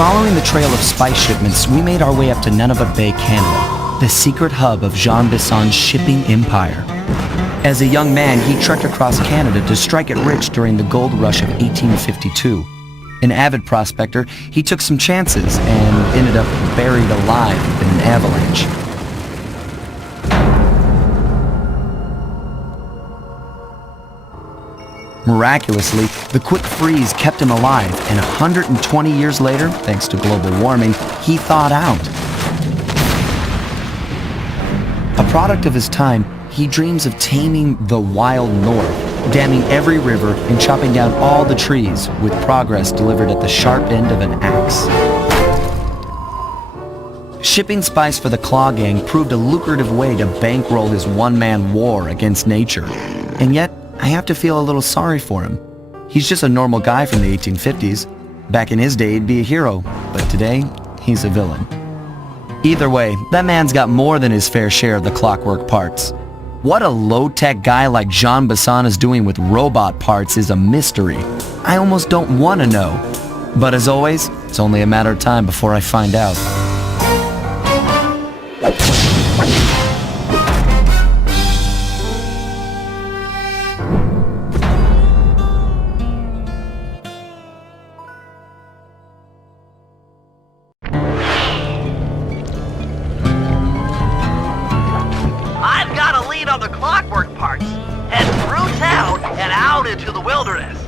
Following the trail of spice shipments, we made our way up to Nunavut Bay, Canada, the secret hub of Jean Bison's shipping empire. As a young man, he trekked across Canada to strike it rich during the gold rush of 1852. An avid prospector, he took some chances and ended up buried alive in an avalanche. Miraculously, the quick freeze kept him alive, and 120 years later, thanks to global warming, he thawed out. A product of his time, he dreams of taming the wild north, damming every river and chopping down all the trees, with progress delivered at the sharp end of an axe. Shipping spice for the Klaww gang proved a lucrative way to bankroll his one-man war against nature. And yet, I have to feel a little sorry for him. He's just a normal guy from the 1850s. Back in his day, he'd be a hero, but today, he's a villain. Either way, that man's got more than his fair share of the Clockwerk parts. What a low-tech guy like Jean Bison is doing with robot parts is a mystery. I almost don't want to know. But as always, it's only a matter of time before I find out. On the Clockwerk parts, head through town and out into the wilderness.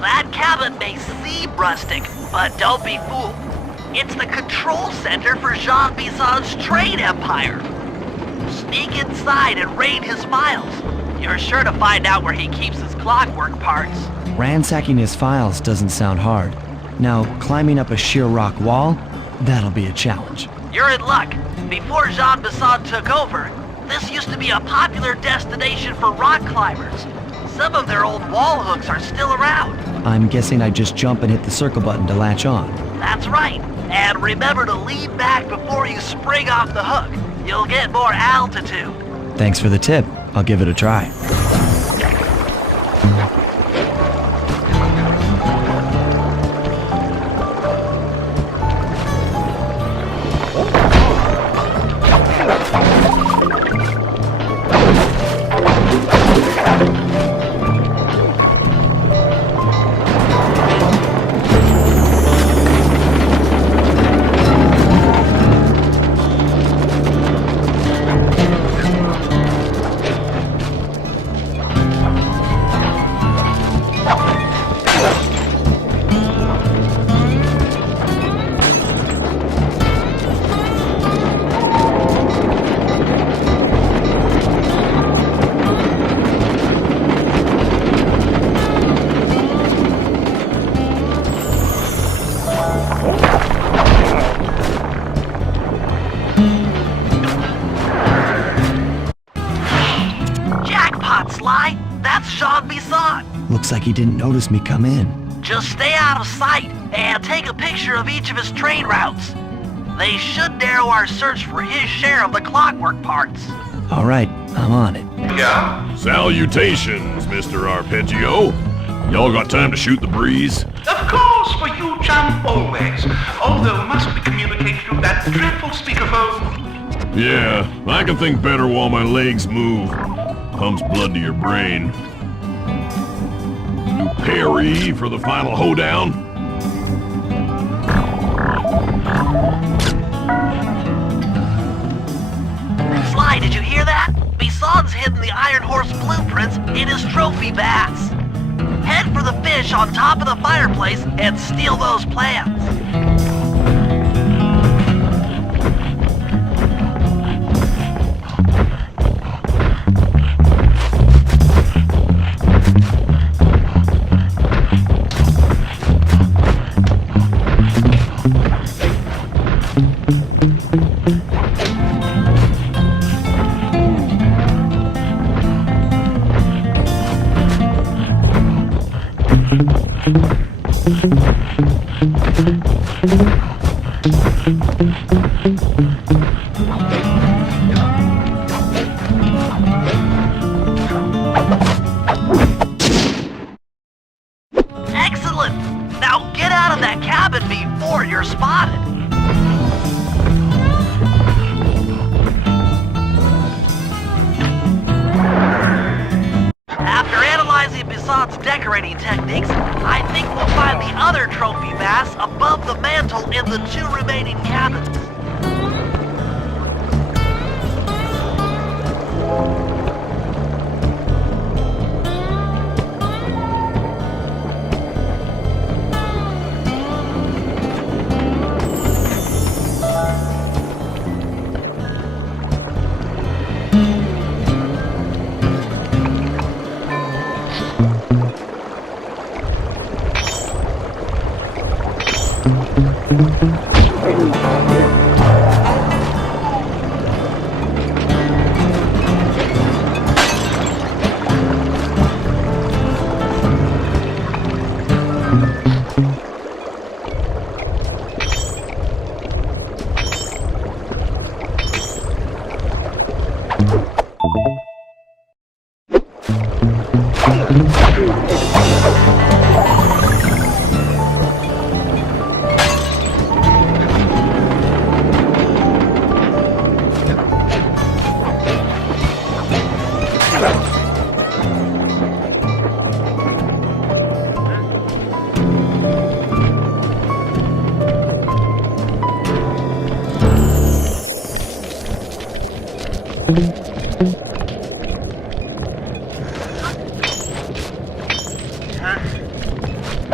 That cabin may seem rustic, but don't be fooled. It's the control center for Jean Bison's trade empire. Sneak inside and raid his files. You're sure to find out where he keeps his clockwork parts. Ransacking his files doesn't sound hard. Now, climbing up a sheer rock wall? That'll be a challenge. You're in luck. Before Jean Bison took over, this used to be a popular destination for rock climbers. Some of their old wall hooks are still around. I'm guessing I just jump and hit the circle button to latch on. That's right. And remember to lean back before you spring off the hook. You'll get more altitude. Thanks for the tip. I'll give it a try. Jackpot, Sly! That's Jean Bison! Looks like he didn't notice me come in. Just stay out of sight and take a picture of each of his trade routes. They should narrow our search for his share of the clockwork parts. All right, I'm on it. Yeah? Salutations, Mr. Arpeggio. Y'all got time to shoot the breeze? Of course, for you, champ, always. Although must we communicate through that dreadful speakerphone? Yeah, I can think better while my legs move. Pumps blood to your brain. You parry for the final hoedown? Sly, did you hear that? Bison's hidden the Iron Horse blueprints in his trophy vats. Head for the fish on top of the fireplace and steal those plans. Excellent! Now get out of that cabin before you're spotted. After analyzing Bison's decorating techniques, I think we'll find the other trophy vase above the mantle in the two remaining cabins.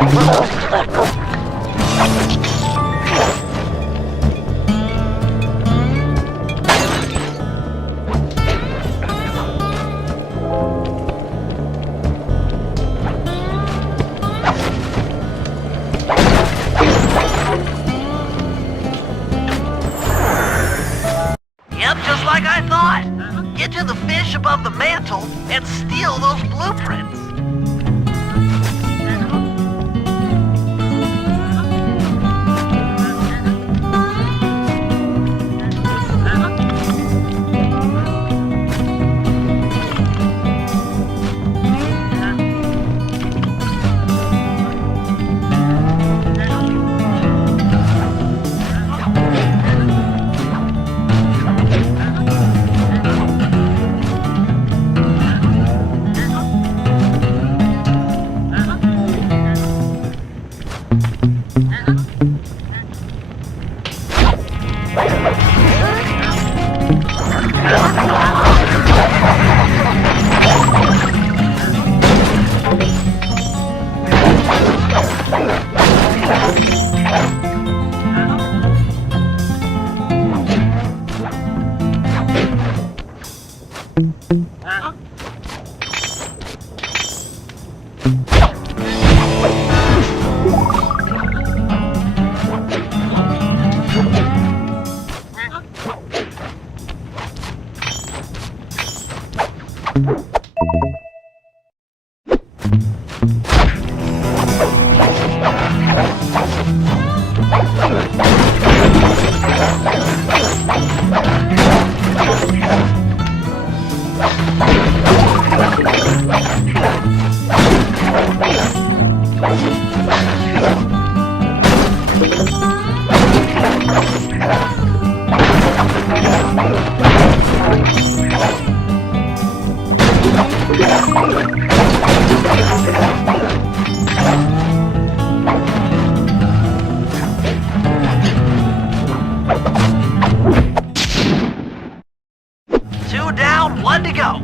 Yep, just like I thought. Get to the fish above the mantle and steal those blueprints. Two down, one to go.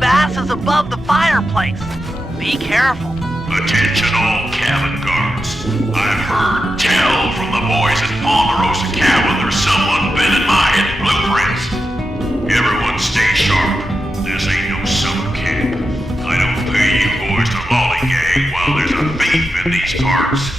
bass is above the fireplace. Be careful. Attention all cabin guards. I've heard tell from the boys at Ponderosa Cabin there's someone been in my hidden blueprints. Everyone stay sharp. This ain't no summer camp. I don't pay you boys to lollygag while there's a thief in these parts.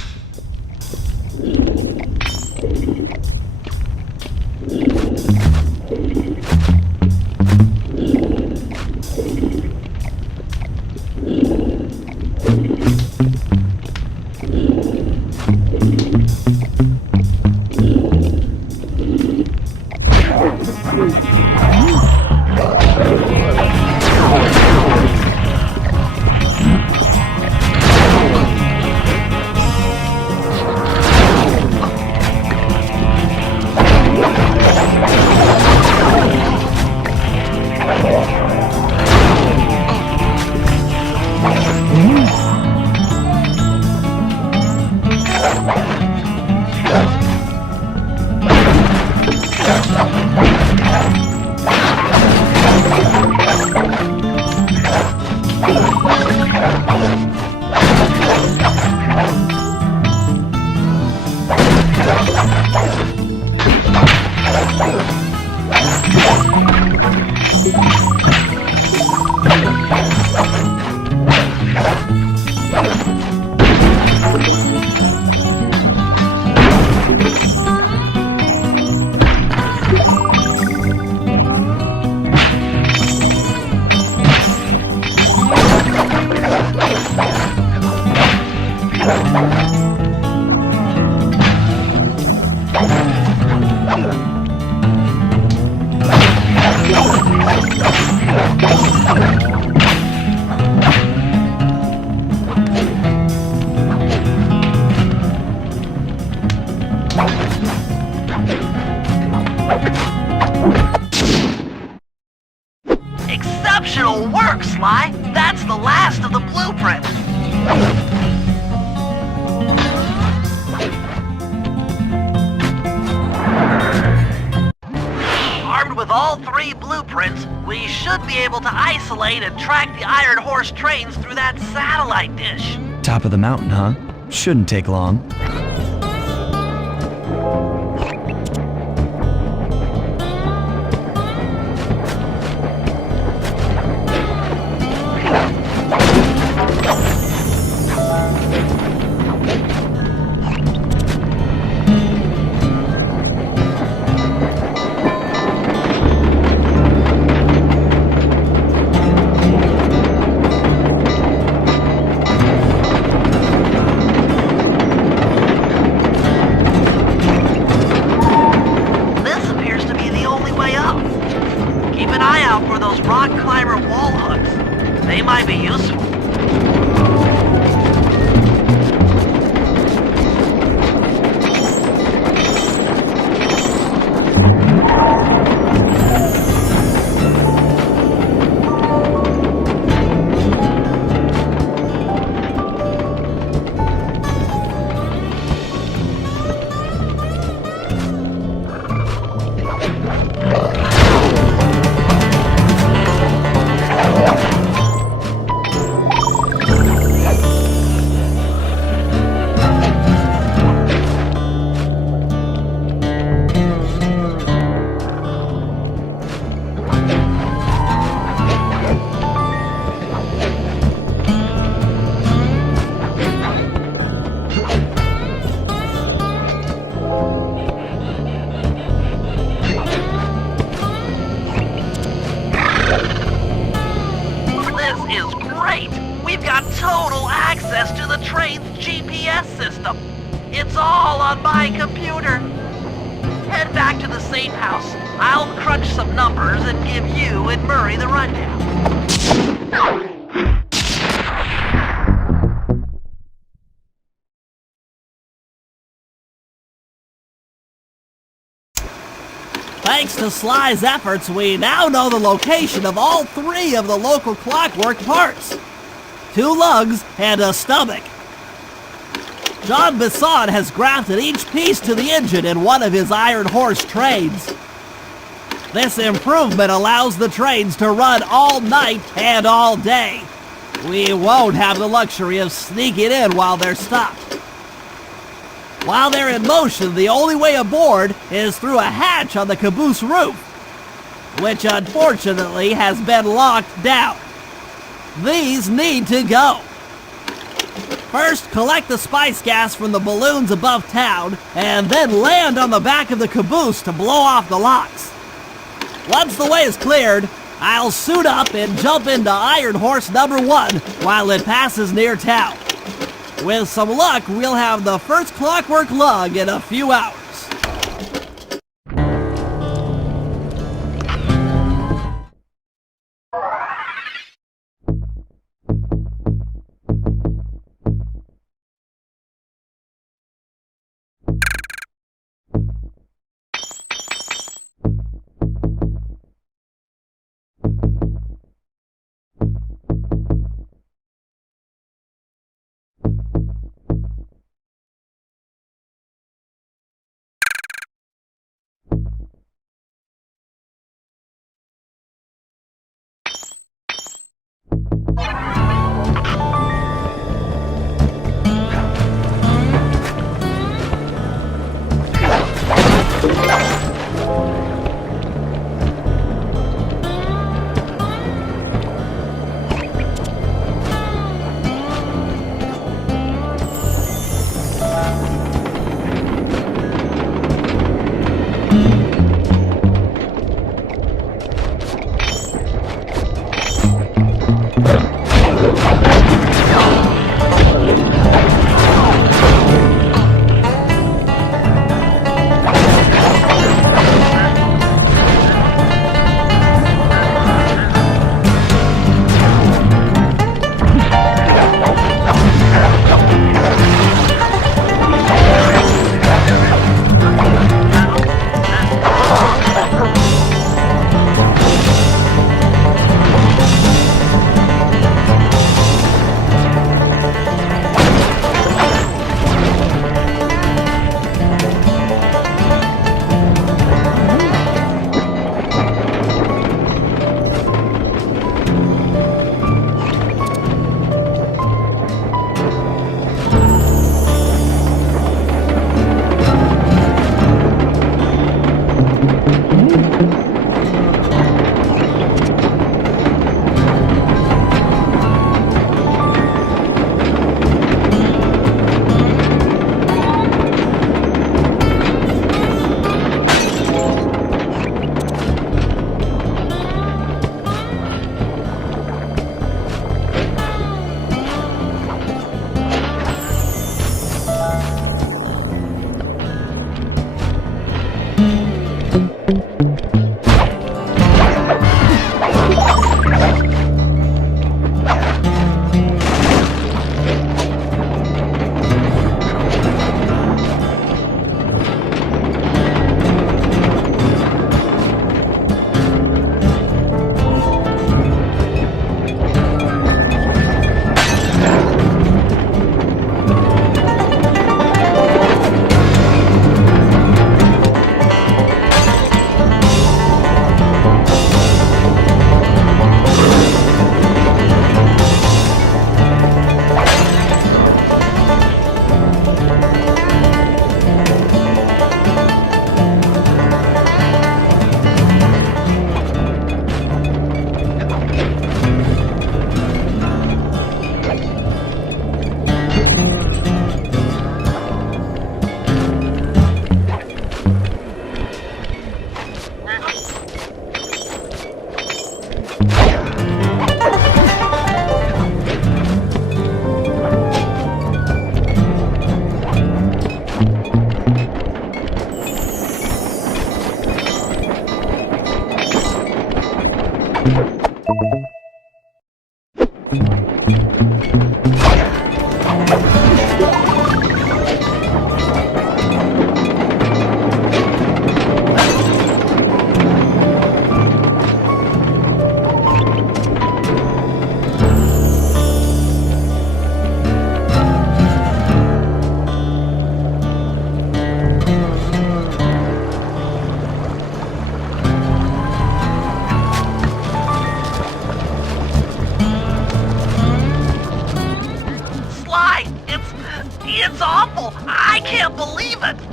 Exceptional work, Sly! That's the last of the blueprints! Armed with all 3 blueprints, we should be able to isolate and track the Iron Horse trains through that satellite dish. Top of the mountain, huh? Shouldn't take long. Rock climber wall hooks. They might be useful. Total access to the train's GPS system. It's all on my computer. Head back to the safe house. I'll crunch some numbers and give you and Murray the rundown. Thanks to Sly's efforts, we now know the location of all 3 of the local Clockwerk parts. 2 lugs and a stomach. John Bison has grafted each piece to the engine in one of his Iron Horse trains. This improvement allows the trains to run all night and all day. We won't have the luxury of sneaking in while they're stopped. While they're in motion, the only way aboard is through a hatch on the caboose roof, which unfortunately has been locked down. These need to go. First, collect the spice gas from the balloons above town, and then land on the back of the caboose to blow off the locks. Once the way is cleared, I'll suit up and jump into Iron Horse number 1 while it passes near town. With some luck, we'll have the first Clockwerk lug in a few hours.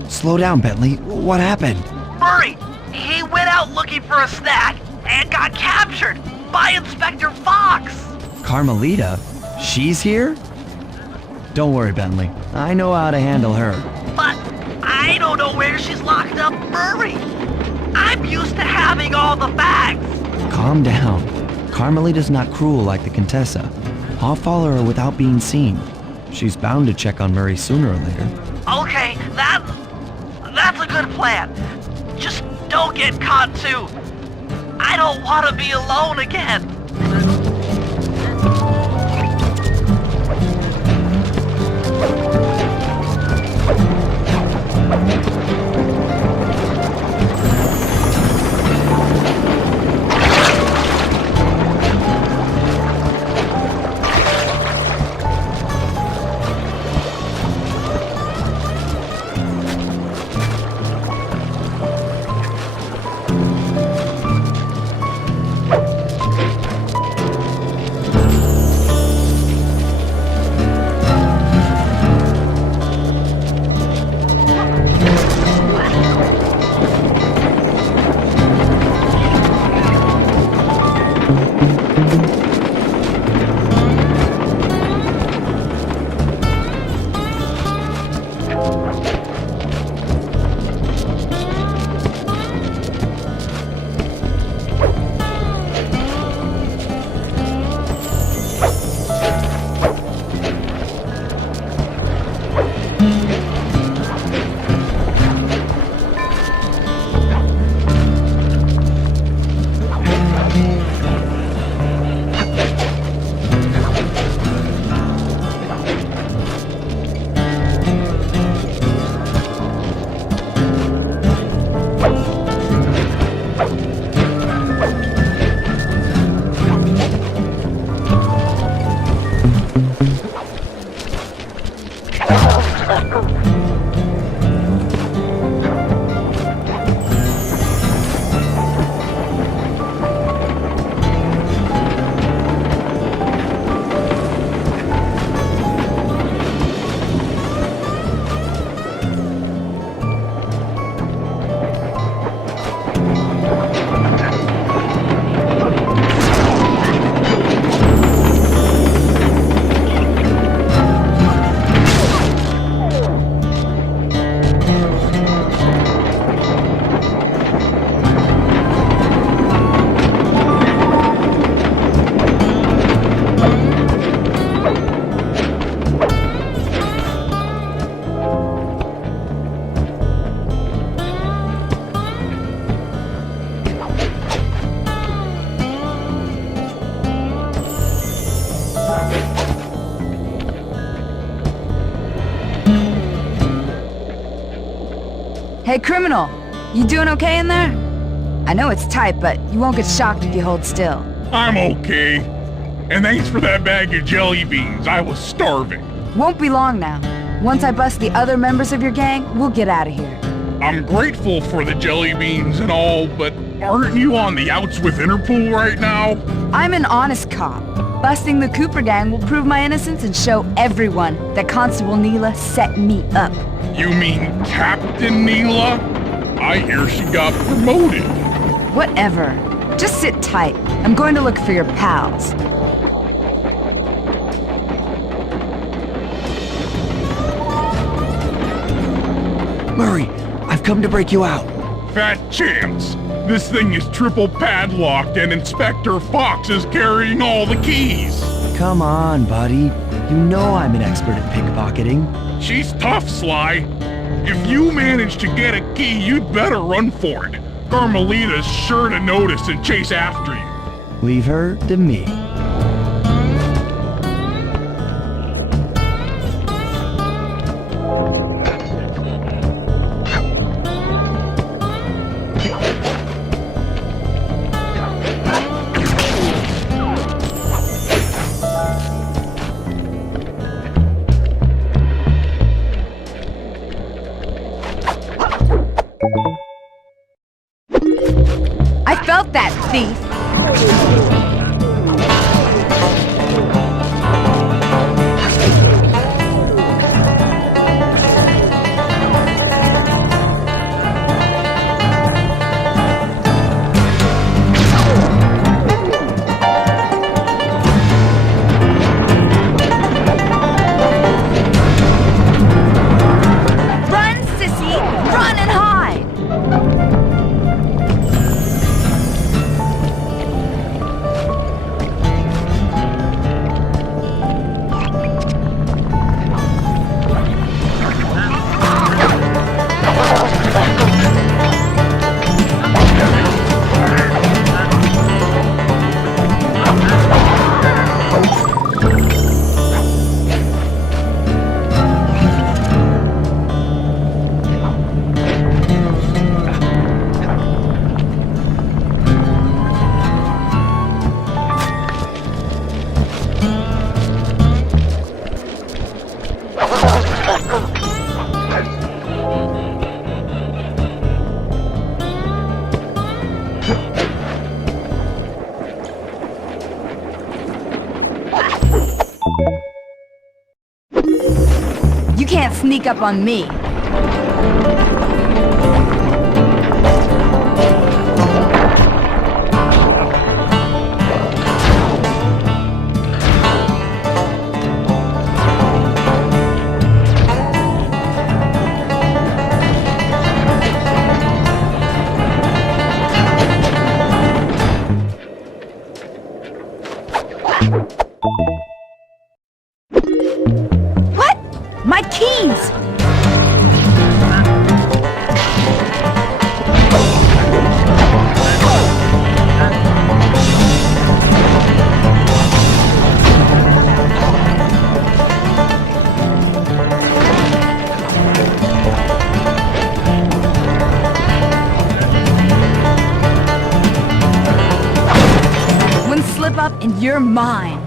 Slow down, Bentley. What happened? Murray, he went out looking for a snack and got captured by Inspector Fox. Carmelita? She's here? Don't worry, Bentley. I know how to handle her. But I don't know where she's locked up, Murray. I'm used to having all the facts. Calm down. Carmelita's not cruel like the Contessa. I'll follow her without being seen. She's bound to check on Murray sooner or later. Okay, that's a good plan. Just don't get caught too. I don't want to be alone again. Hey, criminal! You doing okay in there? I know it's tight, but you won't get shocked if you hold still. I'm okay. And thanks for that bag of jelly beans. I was starving. Won't be long now. Once I bust the other members of your gang, we'll get out of here. I'm grateful for the jelly beans and all, but aren't you on the outs with Interpol right now? I'm an honest cop. Busting the Cooper gang will prove my innocence and show everyone that Constable Neela set me up. You mean Captain Neela? I hear she got promoted. Whatever. Just sit tight. I'm going to look for your pals. Murray, I've come to break you out. Fat chance. This thing is triple padlocked and Inspector Fox is carrying all the keys. Come on, buddy. You know I'm an expert at pickpocketing. She's tough, Sly. If you manage to get a key, you'd better run for it. Carmelita's sure to notice and chase after you. Leave her to me. I felt that, thief! Run and hide! You can't sneak up on me. What? My keys! One slip up and you're mine.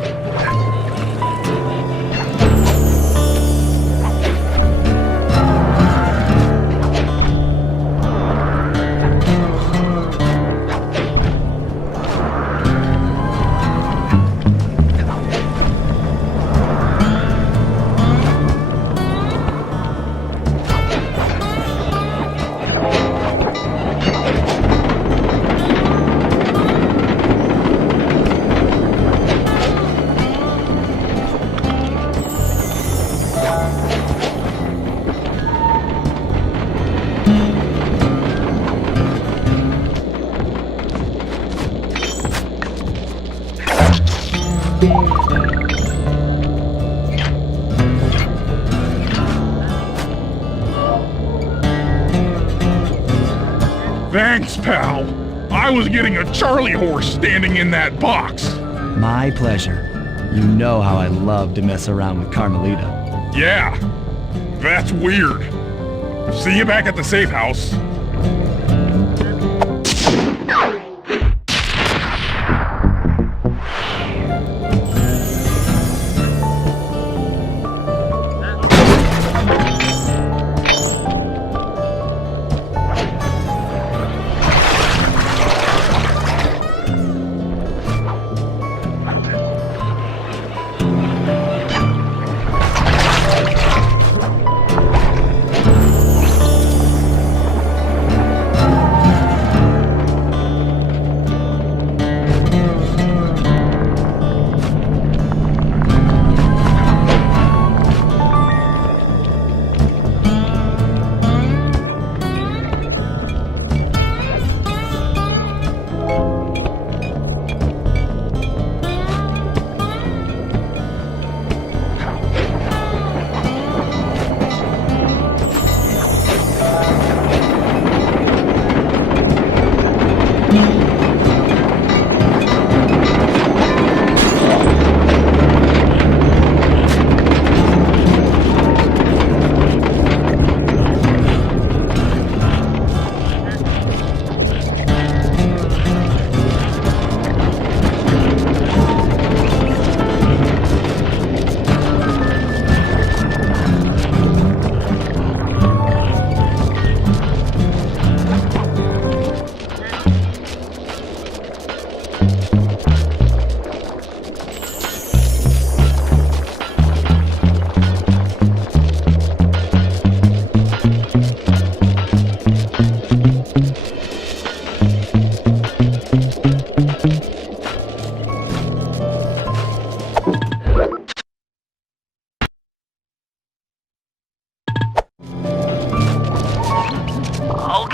Thanks, pal. I was getting a Charlie horse standing in that box. My pleasure. You know how I love to mess around with Carmelita. Yeah, that's weird. See you back at the safe house.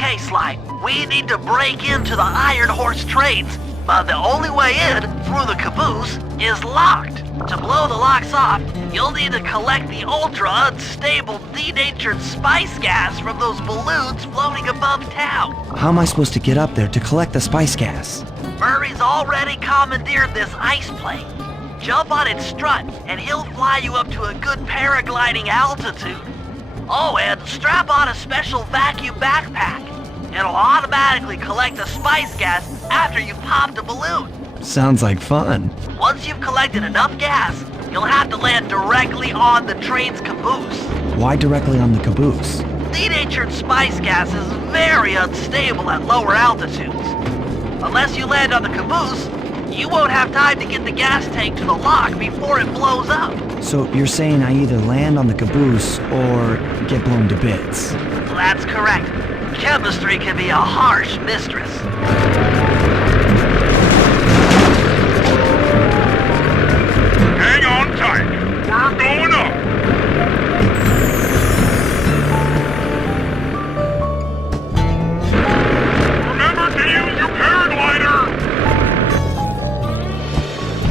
Okay, Sly, we need to break into the Iron Horse trains, but the only way in, through the caboose, is locked. To blow the locks off, you'll need to collect the ultra-unstable, denatured spice gas from those balloons floating above town. How am I supposed to get up there to collect the spice gas? Murray's already commandeered this ice plane. Jump on its strut, and he'll fly you up to a good paragliding altitude. Oh, and strap on a special vacuum backpack. It'll automatically collect the spice gas after you've popped a balloon. Sounds like fun. Once you've collected enough gas, you'll have to land directly on the train's caboose. Why directly on the caboose? Denatured spice gas is very unstable at lower altitudes. Unless you land on the caboose, you won't have time to get the gas tank to the lock before it blows up. So you're saying I either land on the caboose or get blown to bits? That's correct. Chemistry can be a harsh mistress. Hang on tight. We're going up. Remember to use your paraglider.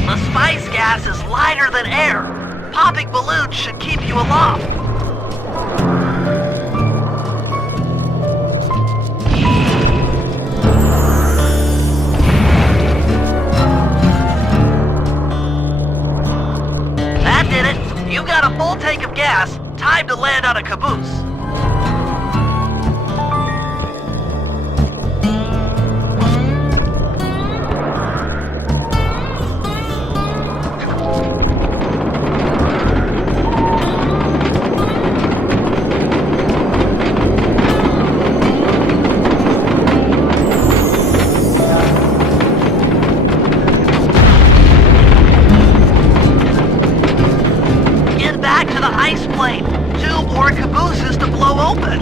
The spice gas is lighter than air. Popping balloons should keep you aloft. That did it. You got a full tank of gas. Time to land on a caboose. Ice plane. 2 more cabooses to blow open.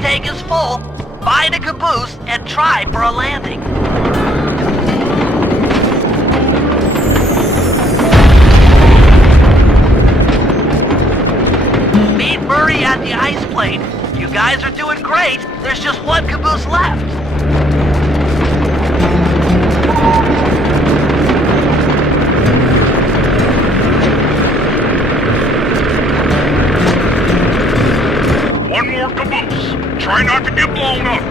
Tank is full. Find a caboose and try for a landing. Meet Murray at the ice plane. You guys are doing great. There's just one caboose left. One more caboose. Try not to get blown up.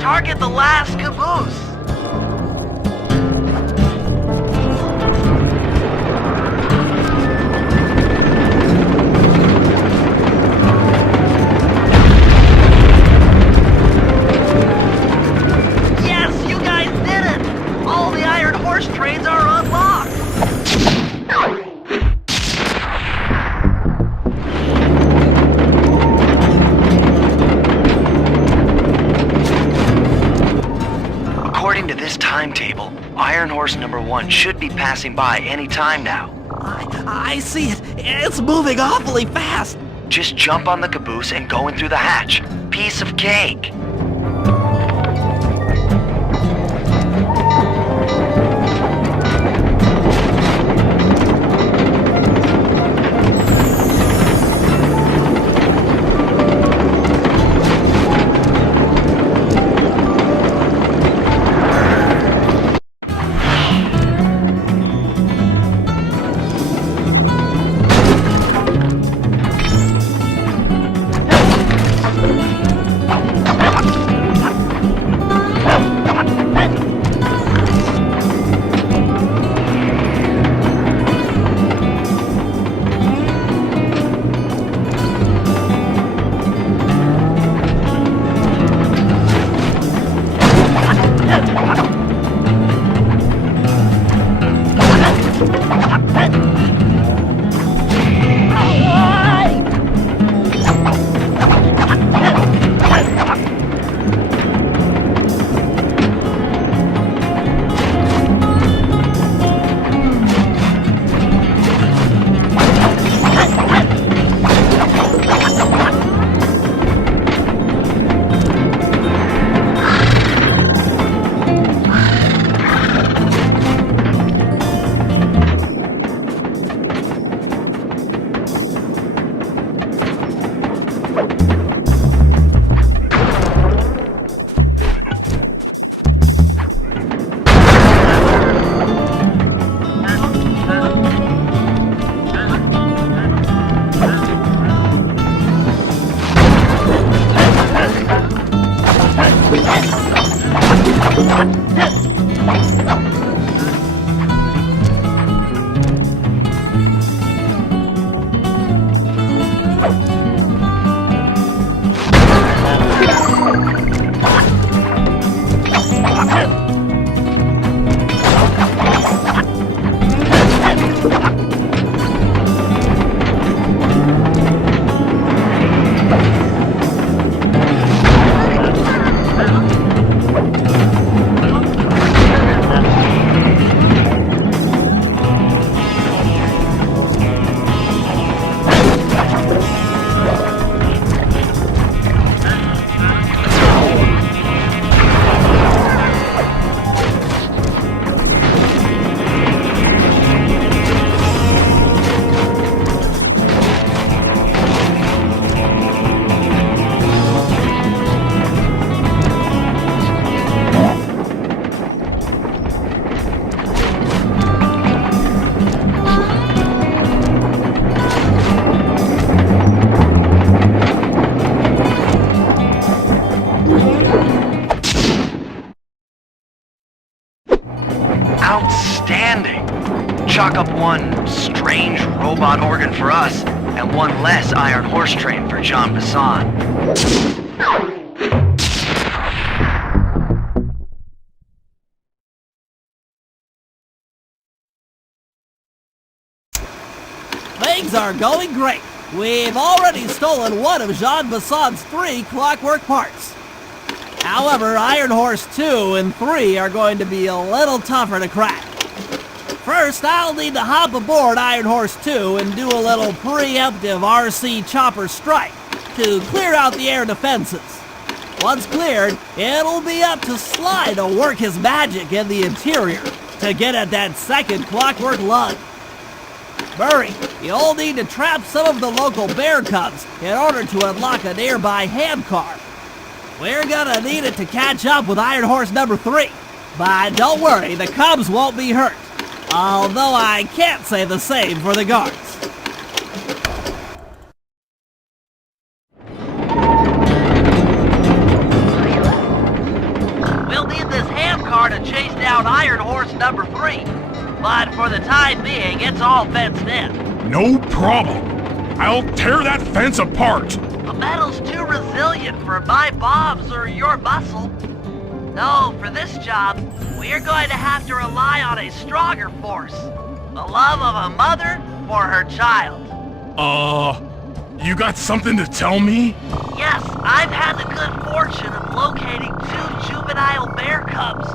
Target the last caboose. Yes, you guys did it! All the Iron Horse trains are unlocked! Horse number 1 should be passing by any time now. I see it. It's moving awfully fast. Just jump on the caboose and go in through the hatch. Piece of cake. Outstanding! Chalk up one strange robot organ for us, and one less Iron Horse train for John Bison. Things are going great. We've already stolen one of Jean Bison's 3 Clockwerk parts. However, Iron Horse 2 and 3 are going to be a little tougher to crack. First, I'll need to hop aboard Iron Horse 2 and do a little preemptive RC chopper strike to clear out the air defenses. Once cleared, it'll be up to Sly to work his magic in the interior to get at that second Clockwerk lug. Murray, you'll need to trap some of the local bear cubs in order to unlock a nearby handcar. We're gonna need it to catch up with Iron Horse number 3. But don't worry, the cubs won't be hurt. Although I can't say the same for the guards. We'll need this handcar to chase down Iron Horse number 3. But for the time being, it's all fenced in. No problem. I'll tear that fence apart. The metal's too resilient for my bombs or your muscle. No, for this job, we're going to have to rely on a stronger force. The love of a mother for her child. You got something to tell me? Yes, I've had the good fortune of locating 2 juvenile bear cubs.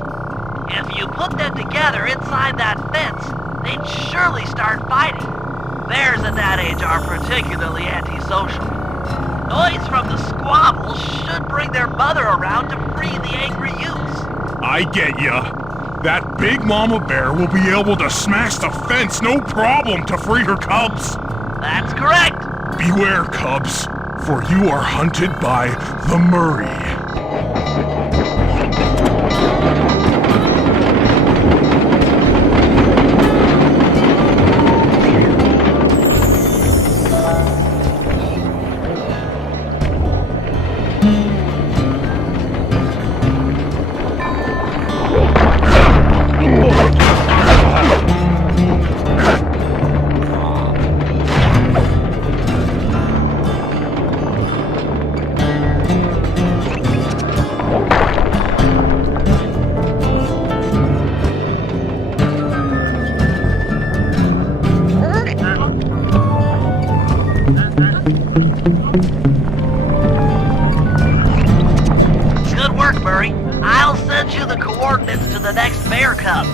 If you put them together inside that fence, they'd surely start fighting. Bears at that age are particularly antisocial. Noise from the squabble should bring their mother around to free the angry youths. I get ya. That big mama bear will be able to smash the fence no problem to free her cubs. That's correct. Beware, cubs, for you are hunted by the Murray. Good work, Murray. I'll send you the coordinates to the next bear cub.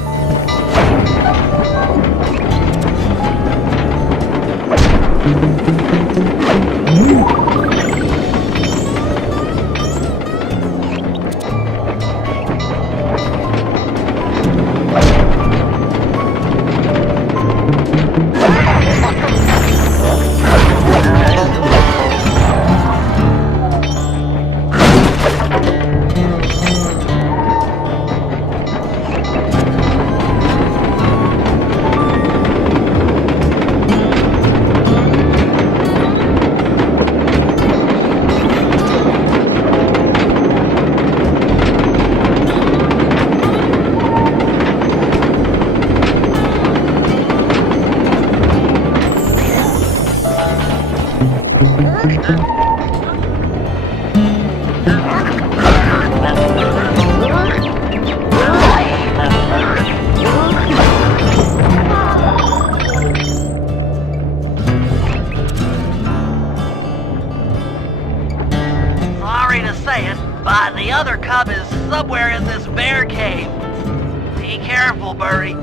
Sorry to say it, but the other cub is somewhere in this bear cave. Be careful, Murray.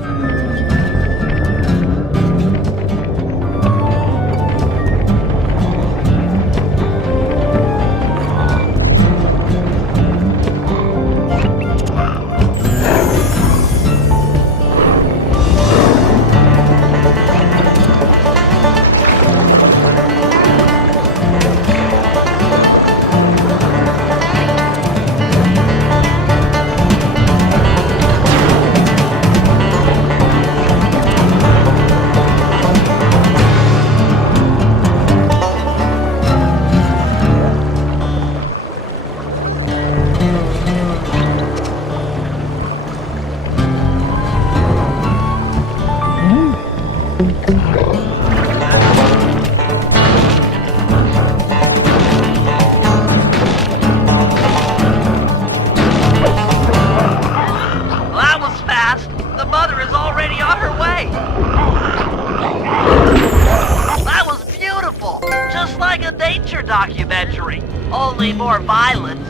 That was fast. The mother is already on her way. That was beautiful. Just like a nature documentary, only more violent.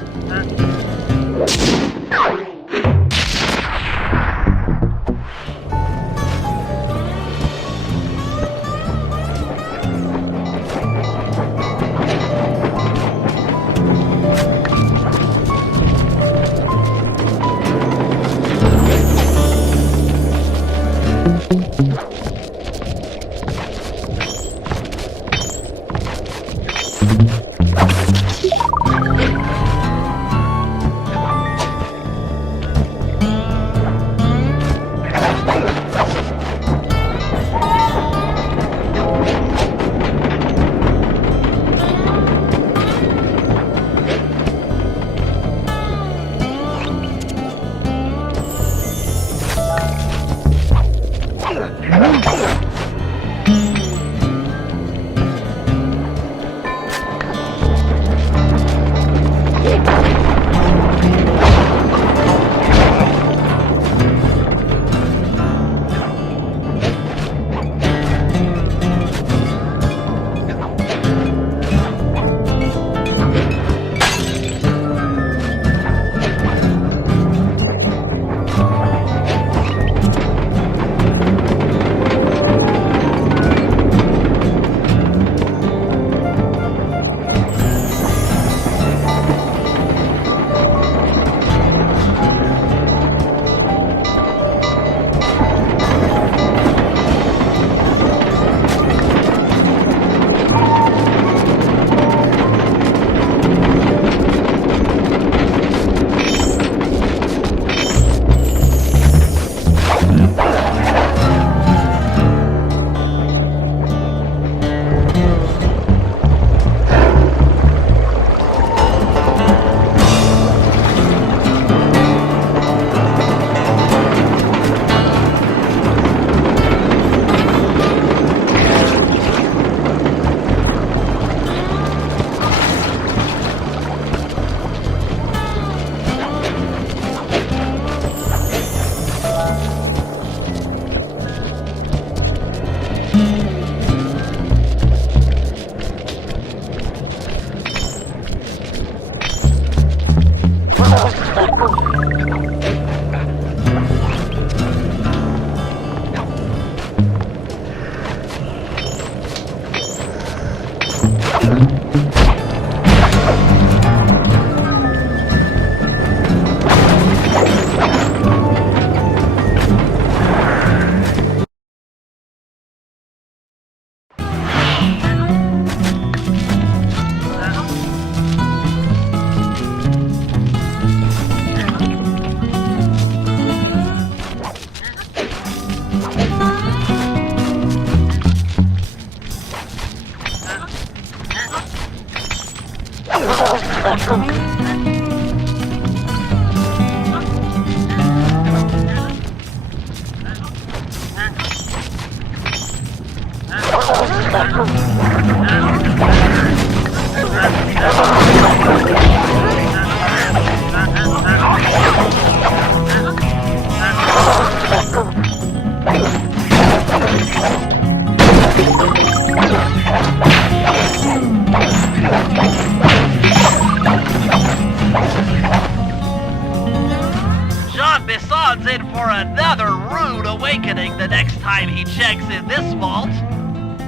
Jean Bison's in for another rude awakening the next time he checks in this vault.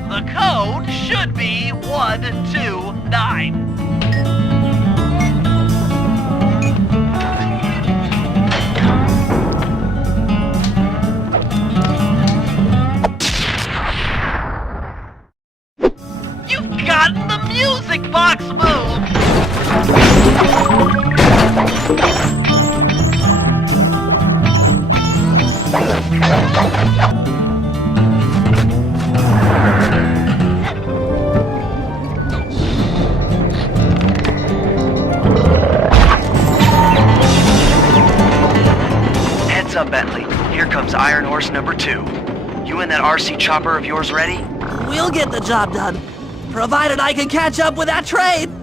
The code should be 129. You've gotten the music box move! Heads up, Bentley. Here comes Iron Horse number 2. You and that RC chopper of yours ready? We'll get the job done, provided I can catch up with that train.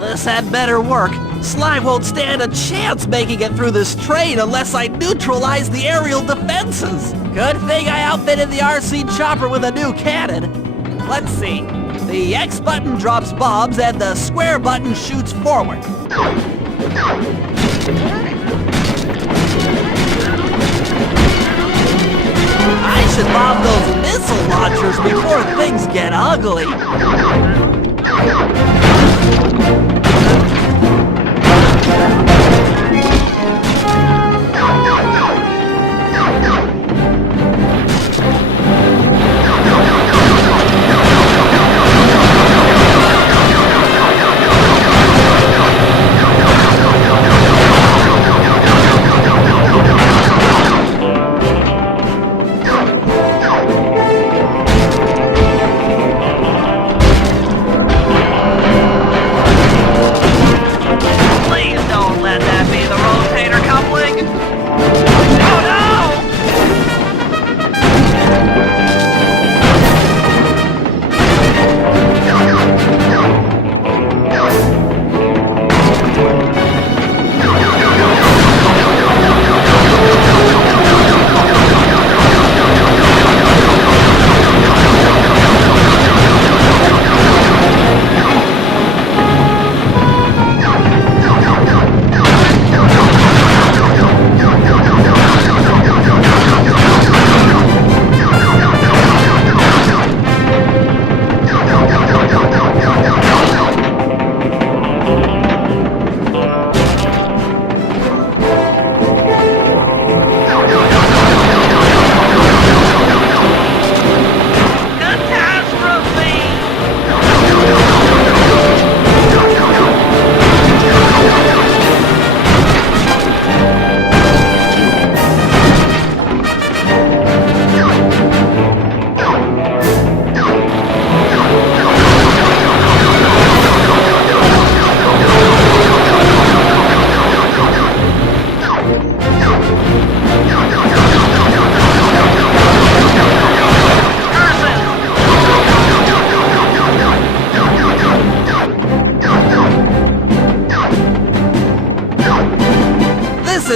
This had better work. Sly won't stand a chance making it through this train unless I neutralize the aerial defenses. Good thing I outfitted the RC chopper with a new cannon. Let's see. The X button drops bombs and the square button shoots forward. I should bomb those missile launchers before things get ugly.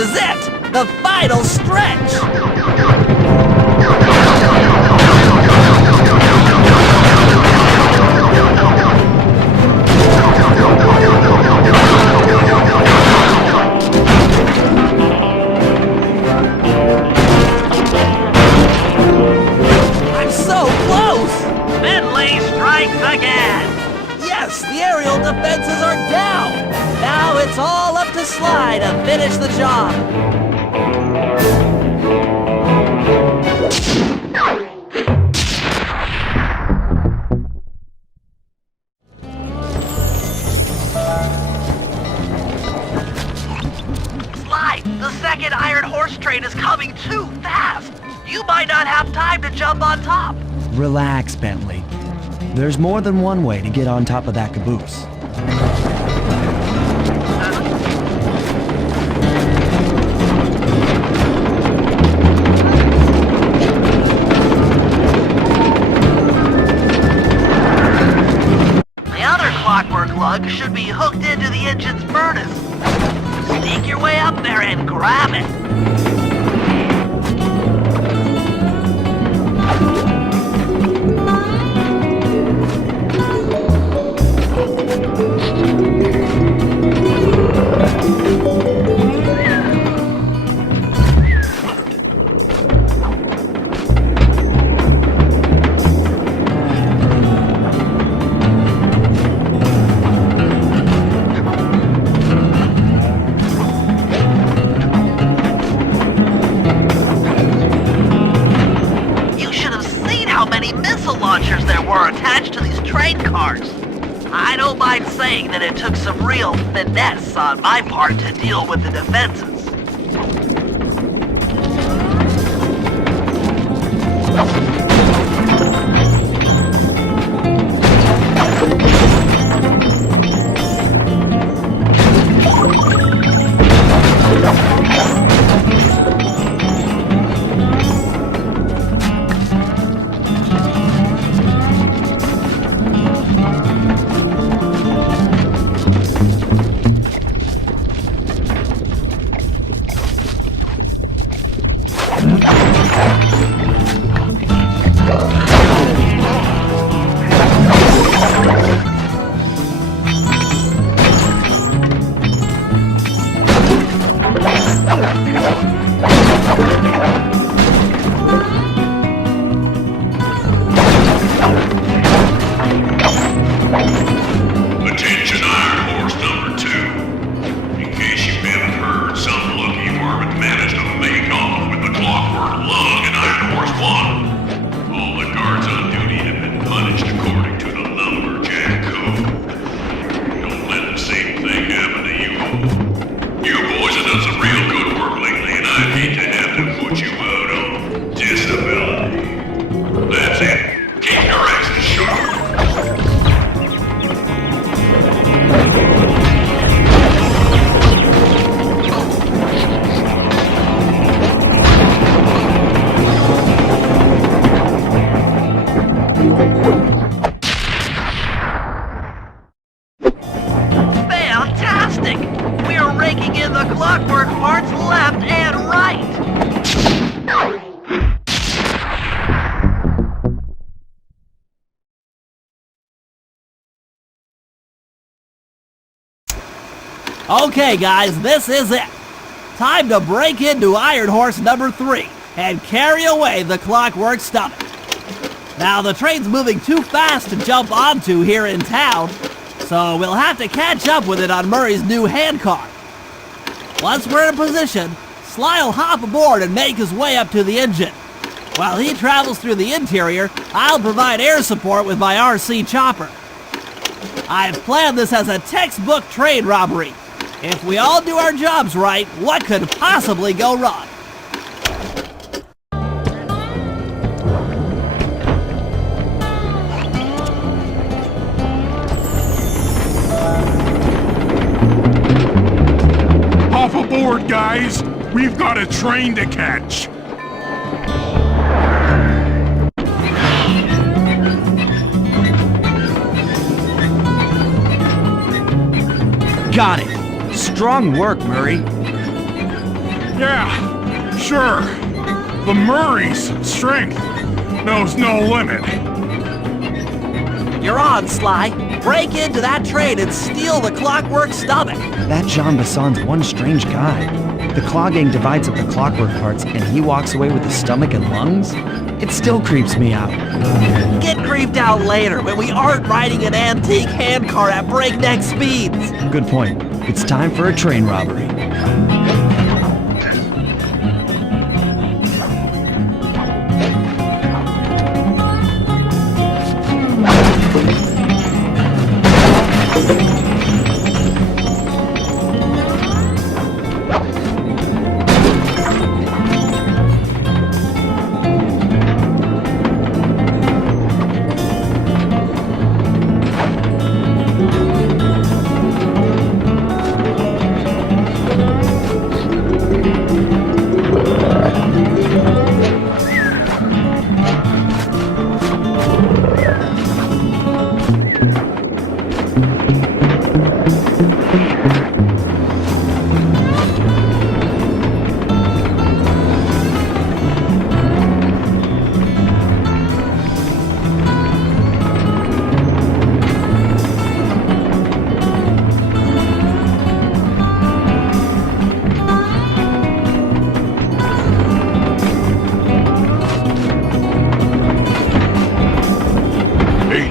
is it! The final stretch! I'm so close! Finley strikes again! Yes, the aerial defenses are down! Now it's all up to Sly to finish the job! Sly, the second Iron Horse train is coming too fast! You might not have time to jump on top! Relax, Bentley. There's more than one way to get on top of that caboose. The other Clockwerk lug should be hooked into the engine's furnace. Sneak your way up there and grab it. Launchers there were attached to these train cars. I don't mind saying that it took some real finesse on my part to deal with the defenses. Attention Iron Horse number 2. In case you haven't heard, some lucky varmint managed to make off with the Clockwerk lug and Iron Horse 1. All the guards on duty have been punished according to the lumberjack code. Don't let the same thing happen to you. You boys have done some real good work lately, and I'd hate to have to put you out on disability. That's it. Keep your axes sharp. Fantastic! We're raking in the Clockwerk parts left and right! Okay, guys, this is it. Time to break into Iron Horse number 3 and carry away the Clockwerk stomach. Now, the train's moving too fast to jump onto here in town, so we'll have to catch up with it on Murray's new handcar. Once we're in position, Sly will hop aboard and make his way up to the engine. While he travels through the interior, I'll provide air support with my RC chopper. I've planned this as a textbook train robbery. If we all do our jobs right, what could possibly go wrong? Hop aboard, guys! We've got a train to catch! Got it. Strong work, Murray. Yeah, sure. The Murray's strength knows no limit. You're on, Sly. Break into that train and steal the Clockwerk stomach. That Jean Bison's one strange guy. The Klaww gang divides up the Clockwerk parts and he walks away with the stomach and lungs? It still creeps me out. Get creeped out later when we aren't riding an antique handcar at breakneck speeds. Good point. It's time for a train robbery.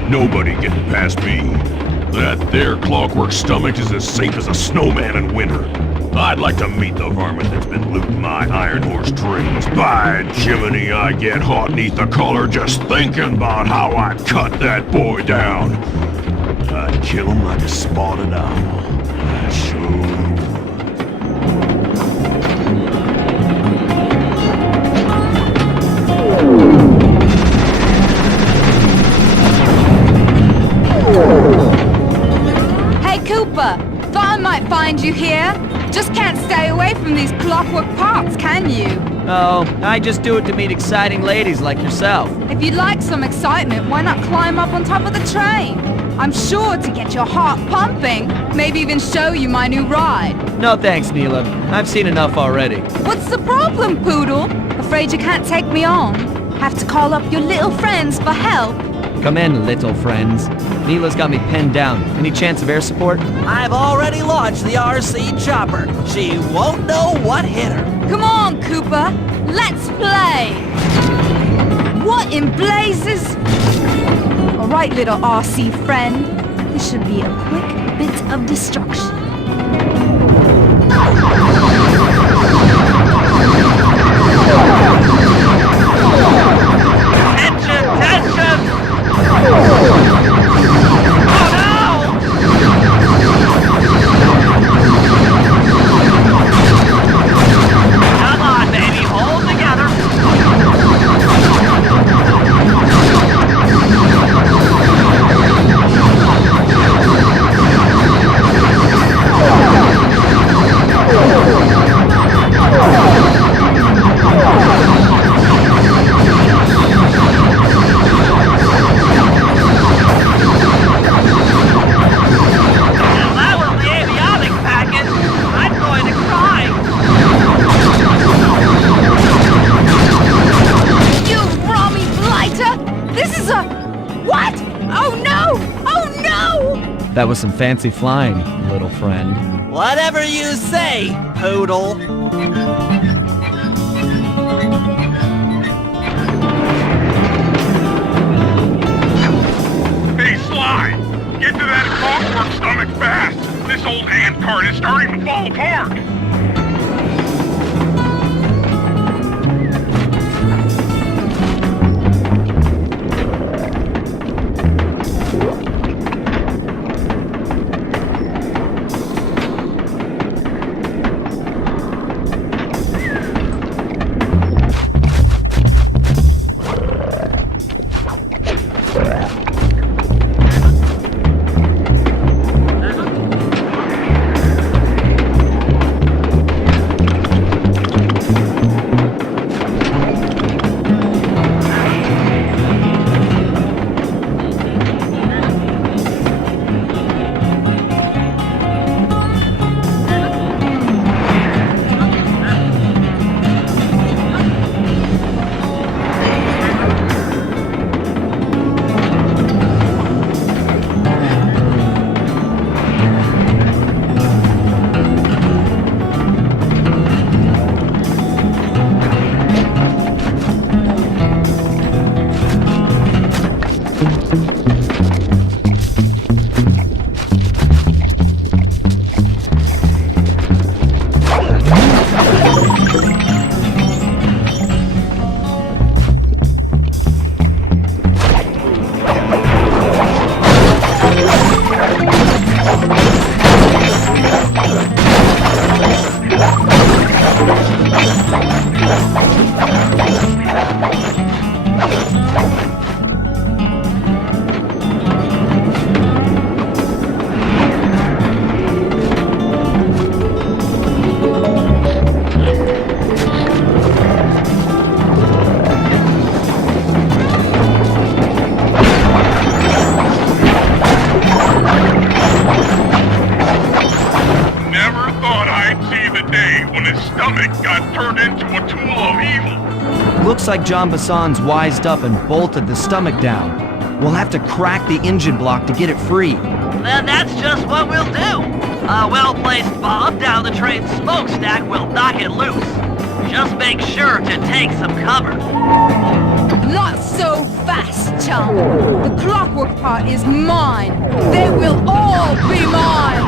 Nobody getting past me. That there Clockwerk stomach is as safe as a snowman in winter. I'd like to meet the varmint that's been looting my Iron Horse trains. By Jiminy, I get hot neath the collar just thinking about how I'd cut that boy down. I'd kill him like a spotted owl. I sure would. Hey, Cooper! Thought I might find you here. Just can't stay away from these Clockwerk parts, can you? Oh, I just do it to meet exciting ladies like yourself. If you'd like some excitement, why not climb up on top of the train? I'm sure to get your heart pumping. Maybe even show you my new ride. No thanks, Neela. I've seen enough already. What's the problem, Poodle? Afraid you can't take me on? Have to call up your little friends for help? Come in, little friends. Neela's got me pinned down. Any chance of air support? I've already launched the RC chopper. She won't know what hit her. Come on, Cooper. Let's play. What in blazes? All right, little RC friend. This should be a quick bit of destruction. That was some fancy flying, little friend. Whatever you say, Poodle. Hey, Sly! Get to that Clockwerk stomach fast! This old handcart is starting to fall apart! stomach got turned into a tool of evil. Looks like John Bison's wised up and bolted the stomach down. We'll have to crack the engine block to get it free. Then that's just what we'll do. A well-placed bomb down the train's smokestack will knock it loose. Just make sure to take some cover. Not so fast, chum. The Clockwerk part is mine. They will all be mine.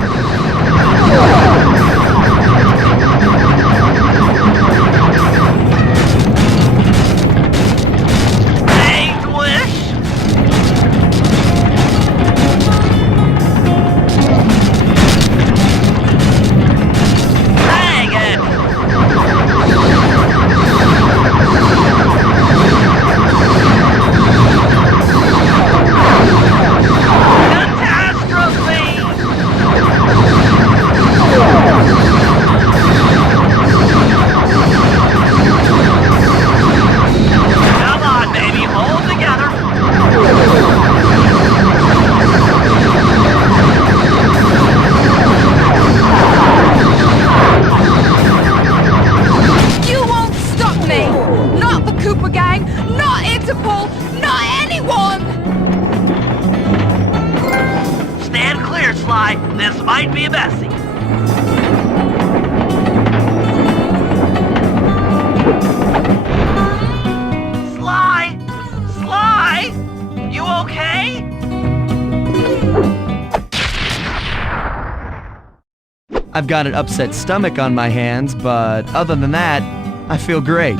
This might be a Bessie. Sly! Sly! You okay? I've got an upset stomach on my hands, but other than that, I feel great.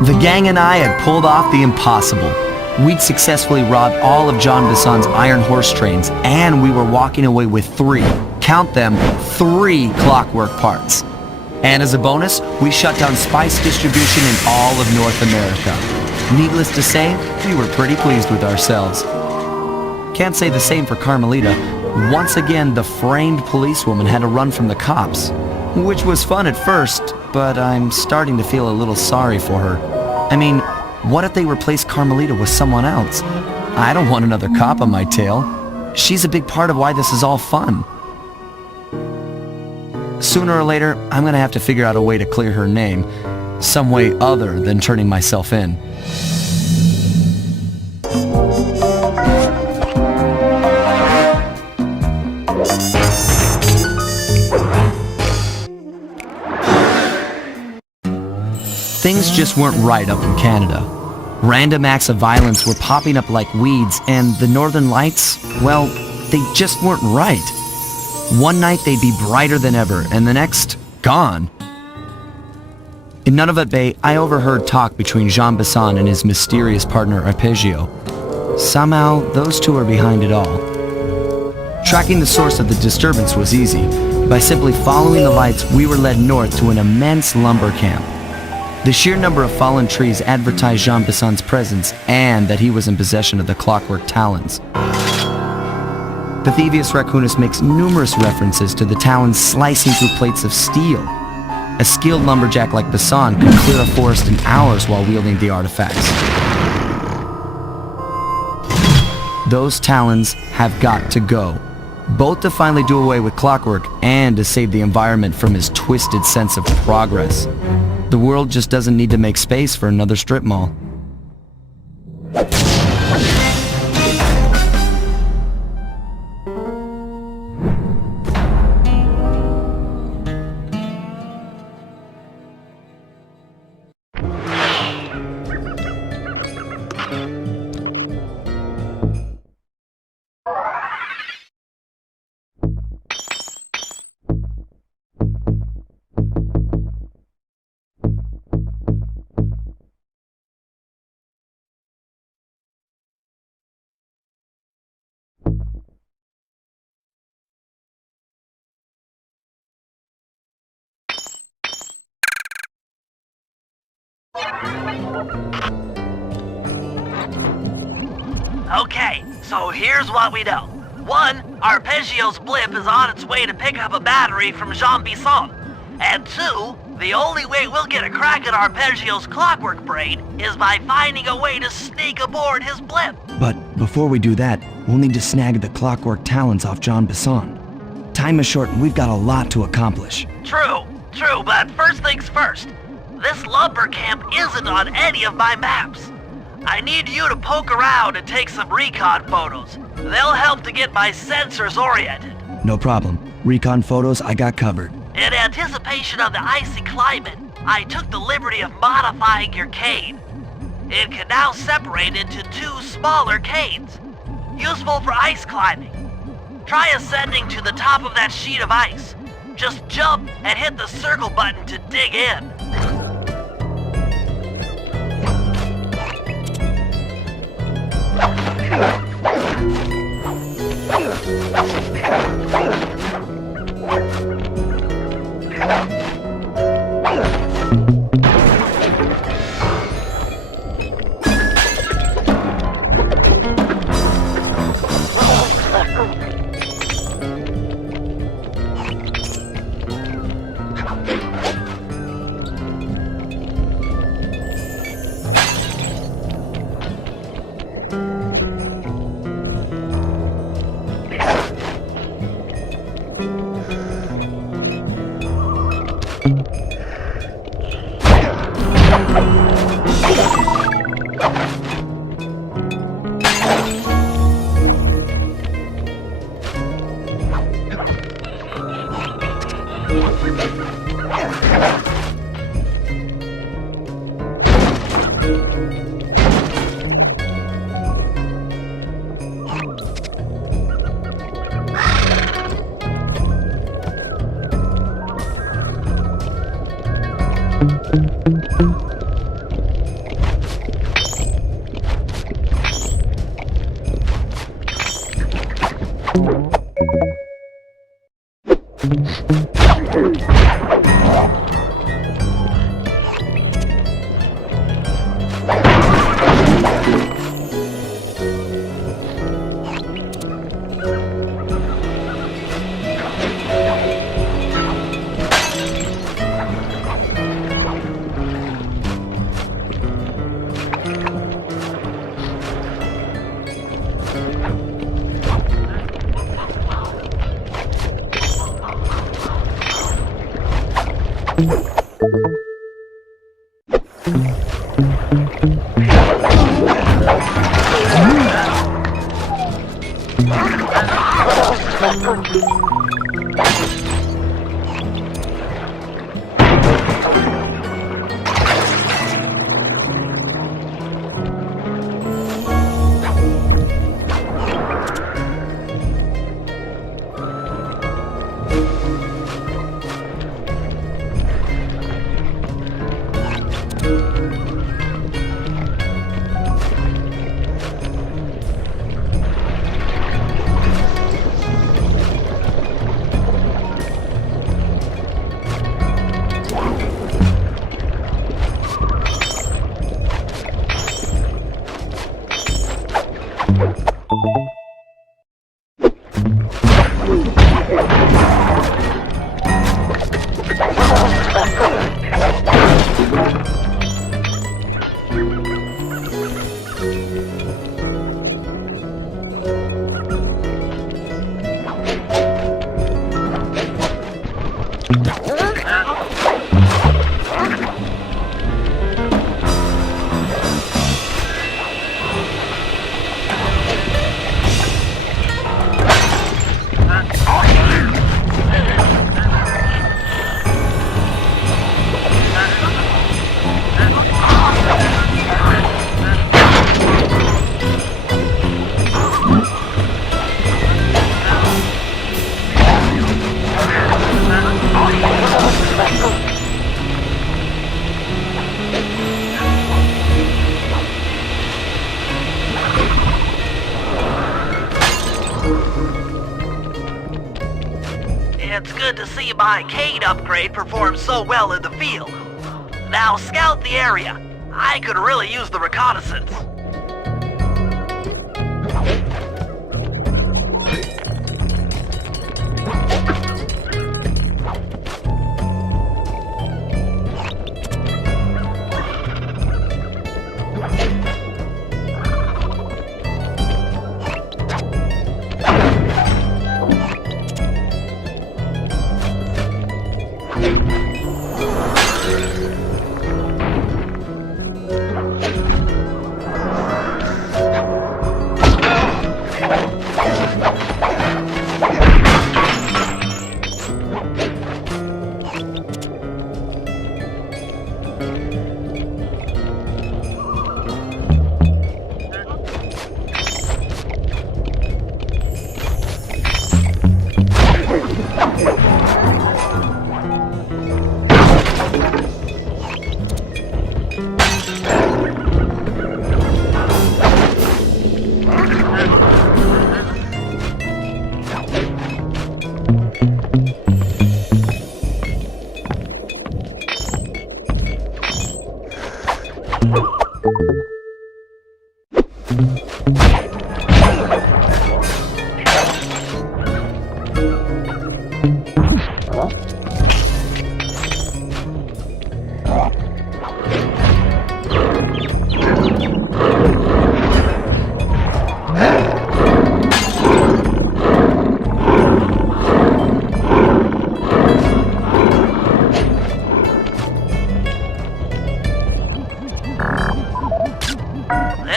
The gang and I had pulled off the impossible. We'd successfully robbed all of John Bison's iron horse trains, and we were walking away with 3, count them, 3 Clockwerk parts. And as a bonus, we shut down spice distribution in all of North America. Needless to say, we were pretty pleased with ourselves. Can't say the same for Carmelita. Once again, the framed policewoman had to run from the cops, which was fun at first, but I'm starting to feel a little sorry for her. I mean, what if they replaced Carmelita with someone else? I don't want another cop on my tail. She's a big part of why this is all fun. Sooner or later, I'm gonna have to figure out a way to clear her name, some way other than turning myself in. Things just weren't right up in Canada. Random acts of violence were popping up like weeds, and the Northern Lights, well, they just weren't right. One night they'd be brighter than ever, and the next, gone. In Nunavut Bay, I overheard talk between Jean Bison and his mysterious partner Arpeggio. Somehow, those two are behind it all. Tracking the source of the disturbance was easy. By simply following the lights, we were led north to an immense lumber camp. The sheer number of fallen trees advertised Jean Bison's presence and that he was in possession of the Clockwerk talons. The Thievius Raccoonus makes numerous references to the talons slicing through plates of steel. A skilled lumberjack like Bison could clear a forest in hours while wielding the artifacts. Those talons have got to go, both to finally do away with Clockwerk and to save the environment from his twisted sense of progress. The world just doesn't need to make space for another strip mall. Okay, so here's what we know. 1, Arpeggio's blip is on its way to pick up a battery from Jean Bison. And 2, The only way we'll get a crack at Arpeggio's Clockwerk brain is by finding a way to sneak aboard his blimp. But before we do that, we'll need to snag the Clockwerk talents off John Bison. Time is short and we've got a lot to accomplish. True, but first things first. This lumber camp isn't on any of my maps. I need you to poke around and take some recon photos. They'll help to get my sensors oriented. No problem. Recon photos I got covered. In anticipation of the icy climate, I took the liberty of modifying your cane. It can now separate into 2 smaller canes, useful for ice climbing. Try ascending to the top of that sheet of ice. Just jump and hit the circle button to dig in. It's good to see my cane upgrade perform so well in the field. Now scout the area. I could really use the reconnaissance.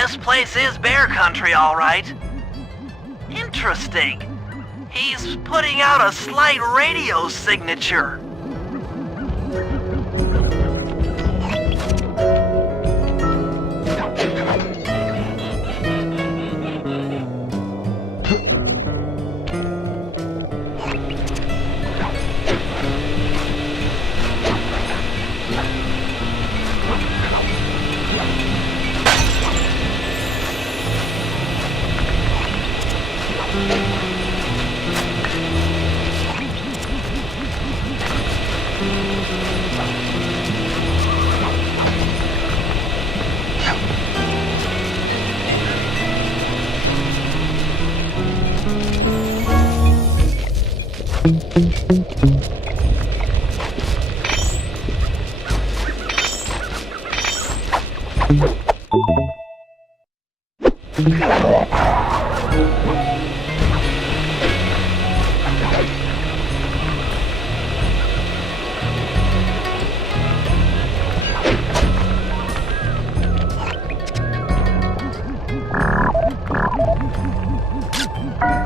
This place is bear country, all right. Interesting. He's putting out a slight radio signature.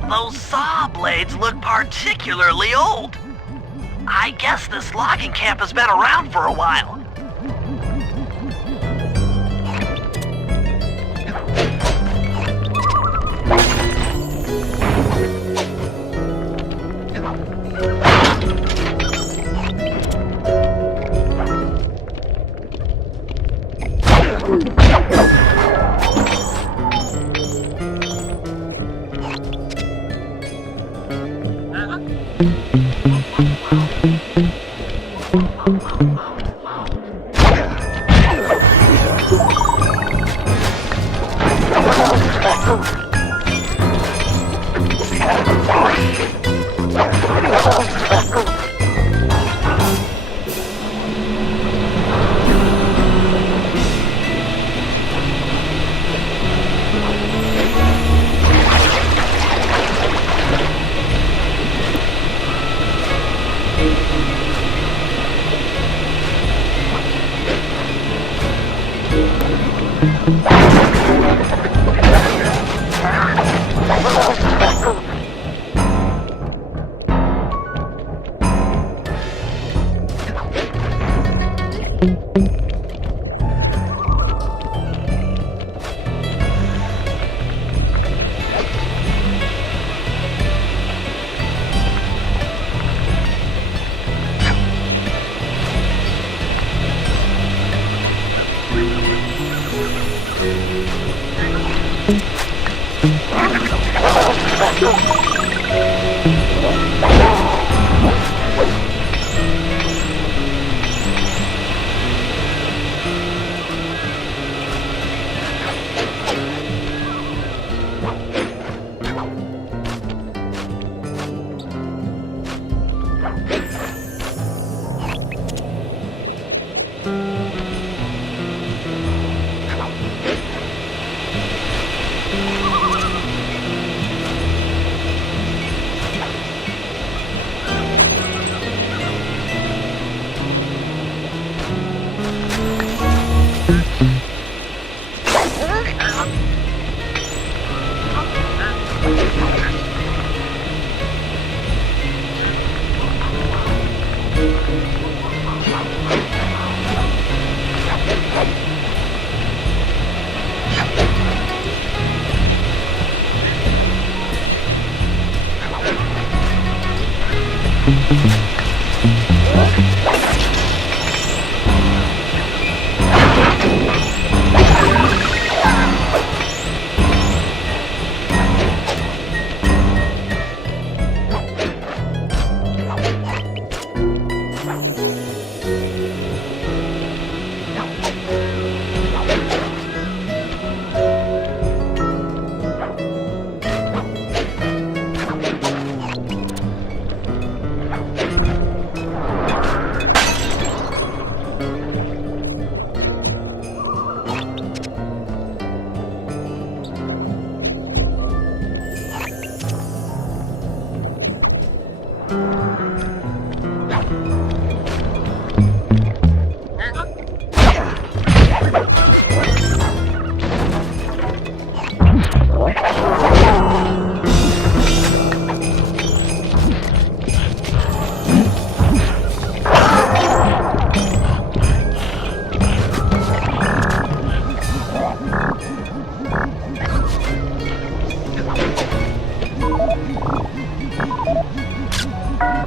Those saw blades look particularly old. I guess this logging camp has been around for a while.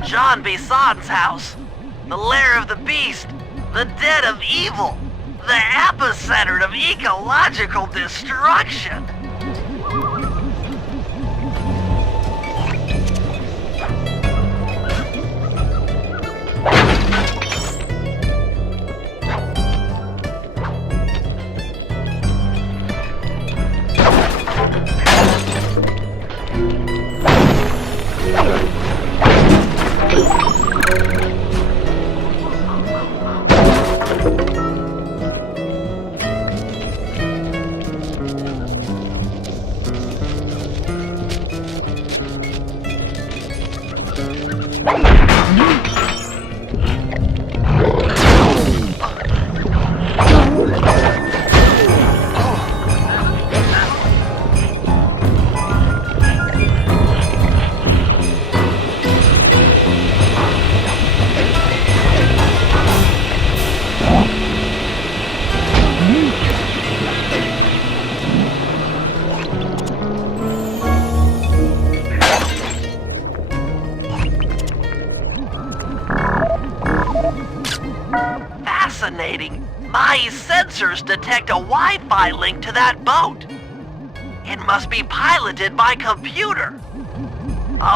John Bison's house. The lair of the beast. The den of evil. The epicenter of ecological destruction. Fascinating. My sensors detect a Wi-Fi link to that boat. It must be piloted by computer.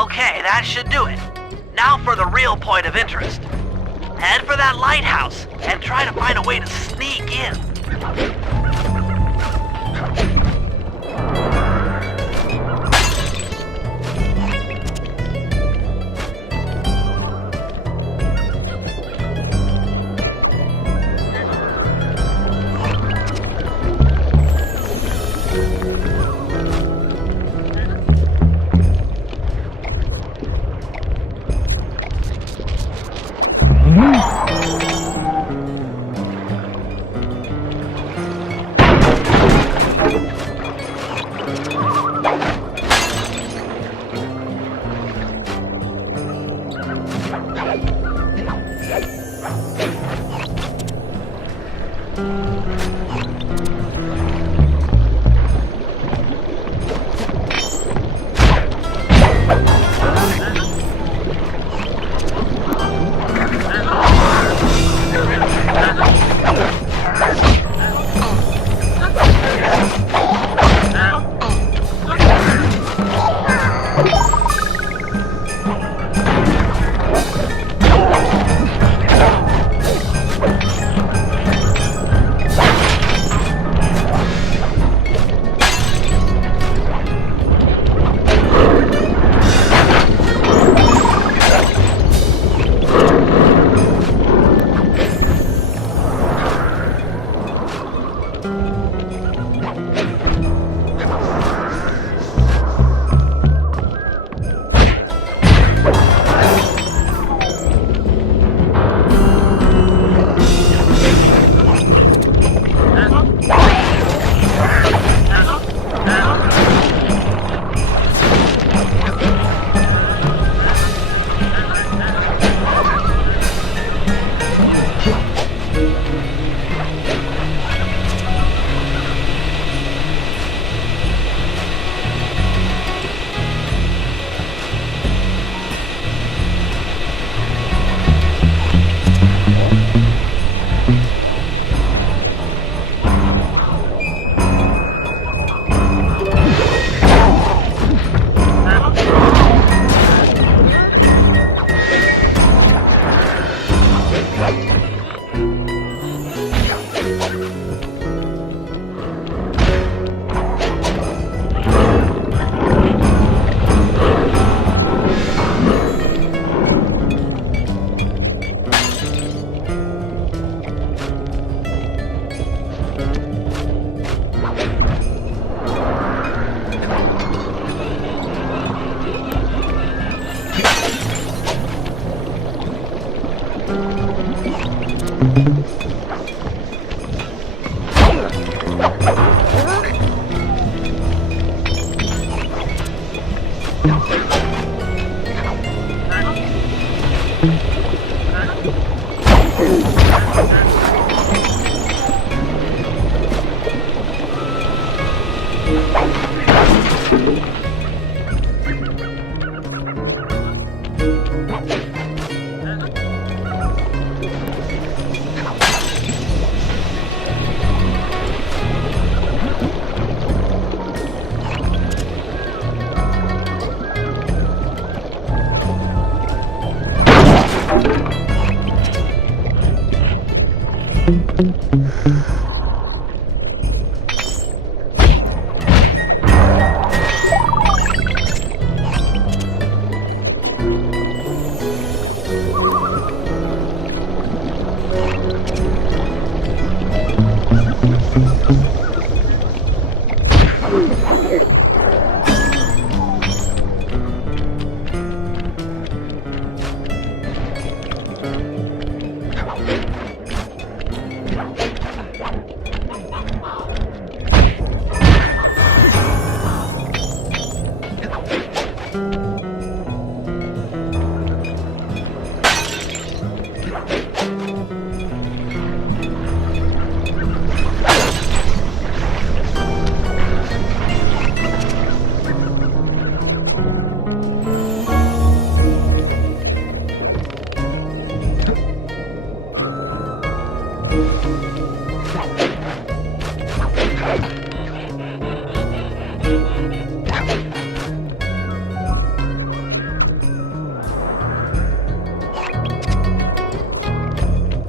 Okay, that should do it. Now for the real point of interest. Head for that lighthouse and try to find a way to sneak in.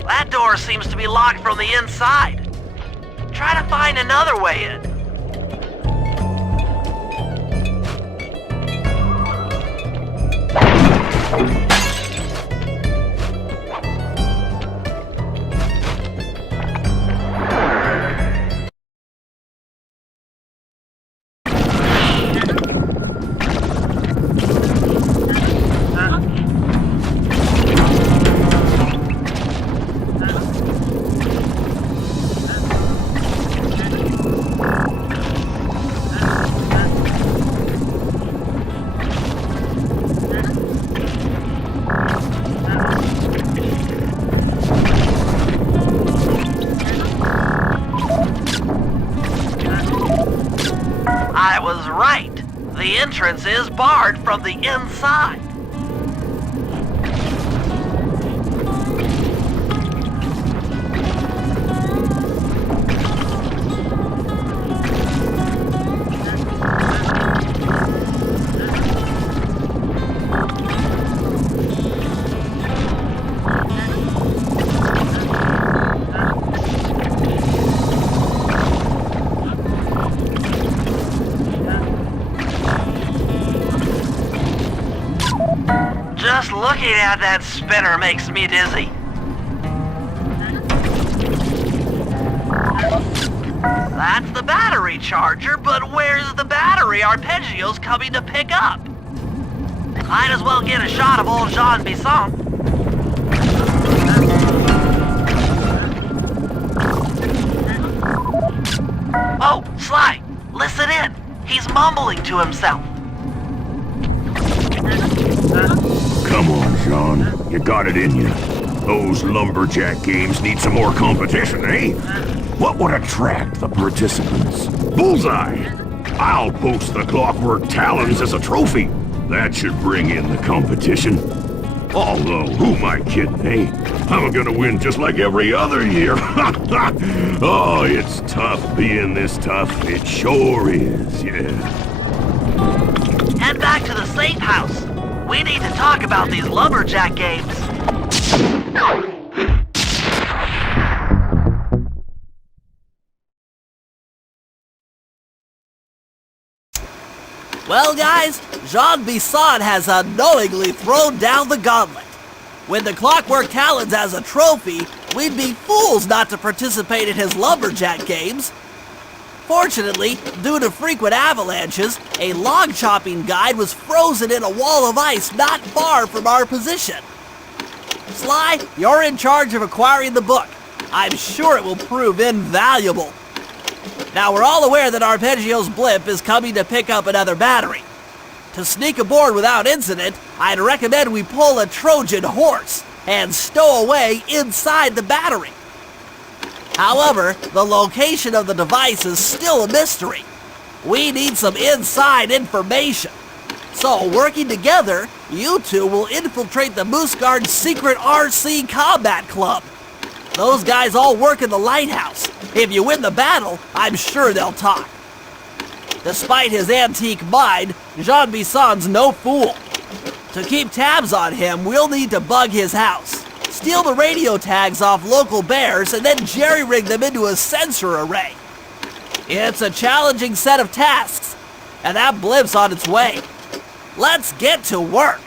That door seems to be locked from the inside. Try to find another way in. I was right. The entrance is barred from the inside. Just looking at that spinner makes me dizzy. That's the battery charger, but where's the battery Arpeggio's coming to pick up? Might as well get a shot of old Jean Bison. Oh, Sly, listen in. He's mumbling to himself. Come on, Sean. You got it in you. Those lumberjack games need some more competition, eh? What would attract the participants? Bullseye! I'll post the Clockwerk talons as a trophy. That should bring in the competition. Although, who am I kidding, eh? I'm gonna win just like every other year. Oh, it's tough being this tough. It sure is, yeah. Head back to the safe house. We need to talk about these lumberjack games. Well, guys, Jean Bison has unknowingly thrown down the gauntlet. With the Clockwerk talons as a trophy, we'd be fools not to participate in his lumberjack games. Fortunately, due to frequent avalanches, a log chopping guide was frozen in a wall of ice not far from our position. Sly, you're in charge of acquiring the book. I'm sure it will prove invaluable. Now, we're all aware that Arpeggio's blimp is coming to pick up another battery. To sneak aboard without incident, I'd recommend we pull a Trojan horse and stow away inside the battery. However, the location of the device is still a mystery. We need some inside information. So, working together, you two will infiltrate the Moose Guard's secret RC combat club. Those guys all work in the lighthouse. If you win the battle, I'm sure they'll talk. Despite his antique mind, Jean Bison's no fool. To keep tabs on him, we'll need to bug his house, steal the radio tags off local bears, and then jerry-rig them into a sensor array. It's a challenging set of tasks, and that blimp's on its way. Let's get to work.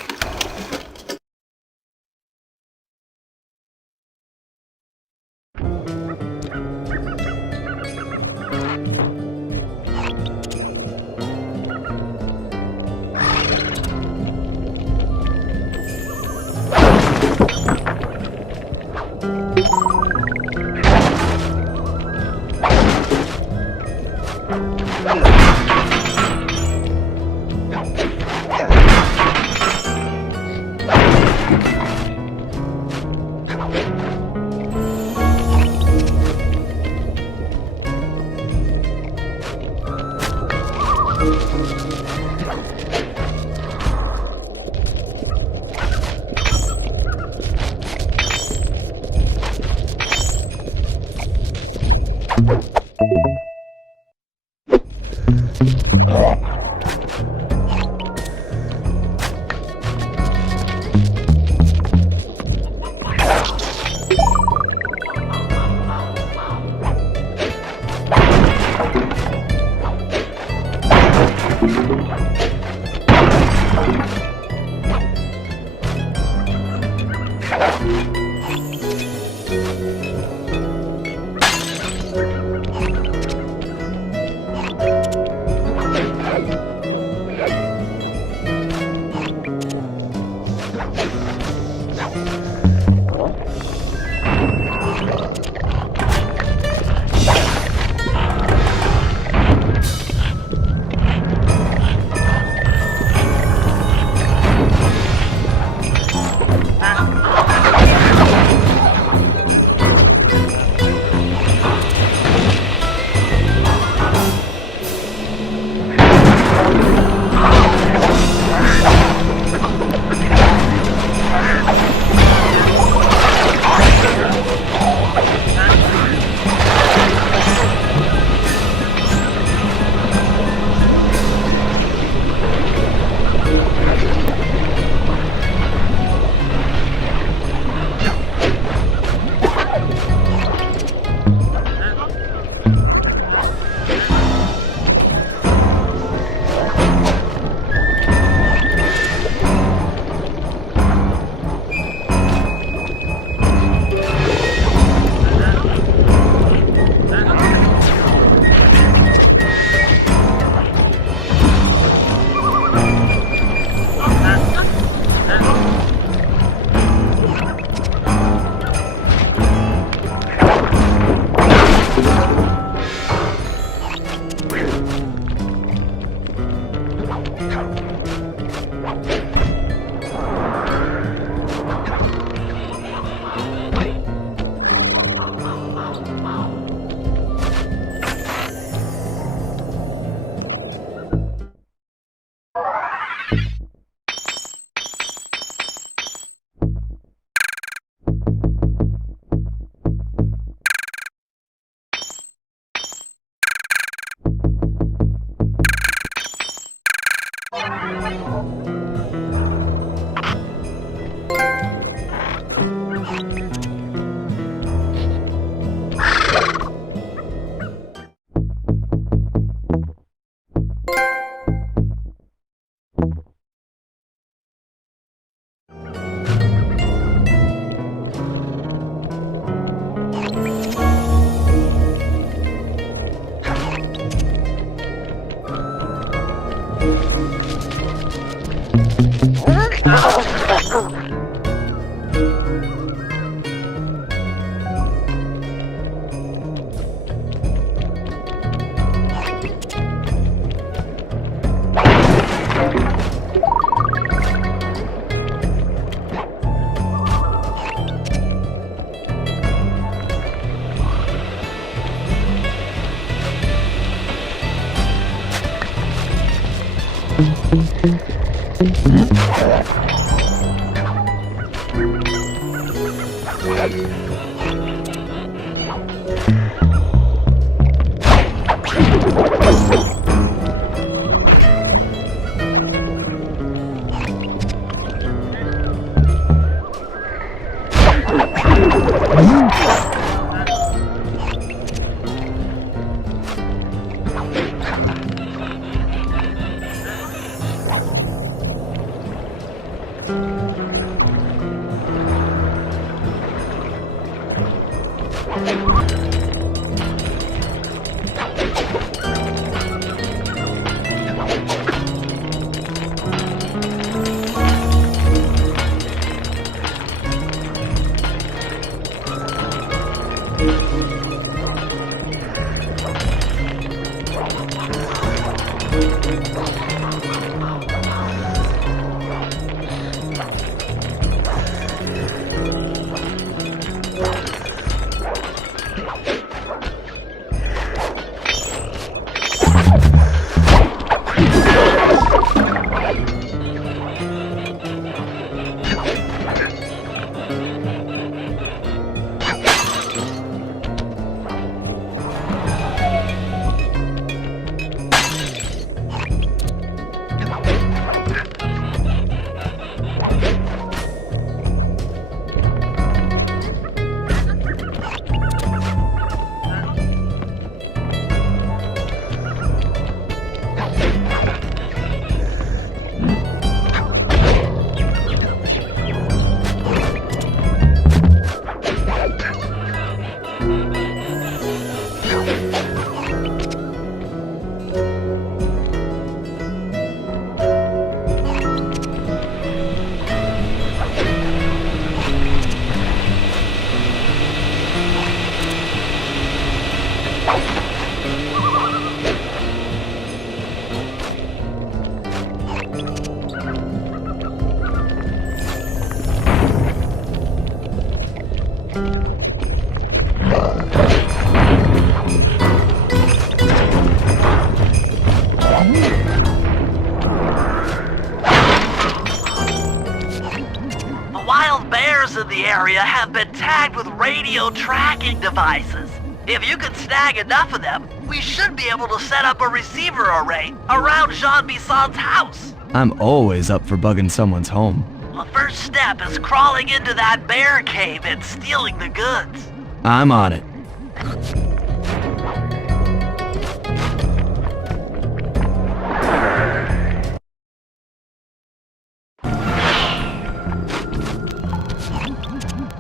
In the area have been tagged with radio tracking devices. If you can snag enough of them, we should be able to set up a receiver array around Jean Bison's house. I'm always up for bugging someone's home. The first step is crawling into that bear cave and stealing the goods. I'm on it.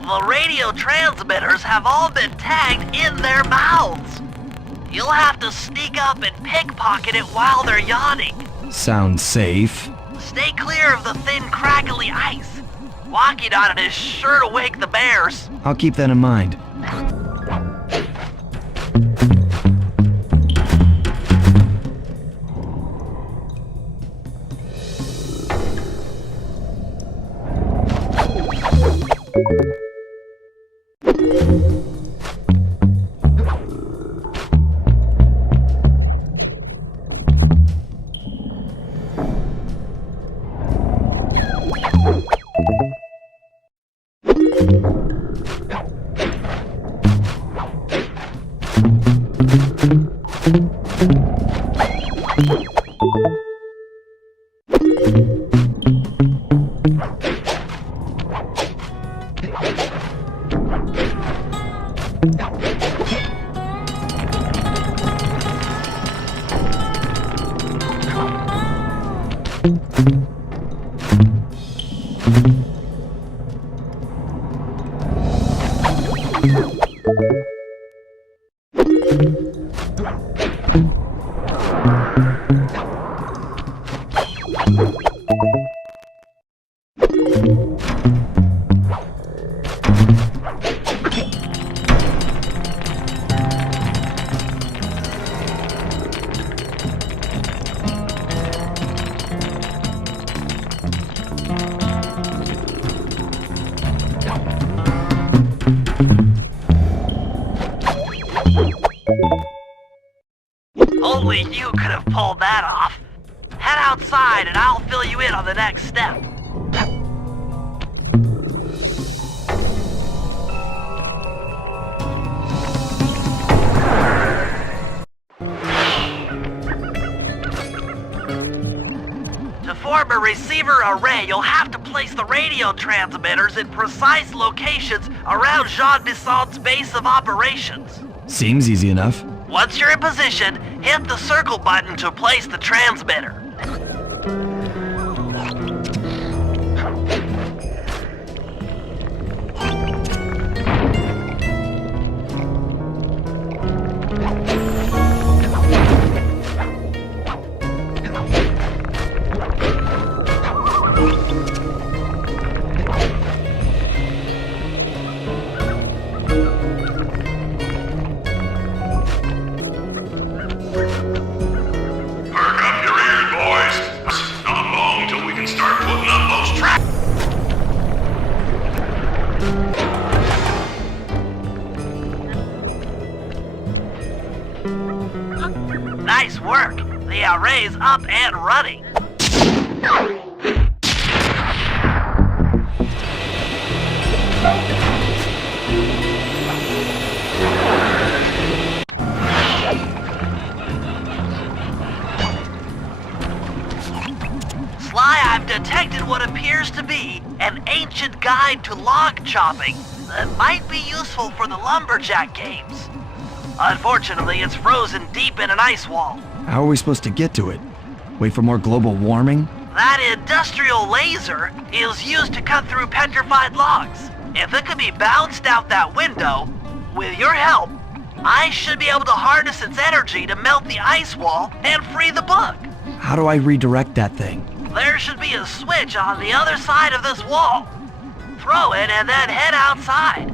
The radio transmitters have all been tagged in their mouths. You'll have to sneak up and pickpocket it while they're yawning. Sounds safe. Stay clear of the thin, crackly ice. Walking on it is sure to wake the bears. I'll keep that in mind. Only you could have pulled that off. head outside and I'll fill you in on the next step. To form a receiver array, you'll have to place the radio transmitters in precise locations around Jean Bison's base of operations. Seems easy enough. Once you're in position, hit the circle button to place the transmitter. Nice work! The array's up and running. Sly, I've detected what appears to be an ancient guide to log chopping that might be useful for the lumberjack games. Unfortunately, it's frozen deep in an ice wall. How are we supposed to get to it? Wait for more global warming? That industrial laser is used to cut through petrified logs. If it could be bounced out that window, with your help, I should be able to harness its energy to melt the ice wall and free the bug. How do I redirect that thing? There should be a switch on the other side of this wall. Throw it and then head outside.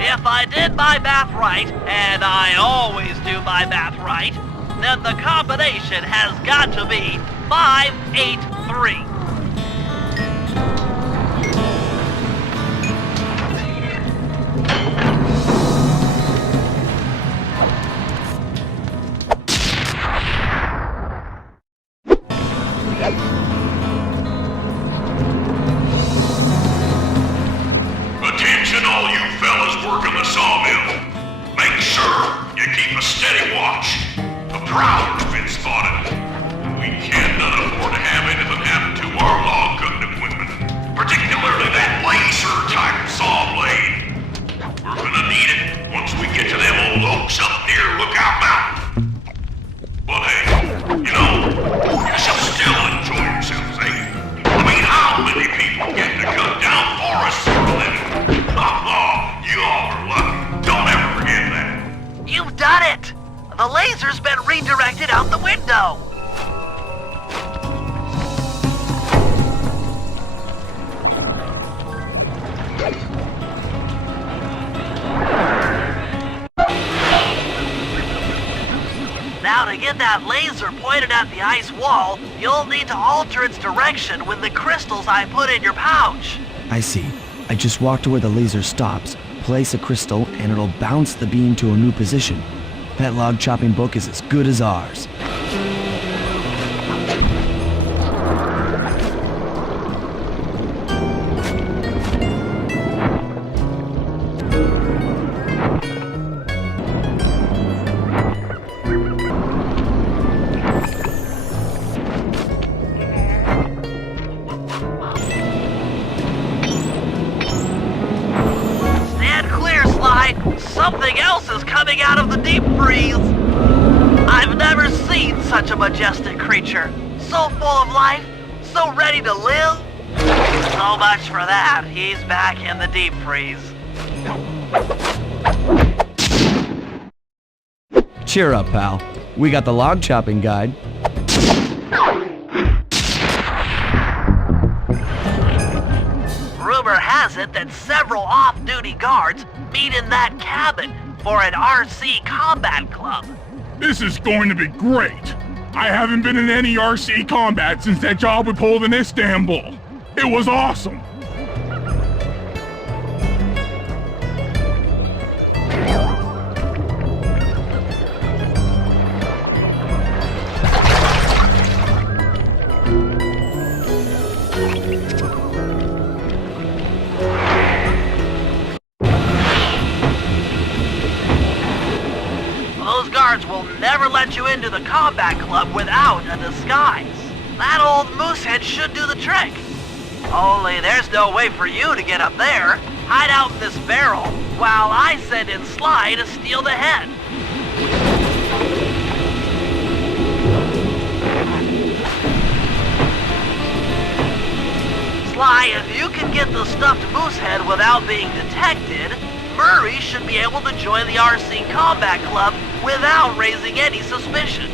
If I did my math right, and I always do my math right, then the combination has got to be 583. Attention all you fellas working the sawmill. Make sure you keep a steady watch. A prowler's been spotted. We cannot afford to have anything happen to our log cutting equipment, particularly that laser-type saw blade. We're gonna need it once we get to them old oaks up near Lookout Mountain. But hey, you know, you should still enjoy yourselves, eh? I mean, how many people get to cut down forests for a living? You all are lucky. Don't ever forget that. You've done it! The laser's been redirected out the window. Now to get that laser pointed at the ice wall, you'll need to alter its direction with the crystals I put in your pouch. I see. I just walk to where the laser stops, place a crystal, and it'll bounce the beam to a new position. That log chopping book is as good as ours. Something else is coming out of the deep freeze! I've never seen such a majestic creature. So full of life, so ready to live. So much for that, he's back in the deep freeze. Cheer up, pal. We got the log chopping guide. Rumor has it that several off-duty guards meet in that cabin for an RC combat club. This is going to be great. I haven't been in any RC combat since that job we pulled in Istanbul. It was awesome. Those guards will never let you into the combat club without a disguise. That old moosehead should do the trick. Only there's no way for you to get up there. Hide out in this barrel while I send in Sly to steal the head. Sly, if you can get the stuffed moosehead without being detected, Murray should be able to join the RC Combat Club without raising any suspicion.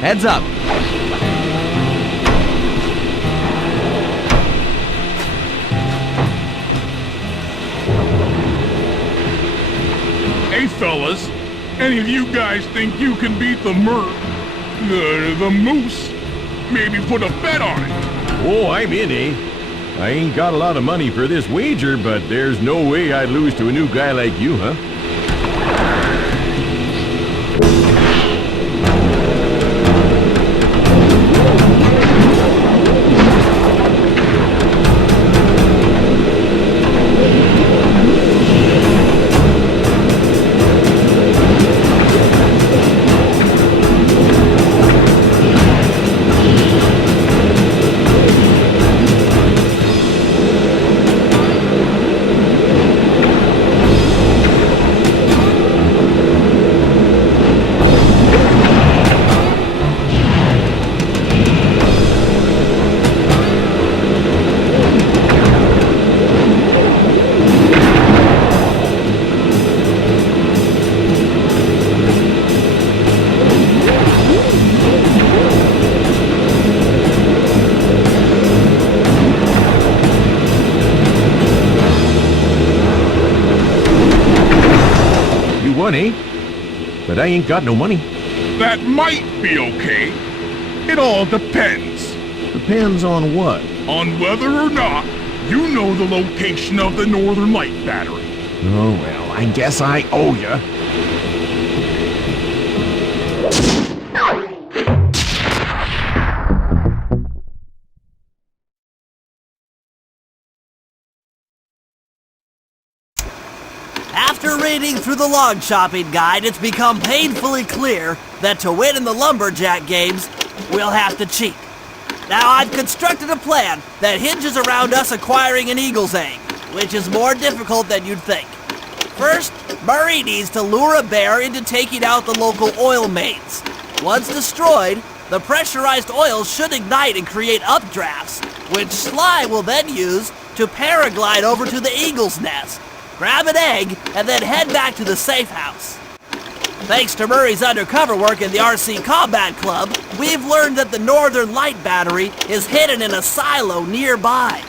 Heads up. Hey, fellas. Any of you guys think you can beat the moose? Maybe put a bet on it. Oh, I'm in, eh? I ain't got a lot of money for this wager, but there's no way I'd lose to a new guy like you, huh? Eh? But I ain't got no money. That might be okay. It all depends. Depends on what? On whether or not you know the location of the Northern Light Battery. Oh, well, I guess I owe ya. After reading through the log chopping guide, it's become painfully clear that to win in the lumberjack games, we'll have to cheat. Now, I've constructed a plan that hinges around us acquiring an eagle's egg, which is more difficult than you'd think. First, Murray needs to lure a bear into taking out the local oil mains. Once destroyed, the pressurized oil should ignite and create updrafts, which Sly will then use to paraglide over to the eagle's nest, grab an egg, and then head back to the safe house. Thanks to Murray's undercover work in the RC Combat Club, we've learned that the Northern Light Battery is hidden in a silo nearby.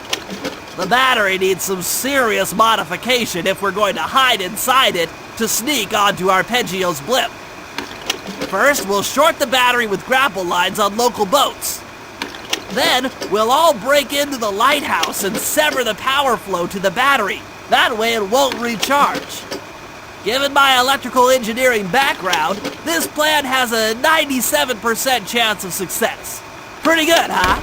The battery needs some serious modification if we're going to hide inside it to sneak onto Arpeggio's blimp. First, we'll short the battery with grapple lines on local boats. Then, we'll all break into the lighthouse and sever the power flow to the battery. That way it won't recharge. Given my electrical engineering background, this plan has a 97% chance of success. Pretty good, huh?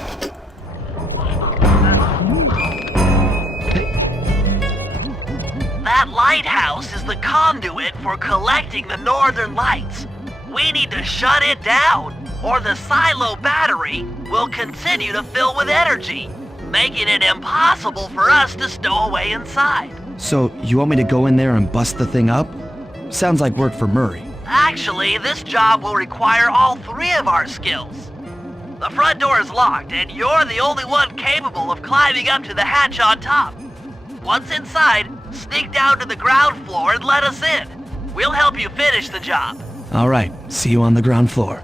That lighthouse is the conduit for collecting the northern lights. We need to shut it down, or the silo battery will continue to fill with energy, making it impossible for us to stow away inside. So, you want me to go in there and bust the thing up? Sounds like work for Murray. Actually, this job will require all three of our skills. The front door is locked, and you're the only one capable of climbing up to the hatch on top. Once inside, sneak down to the ground floor and let us in. We'll help you finish the job. All right, see you on the ground floor.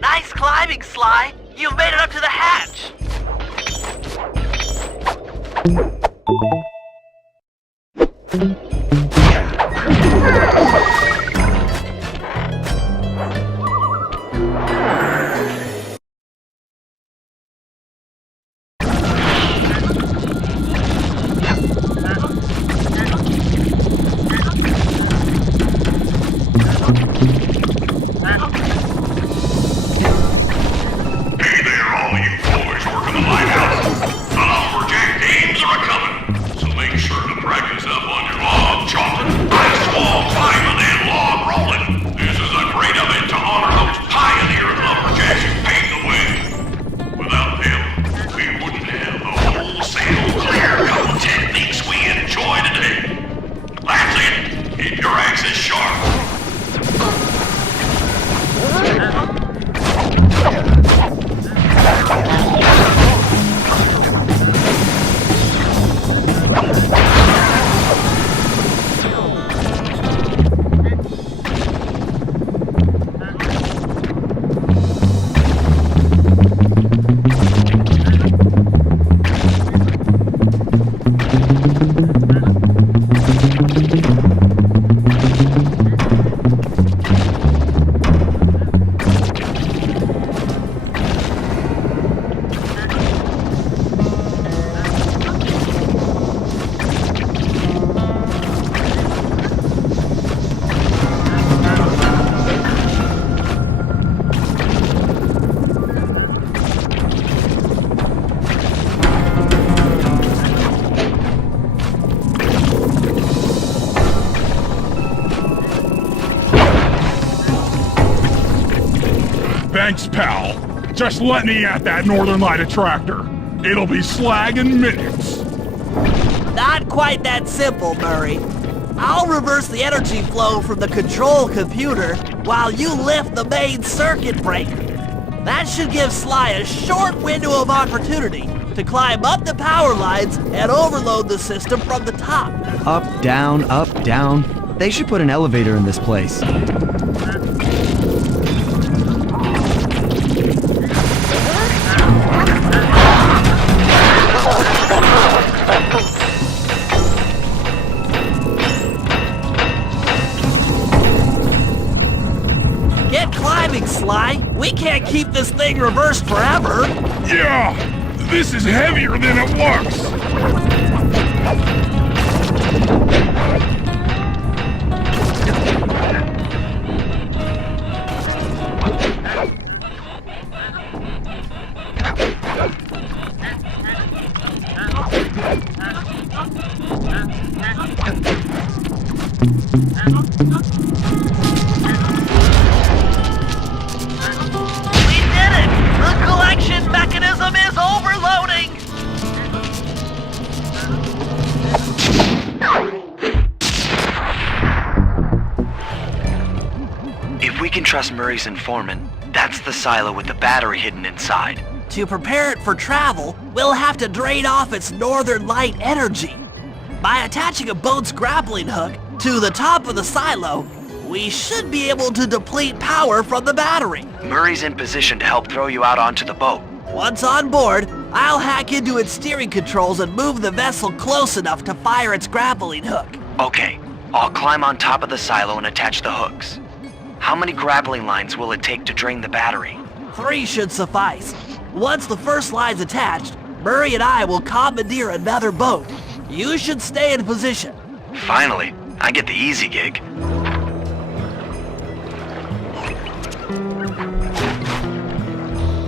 Nice climbing, Sly. You've made it up to the hatch. Thanks, pal. Just let me at that Northern Light attractor. It'll be slag in minutes. Not quite that simple, Murray. I'll reverse the energy flow from the control computer while you lift the main circuit breaker. That should give Sly a short window of opportunity to climb up the power lines and overload the system from the top. Up, down. They should put an elevator in this place. Get climbing, Sly. We can't keep this thing reversed forever. Yeah, this is heavier than it looks. We did it! The collection mechanism is overloading! If we can trust Murray's informant, that's the silo with the battery hidden inside. To prepare it for travel, we'll have to drain off its northern light energy. By attaching a boat's grappling hook to the top of the silo, we should be able to deplete power from the battery. Murray's in position to help throw you out onto the boat. Once on board, I'll hack into its steering controls and move the vessel close enough to fire its grappling hook. Okay, I'll climb on top of the silo and attach the hooks. How many grappling lines will it take to drain the battery? 3 should suffice. Once the first line's attached, Murray and I will commandeer another boat. You should stay in position. Finally, I get the easy gig.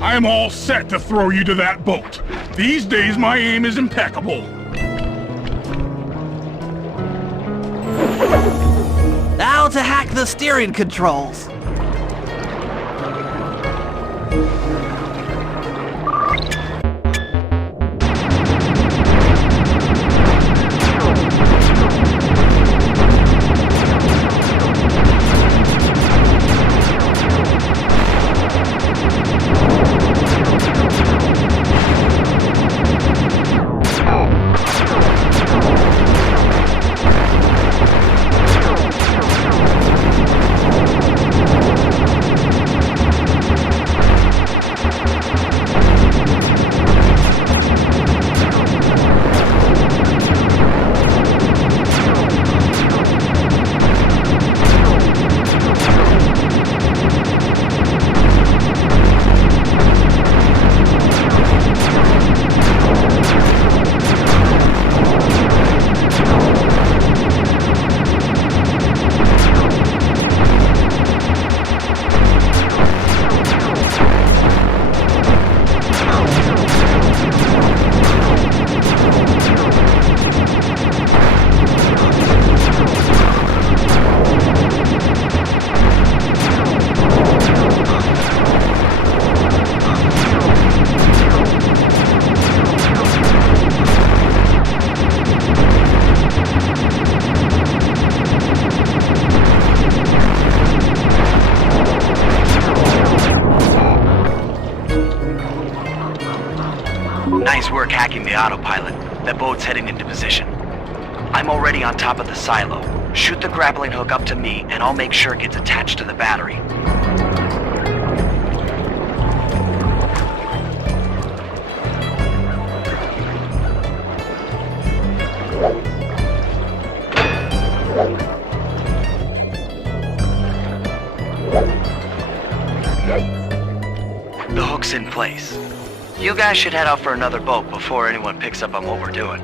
I'm all set to throw you to that boat. These days, my aim is impeccable. Now to hack the steering controls. Nice work hacking the autopilot. That boat's heading into position. I'm already on top of the silo. Shoot the grappling hook up to me, and I'll make sure it gets attached to the battery. The hook's in place. You guys should head out for another boat before anyone picks up on what we're doing.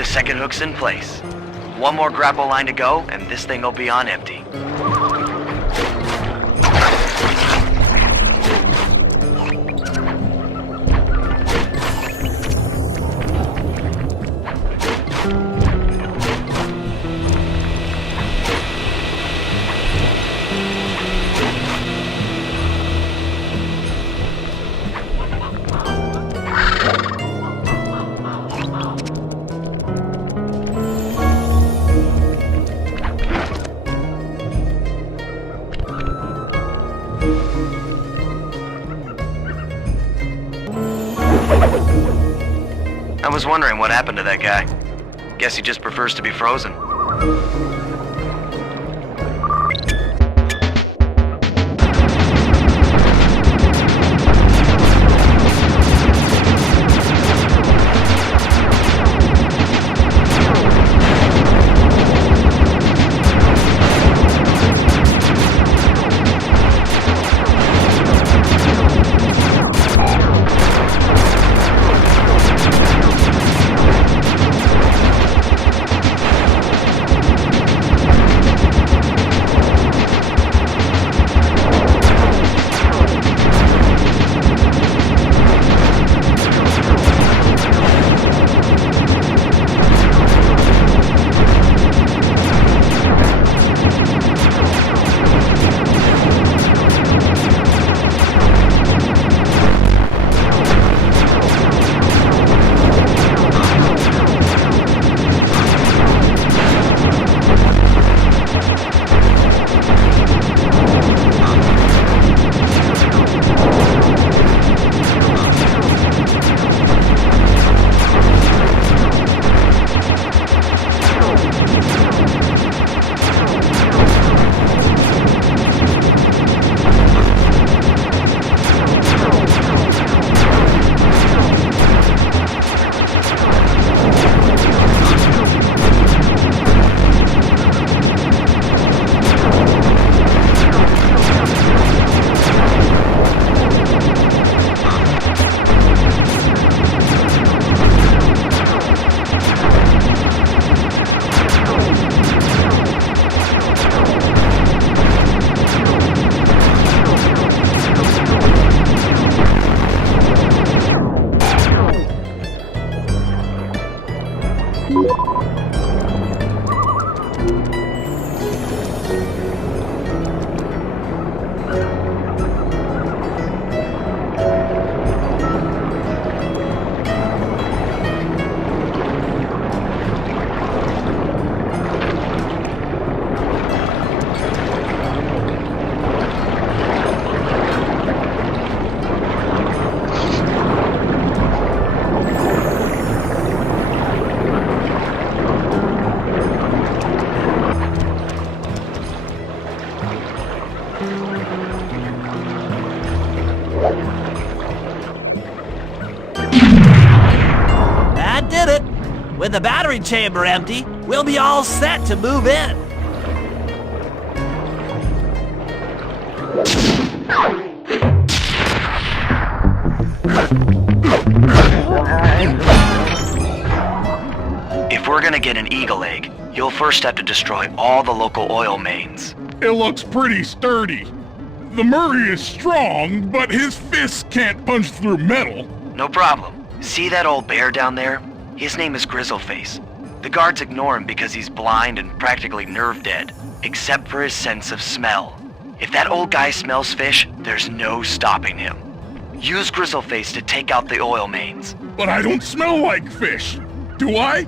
The second hook's in place. One more grapple line to go, and this thing will be on empty. I was wondering what happened to that guy. Guess he just prefers to be frozen. That did it. With the battery chamber empty, we'll be all set to move in. If we're gonna get an eagle egg, you'll first have to destroy all the local oil mains. It looks pretty sturdy. The Murray is strong, but his fists can't punch through metal. No problem. See that old bear down there? His name is Grizzleface. The guards ignore him because he's blind and practically nerve dead, except for his sense of smell. If that old guy smells fish, there's no stopping him. Use Grizzleface to take out the oil mains. But I don't smell like fish, do I?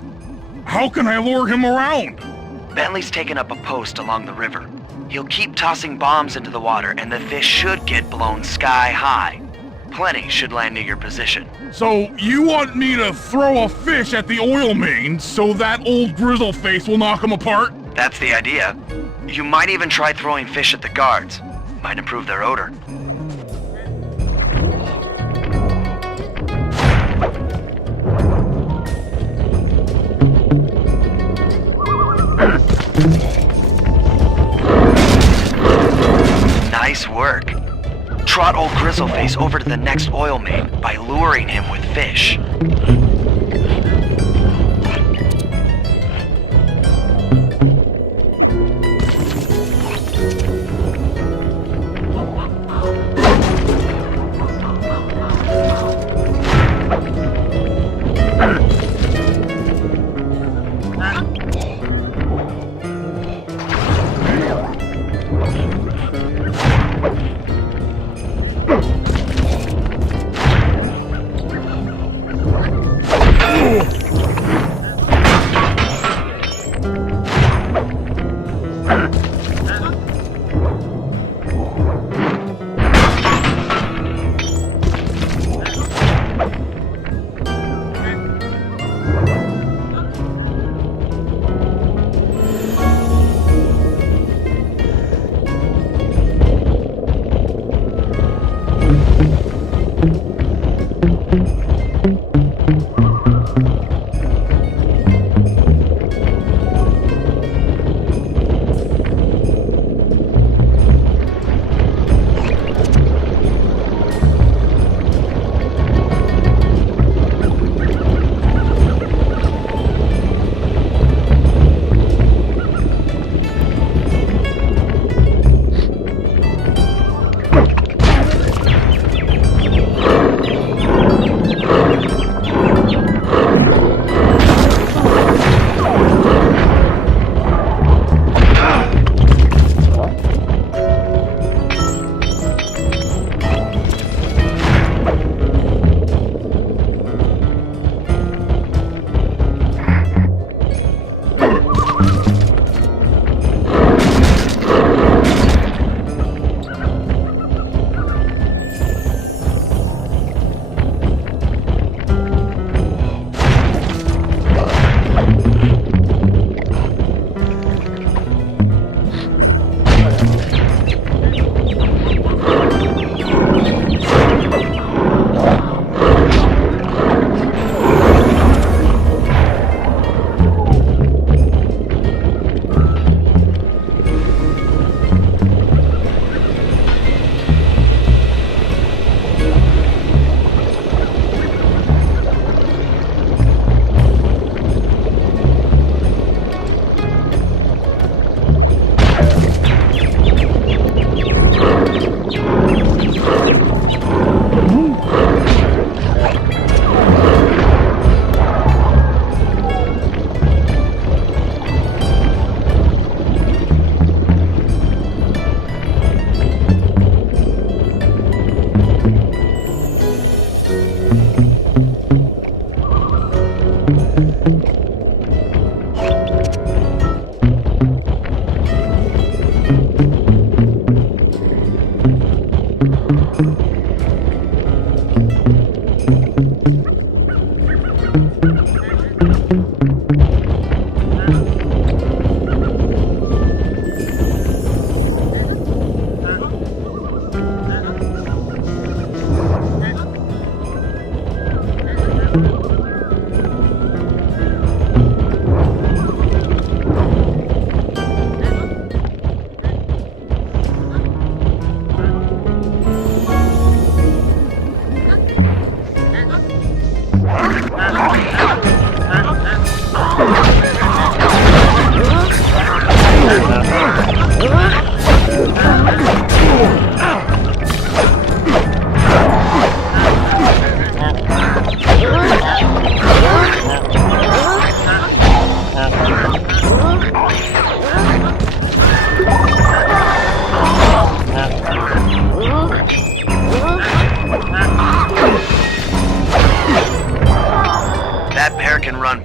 How can I lure him around? Bentley's taken up a post along the river. He'll keep tossing bombs into the water and the fish should get blown sky high. Plenty should land near your position. So you want me to throw a fish at the oil mains so that old Grizzleface will knock him apart? That's the idea. You might even try throwing fish at the guards. Might improve their odor. Nice work. Trot old Grizzleface over to the next oil main by luring him with fish.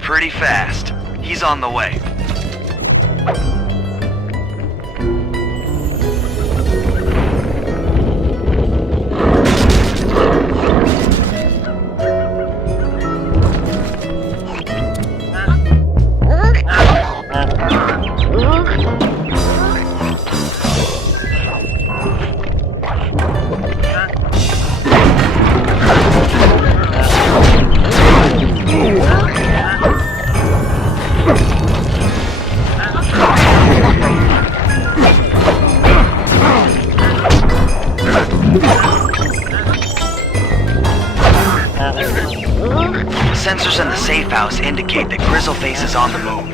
Pretty fast. He's on the way. Sensors in the safe house indicate that Grizzleface is on the move.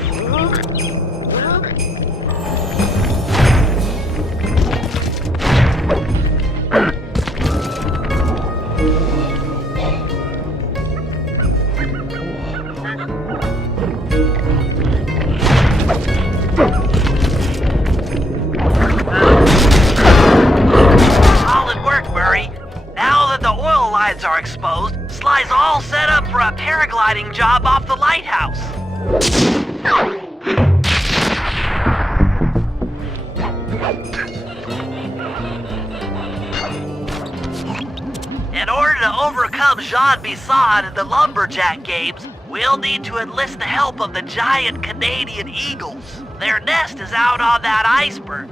Solid work, Murray. Now that the oil lines are exposed, Sly's all set up for a paragliding job off the lighthouse. In order to overcome Jean Bison and the Lumberjack games, we'll need to enlist the help of the giant Canadian eagles. Their nest is out on that iceberg.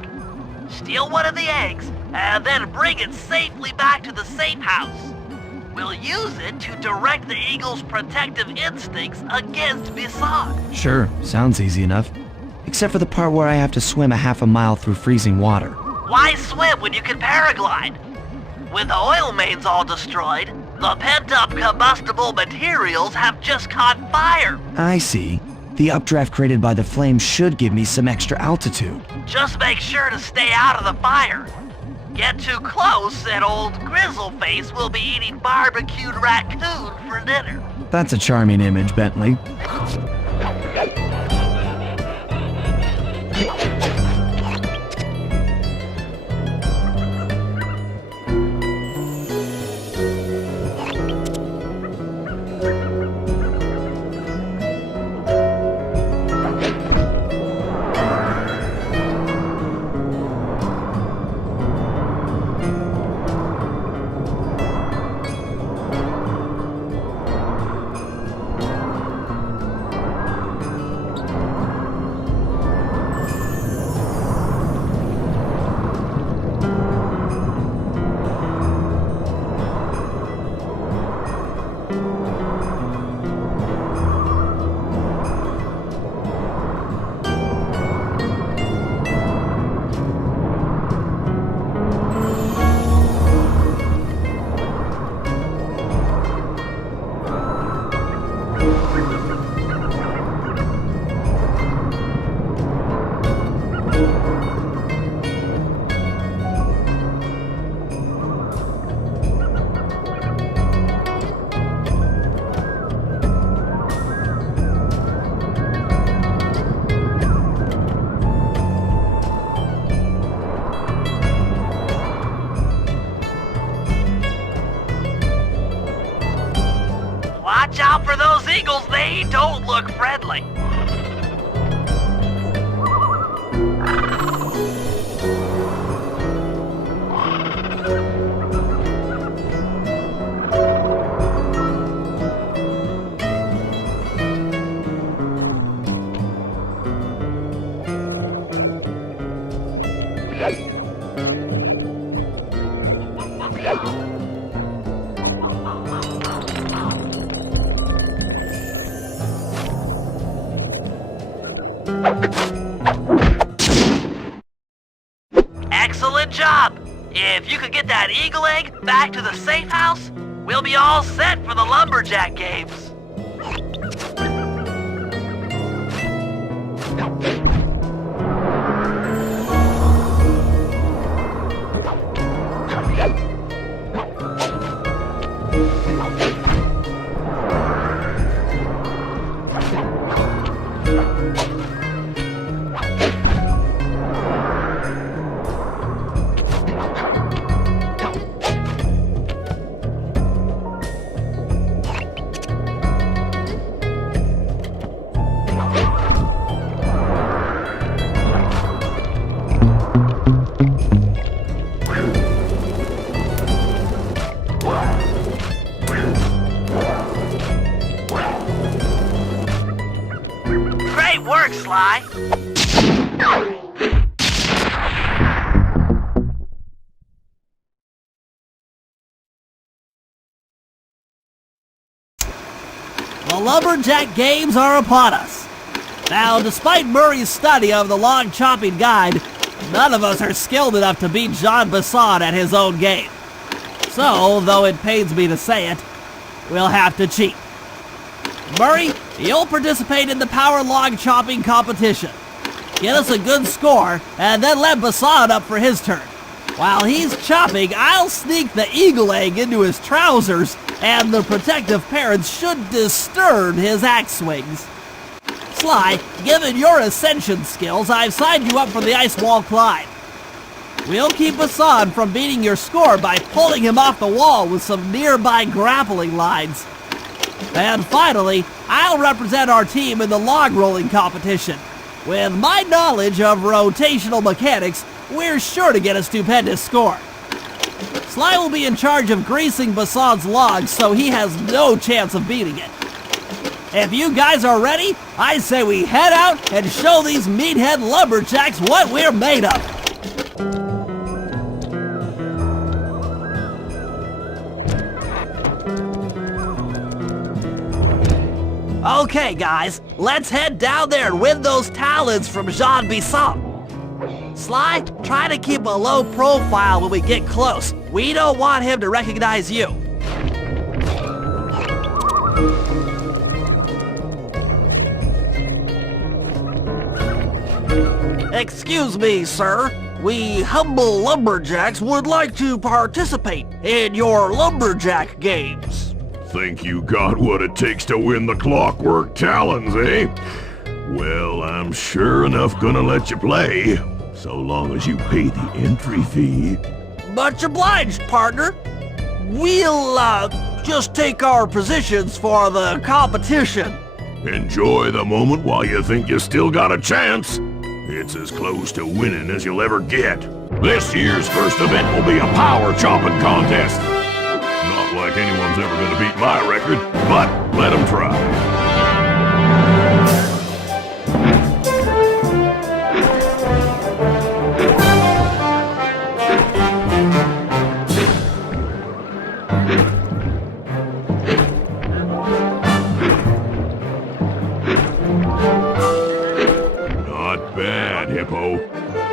Steal one of the eggs, and then bring it safely back to the safe house. We'll use it to direct the eagle's protective instincts against Bison. Sure, sounds easy enough. Except for the part where I have to swim a half a mile through freezing water. Why swim when you can paraglide? With the oil mains all destroyed, the pent-up combustible materials have just caught fire. I see. The updraft created by the flames should give me some extra altitude. Just make sure to stay out of the fire. Get too close and old Grizzleface will be eating barbecued raccoon for dinner. That's a charming image, Bentley. Watch out for those eagles, they don't look friendly. Excellent job! If you could get that eagle egg back to the safe house, we'll be all set for the Lumberjack games. lumberjack games are upon us. Now, despite Murray's study of the log chopping guide, none of us are skilled enough to beat Jean Bison at his own game. So, though it pains me to say it, we'll have to cheat. Murray, you'll participate in the power log chopping competition. Get us a good score, and then let Bison up for his turn. While he's chopping, I'll sneak the eagle egg into his trousers, and the protective parents should disturb his axe swings. Sly, given your ascension skills, I've signed you up for the ice wall climb. We'll keep Bison from beating your score by pulling him off the wall with some nearby grappling lines. And finally, I'll represent our team in the log rolling competition. With my knowledge of rotational mechanics, we're sure to get a stupendous score. Sly will be in charge of greasing Bison's logs, so he has no chance of beating it. If you guys are ready, I say we head out and show these meathead lumberjacks what we're made of. Okay, guys, let's head down there and win those talents from Jean Bison. Sly, try to keep a low profile when we get close. We don't want him to recognize you. Excuse me, sir. We humble lumberjacks would like to participate in your lumberjack games. Think you got what it takes to win the Clockwerk talons, eh? Well, I'm sure enough gonna let you play, so long as you pay the entry fee. Much obliged, partner. We'll, just take our positions for the competition. Enjoy the moment while you think you still got a chance. It's as close to winning as you'll ever get. This year's first event will be a power chopping contest. Not like anyone's ever gonna beat my record, but let them try.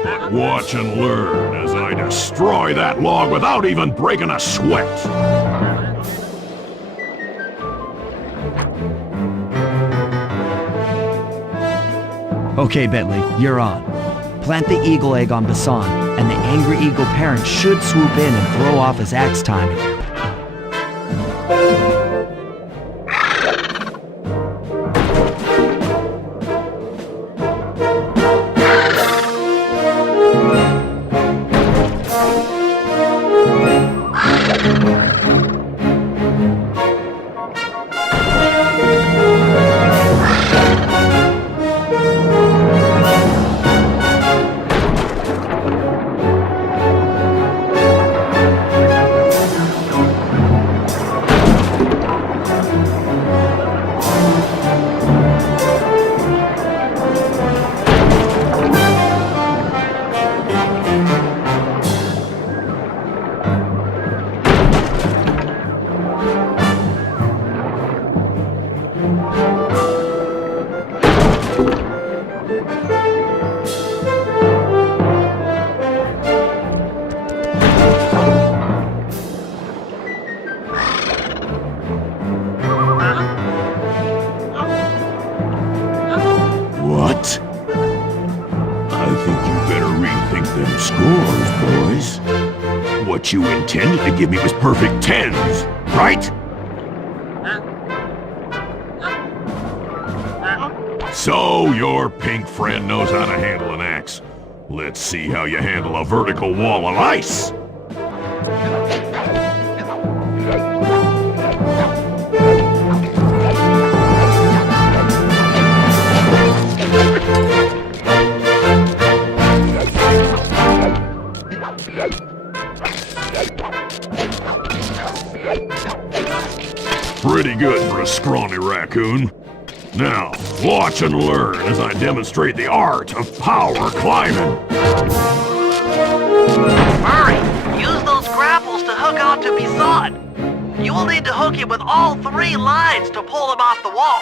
But watch and learn as I destroy that log without even breaking a sweat. Okay, Bentley, you're on. Plant the eagle egg on Bison, and the angry eagle parent should swoop in and throw off his axe timing. What you intended to give me was perfect tens, right? So your pink friend knows how to handle an axe. Let's see how you handle a vertical wall of ice. Pretty good for a scrawny raccoon. Now, watch and learn as I demonstrate the art of power climbing. Murray, use those grapples to hook onto Bison. You will need to hook him with all 3 lines to pull him off the wall.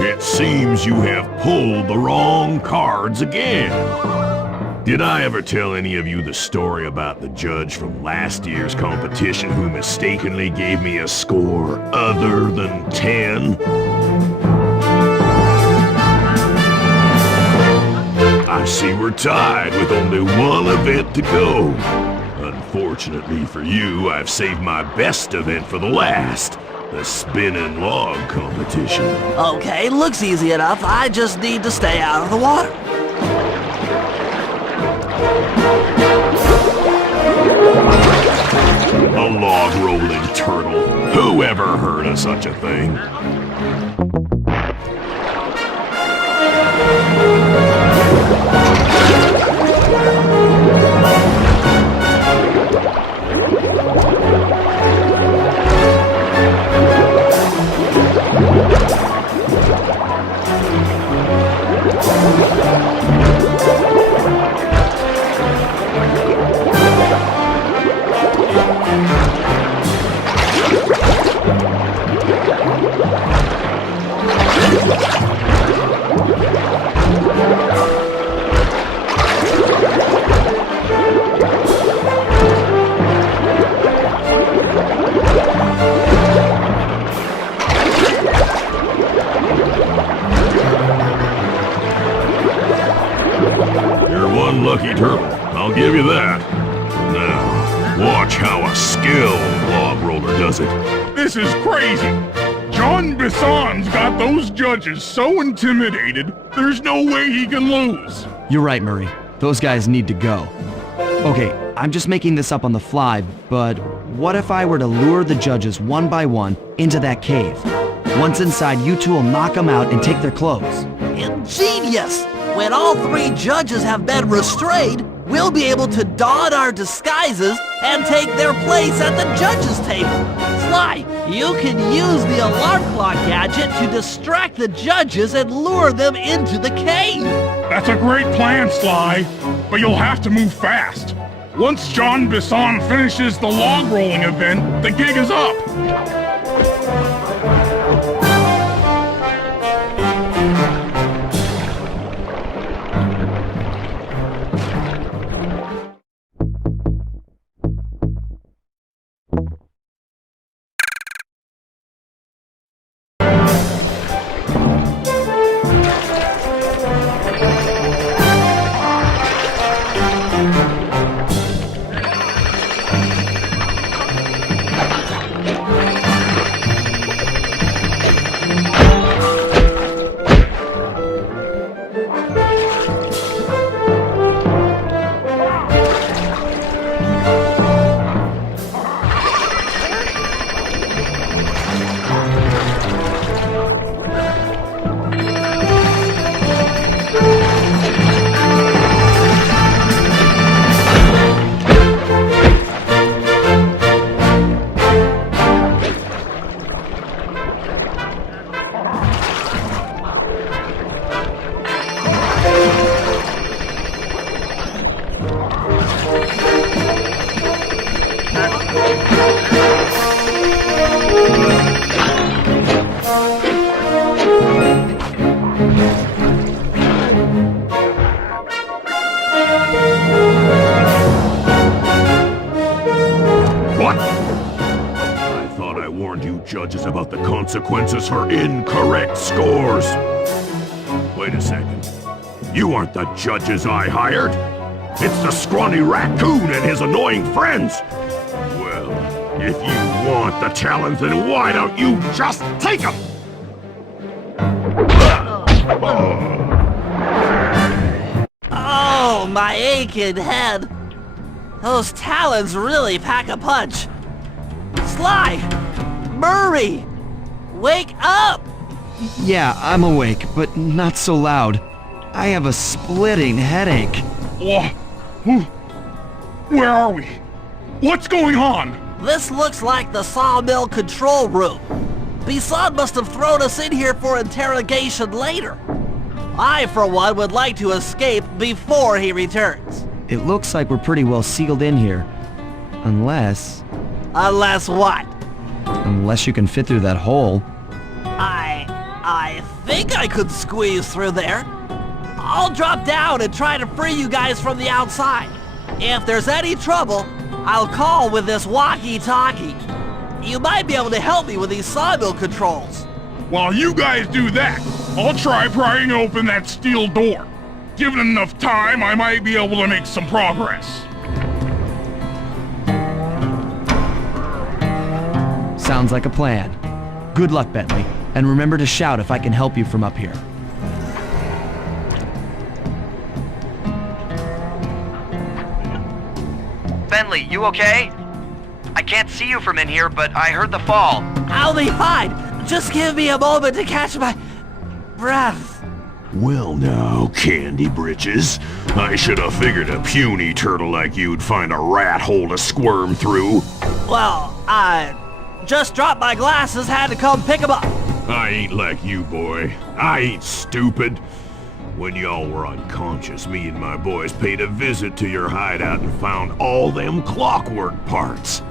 It seems you have pulled the wrong cards again. Did I ever tell any of you the story about the judge from last year's competition who mistakenly gave me a score other than 10? I see we're tied with only one event to go. Unfortunately for you, I've saved my best event for the last. The spinning log competition. Okay, looks easy enough. I just need to stay out of the water. A log rolling turtle. Who ever heard of such a thing? Lucky turtle, I'll give you that. Now, watch how a skilled log roller does it. This is crazy. John Bison's got those judges so intimidated, there's no way he can lose. You're right, Murray. Those guys need to go. Okay, I'm just making this up on the fly, but what if I were to lure the judges one by one into that cave? Once inside, you two will knock them out and take their clothes. Ingenious! When all 3 judges have been restrained, we'll be able to don our disguises and take their place at the judges' table. Sly, you can use the alarm clock gadget to distract the judges and lure them into the cave. That's a great plan, Sly, but you'll have to move fast. Once John Bison finishes the log rolling event, the gig is up. Judges about the consequences for incorrect scores. Wait a second. You aren't the judges I hired. It's the scrawny raccoon and his annoying friends. Well, if you want the talent, then why don't you just take them? Oh my aching head. Those talons really pack a punch. Sly! Murray! Wake up! Yeah, I'm awake, but not so loud. I have a splitting headache. Where are we? What's going on? This looks like the sawmill control room. Bison must have thrown us in here for interrogation later. I, for one, would like to escape before he returns. It looks like we're pretty well sealed in here. Unless... Unless what? Unless you can fit through that hole. I think I could squeeze through there. I'll drop down and try to free you guys from the outside. If there's any trouble, I'll call with this walkie-talkie. You might be able to help me with these sawmill controls. While you guys do that, I'll try prying open that steel door. Given enough time, I might be able to make some progress. Sounds like a plan. Good luck, Bentley, and remember to shout if I can help you from up here. Bentley, you okay? I can't see you from in here, but I heard the fall. I'll be fine. Just give me a moment to catch my breath. Well now, Candy Britches. I should have figured a puny turtle like you'd find a rat hole to squirm through. Well, I just dropped my glasses, had to come pick them up. I ain't like you, boy. I ain't stupid. When y'all were unconscious, me and my boys paid a visit to your hideout and found all them Clockwerk parts.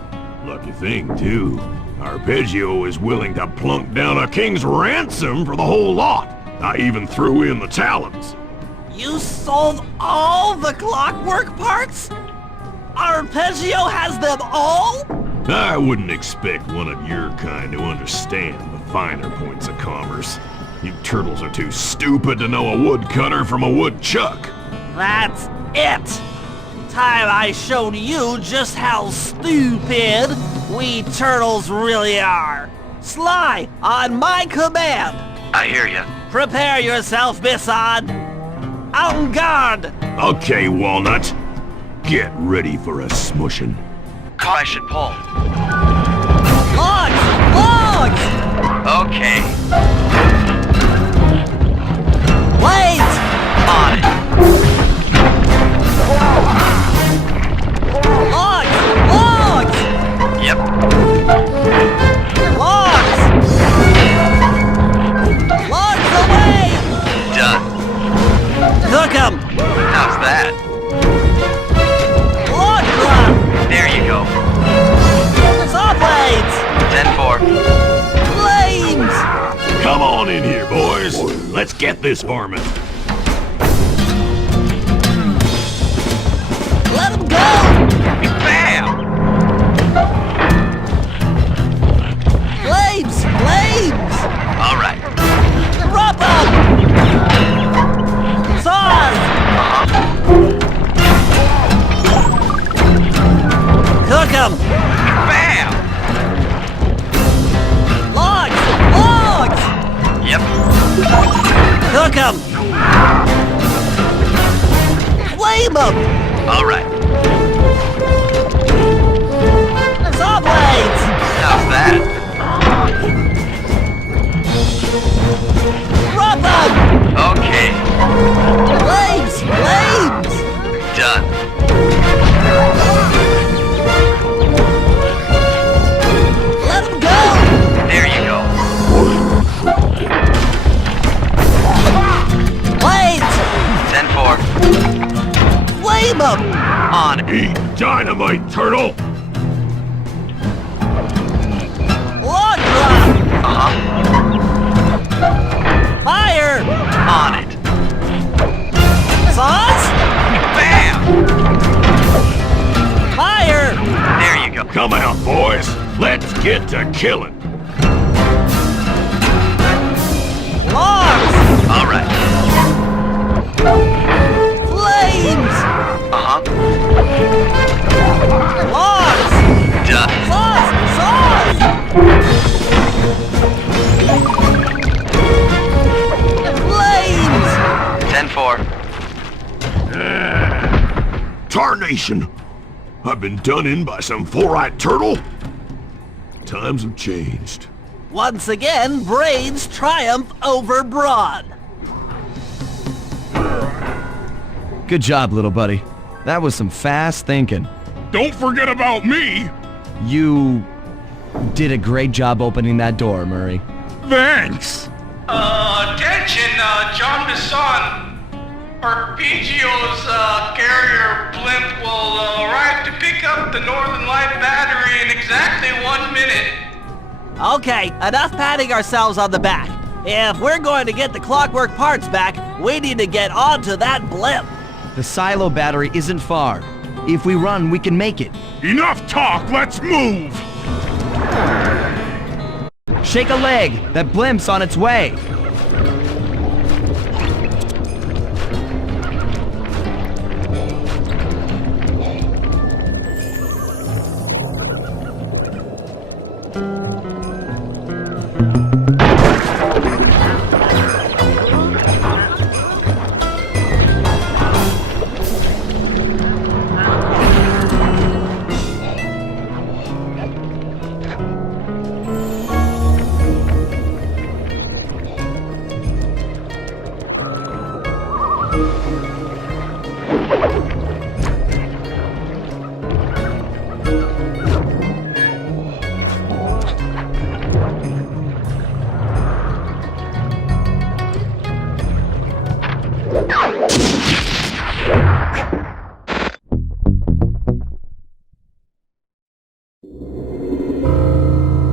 Lucky thing, too. Arpeggio is willing to plunk down a king's ransom for the whole lot. I even threw in the talons. You sold all the Clockwerk parts? Arpeggio has them all? I wouldn't expect one of your kind to understand the finer points of commerce. You turtles are too stupid to know a woodcutter from a woodchuck. That's it! Time I showed you just how stupid we turtles really are. Sly, on my command! I hear you. Prepare yourself, Bison! En garde! Okay, Walnut. Get ready for a smushing. I should pull. Logs! Logs! Okay. Wait! On it. Logs! Logs! Yep. Logs! Logs away! Done. Cook 'em! How's that? Log drop! There you go. Saw blades! 10-4. Flames! Come on in here, boys. Let's get this varmint. Let 'em go! Bam! Flames! Flames! All right. Drop 'em! Saws! Cook 'em! Bam! Logs! Logs! Yep. Cook 'em! Flame 'em! All right. Saw blades! How's that? Drop 'em! Okay. Flames! Flames! Done. Let 'em go! There you go. Blades! 10-4. Flame 'em! On it. Eat dynamite, turtle! Log drop! Uh-huh. Fire! On it. Saws? Bam! Fire! There you go. Come out, boys. Let's get to killing. Logs! All right. Flames! Uh-huh. Logs! Done. Saws! Saws! Flames! 10-4. Tarnation! I've been done in by some four-eyed turtle? Times have changed. Once again, brains triumph over brawn. Good job, little buddy. That was some fast thinking. Don't forget about me! You did a great job opening that door, Murray. Thanks! Attention, John Bison. Arpeggio's carrier blimp will arrive to pick up the Northern Light battery in exactly 1 minute. Okay, enough patting ourselves on the back. If we're going to get the Clockwerk parts back, we need to get onto that blimp. The silo battery isn't far. If we run, we can make it. Enough talk, let's move! Shake a leg! That blimp's on its way!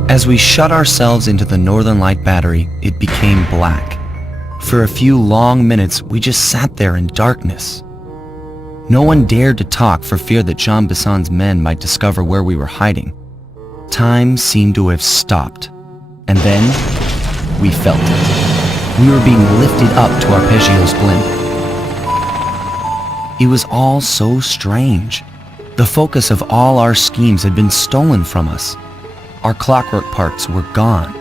As we shut ourselves into the Northern Light battery, it became black. For a few long minutes, we just sat there in darkness. No one dared to talk for fear that Jean Bison's men might discover where we were hiding. Time seemed to have stopped. And then, we felt it. We were being lifted up to Arpeggio's blimp. It was all so strange. The focus of all our schemes had been stolen from us. Our Clockwerk parts were gone.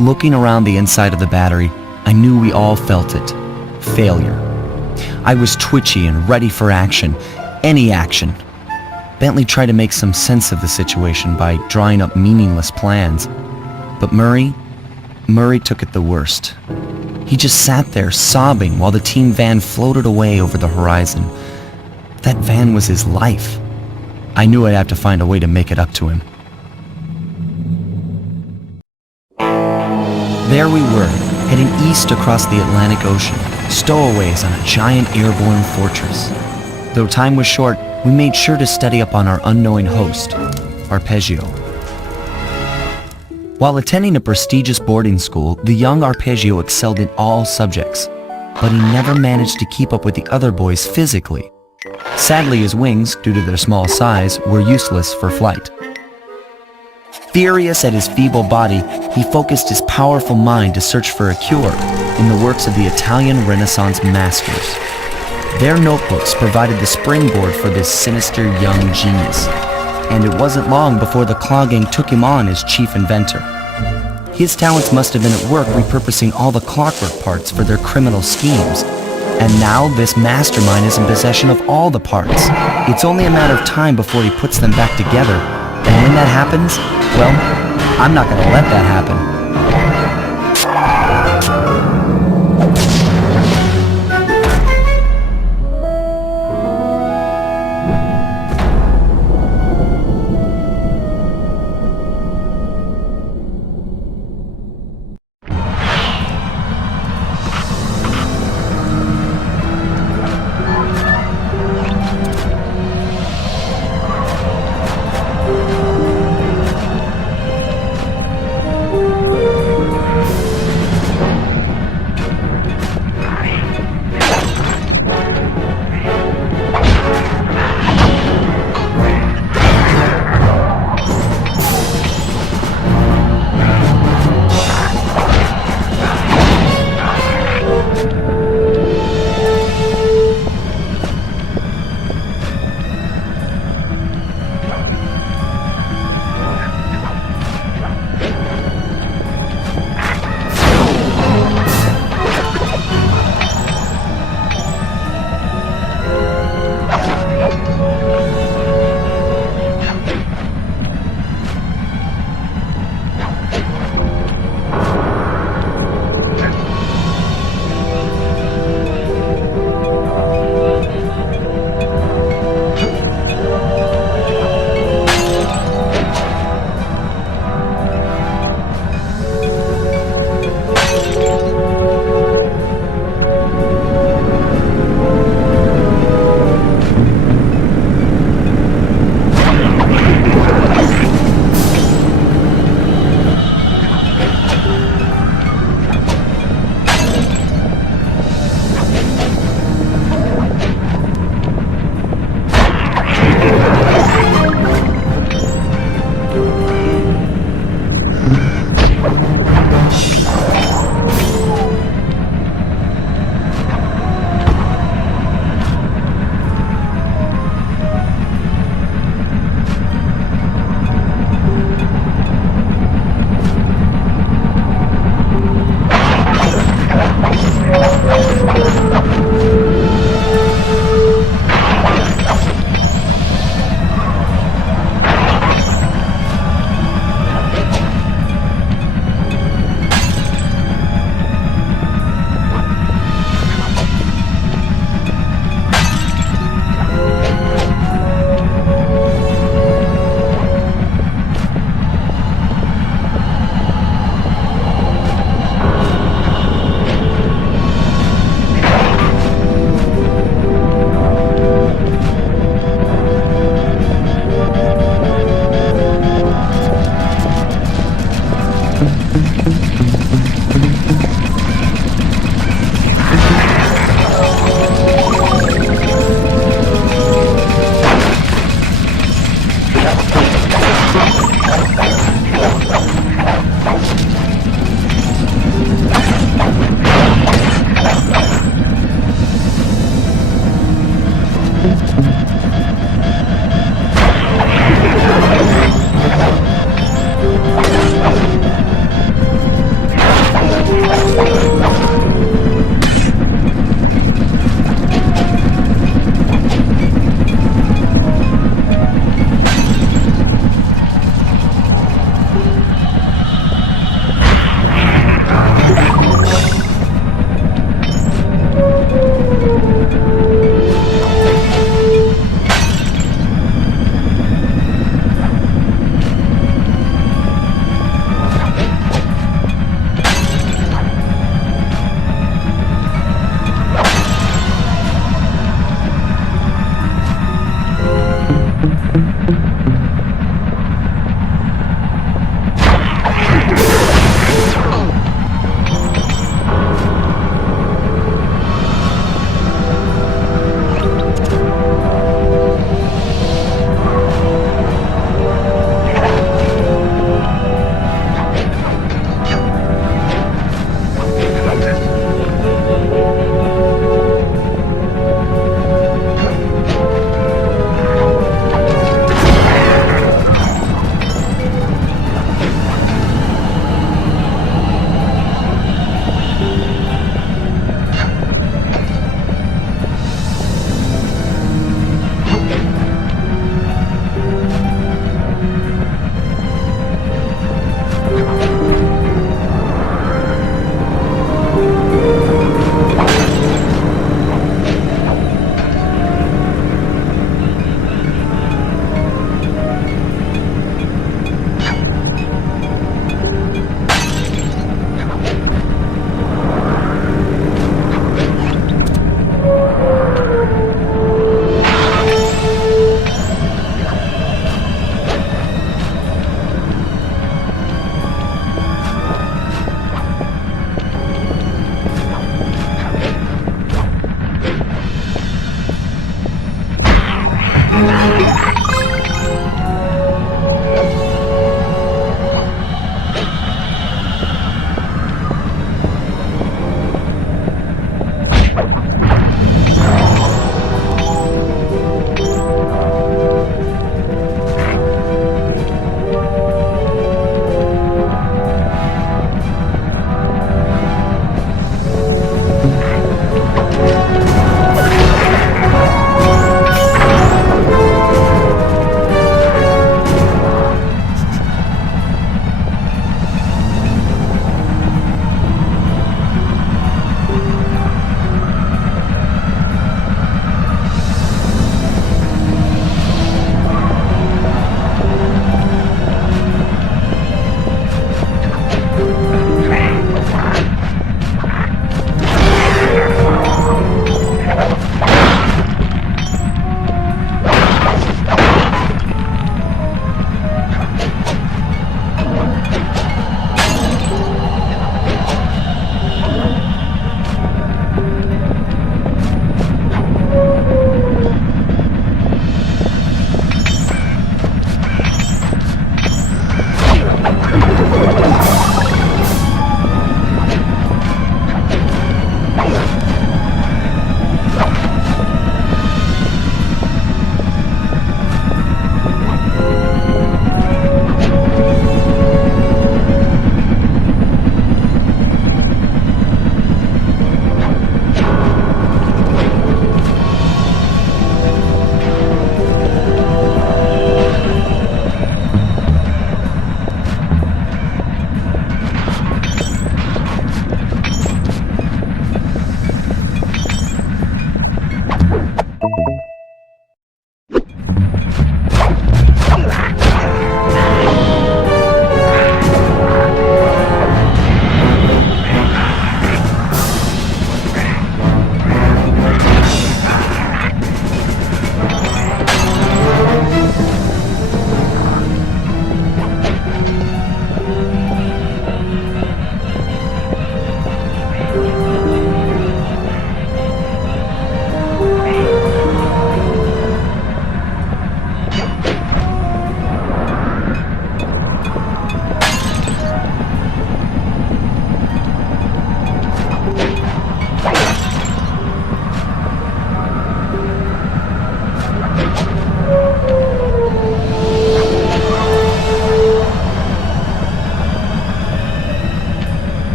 Looking around the inside of the battery, I knew we all felt it. Failure. I was twitchy and ready for action. Any action. Bentley tried to make some sense of the situation by drawing up meaningless plans. But Murray took it the worst. He just sat there sobbing while the team van floated away over the horizon. That van was his life. I knew I'd have to find a way to make it up to him. There we were, heading east across the Atlantic Ocean, stowaways on a giant airborne fortress. Though time was short, we made sure to study up on our unknowing host, Arpeggio. While attending a prestigious boarding school, the young Arpeggio excelled in all subjects, but he never managed to keep up with the other boys physically. Sadly, his wings, due to their small size, were useless for flight. Furious at his feeble body, he focused his powerful mind to search for a cure in the works of the Italian Renaissance masters. Their notebooks provided the springboard for this sinister young genius, and it wasn't long before the Klaww gang took him on as chief inventor. His talents must have been at work repurposing all the Clockwerk parts for their criminal schemes, and now this mastermind is in possession of all the parts. It's only a matter of time before he puts them back together. And when that happens, well, I'm not gonna let that happen.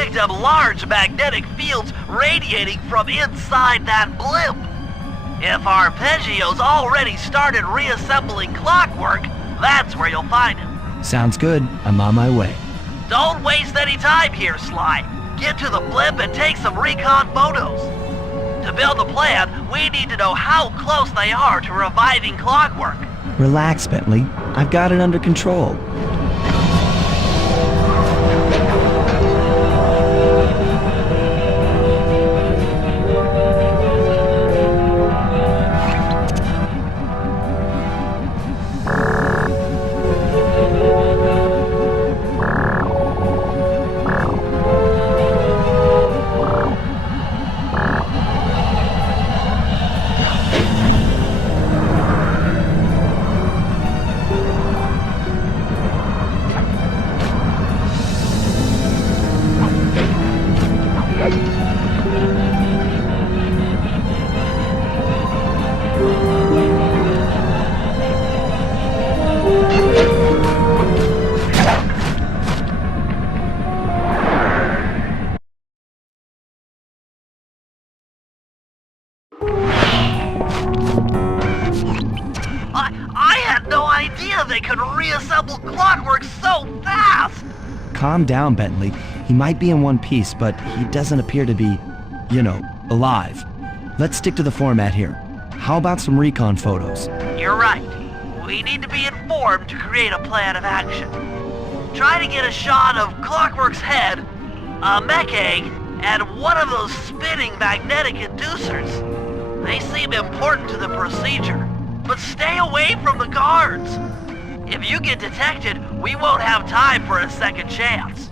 picked up large magnetic fields radiating from inside that blimp. If Arpeggio's already started reassembling Clockwerk, that's where you'll find him. Sounds good. I'm on my way. Don't waste any time here, Sly. Get to the blimp and take some recon photos. To build a plan, we need to know how close they are to reviving Clockwerk. Relax, Bentley. I've got it under control. I had no idea they could reassemble Clockwerk so fast! Calm down, Bentley. He might be in one piece, but he doesn't appear to be, alive. Let's stick to the format here. How about some recon photos? You're right. We need to be informed to create a plan of action. Try to get a shot of Clockwerk's head, a mech egg, and one of those spinning magnetic inducers. They seem important to the procedure, but stay away from the guards. If you get detected, we won't have time for a second chance.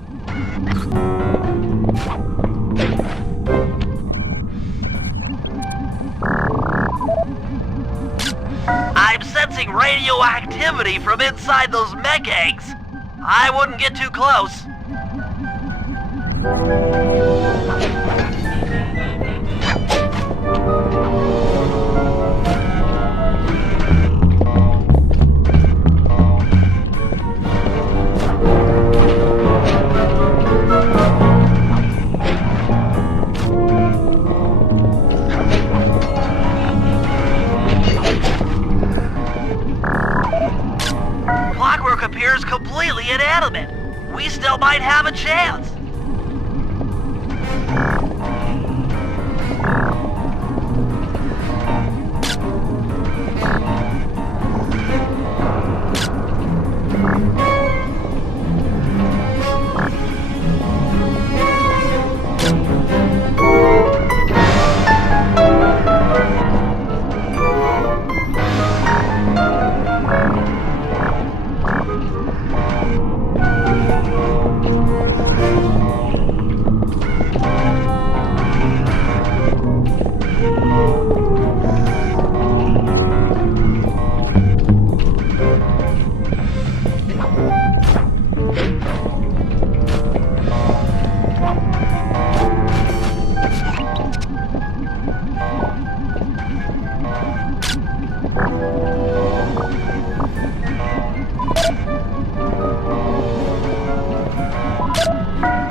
I'm sensing radioactivity from inside those mech eggs. I wouldn't get too close. Clockwerk appears completely inanimate. We still might have a chance.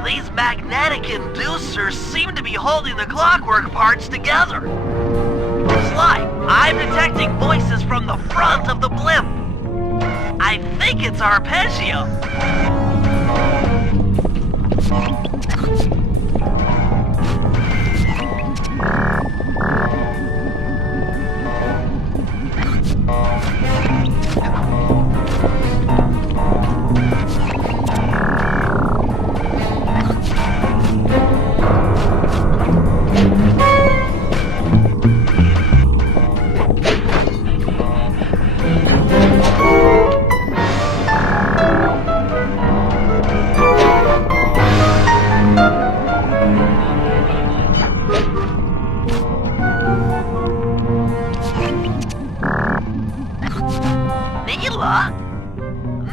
These magnetic inducers seem to be holding the Clockwerk parts together. Sly, I'm detecting voices from the front of the blimp. I think it's Arpeggio.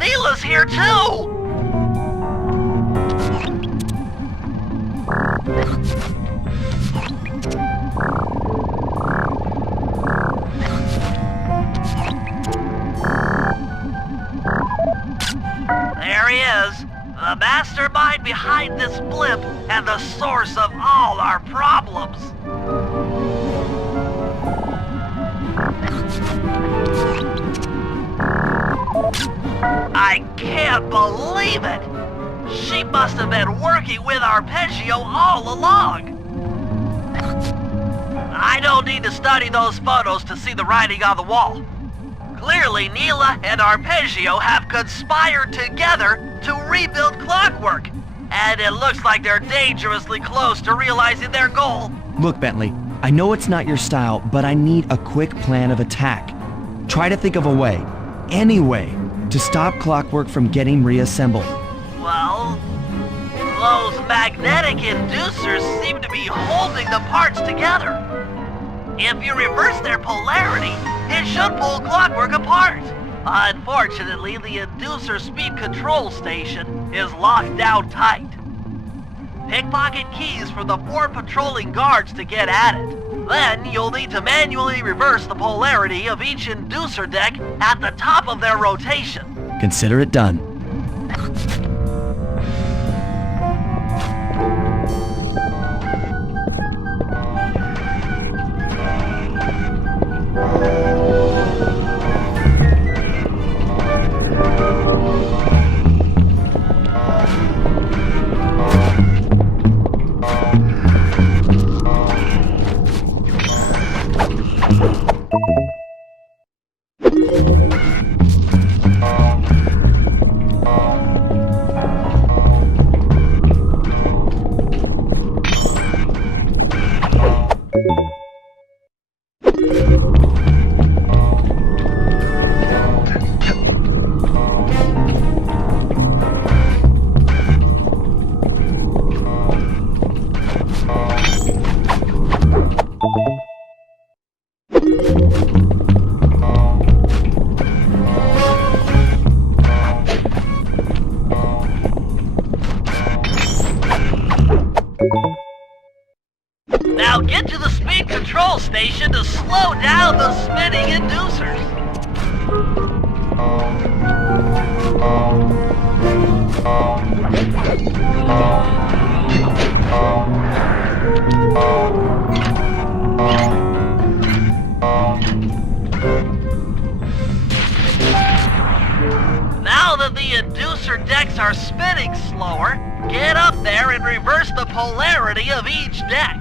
Neela's here too! There he is, the the mastermind behind this blimp and the source of all our problems. I can't believe it! She must have been working with Arpeggio all along. I don't need to study those photos to see the writing on the wall. Clearly, Neela and Arpeggio have conspired together to rebuild Clockwerk, and it looks like they're dangerously close to realizing their goal. Look, Bentley, I know it's not your style, but I need a quick plan of attack. Try to think of a way, any way, to stop Clockwerk from getting reassembled. Well, those magnetic inducers seem to be holding the parts together. If you reverse their polarity, it should pull Clockwerk apart. Unfortunately, the inducer speed control station is locked down tight. Pickpocket keys for the 4 patrolling guards to get at it. Then you'll need to manually reverse the polarity of each inducer deck at the top of their rotation. Consider it done. Now get to the speed control station to slow down the spinning inducers. Now that the inducer decks are spinning slower, get up there and reverse the polarity of each deck.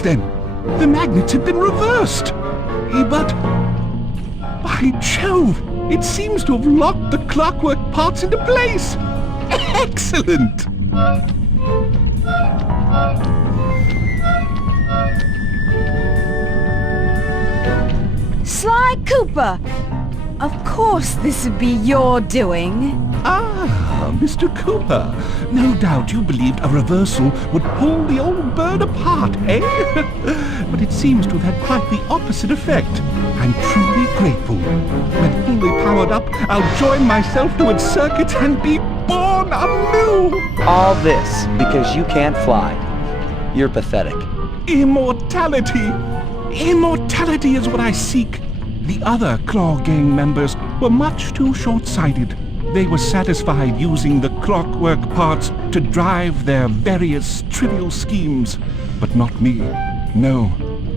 course then. The magnets had been reversed. But, by Jove, it seems to have locked the clockwork parts into place. Excellent! Sly Cooper! Of course this would be your doing. Ah, Mr. Cooper. No doubt you believed a reversal would pull the old bird apart, eh? But it seems to have had quite the opposite effect. I'm truly grateful. When fully powered up, I'll join myself to its circuit and be born anew! All this because you can't fly. You're pathetic. Immortality! Immortality is what I seek. The other Klaww gang members were much too short-sighted. They were satisfied using the clockwork parts to drive their various trivial schemes. But not me. No,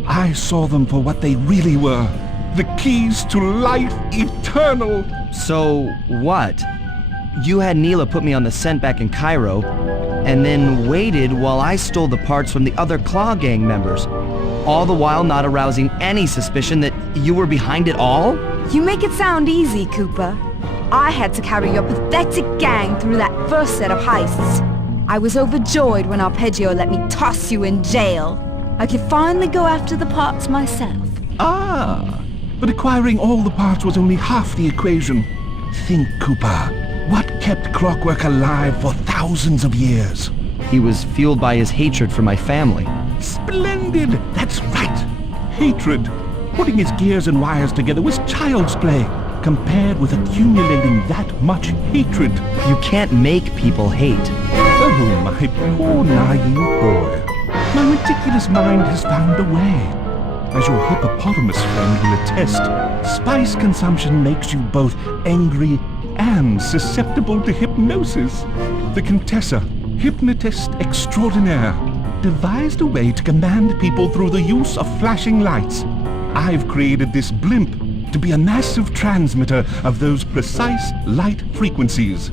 I saw them for what they really were. The keys to life eternal. So, what? You had Neela put me on the scent back in Cairo, and then waited while I stole the parts from the other Klaww gang members, all the while not arousing any suspicion that you were behind it all? You make it sound easy, Cooper. I had to carry your pathetic gang through that first set of heists. I was overjoyed when Arpeggio let me toss you in jail. I could finally go after the parts myself. Ah, but acquiring all the parts was only half the equation. Think, Cooper. What kept Clockwerk alive for thousands of years? He was fueled by his hatred for my family. Splendid! That's right! Hatred. Putting his gears and wires together was child's play, compared with accumulating that much hatred. You can't make people hate. Oh, my poor naive boy. My ridiculous mind has found a way. As your hippopotamus friend will attest, spice consumption makes you both angry and susceptible to hypnosis. The Contessa, hypnotist extraordinaire, devised a way to command people through the use of flashing lights. I've created this blimp to be a massive transmitter of those precise light frequencies.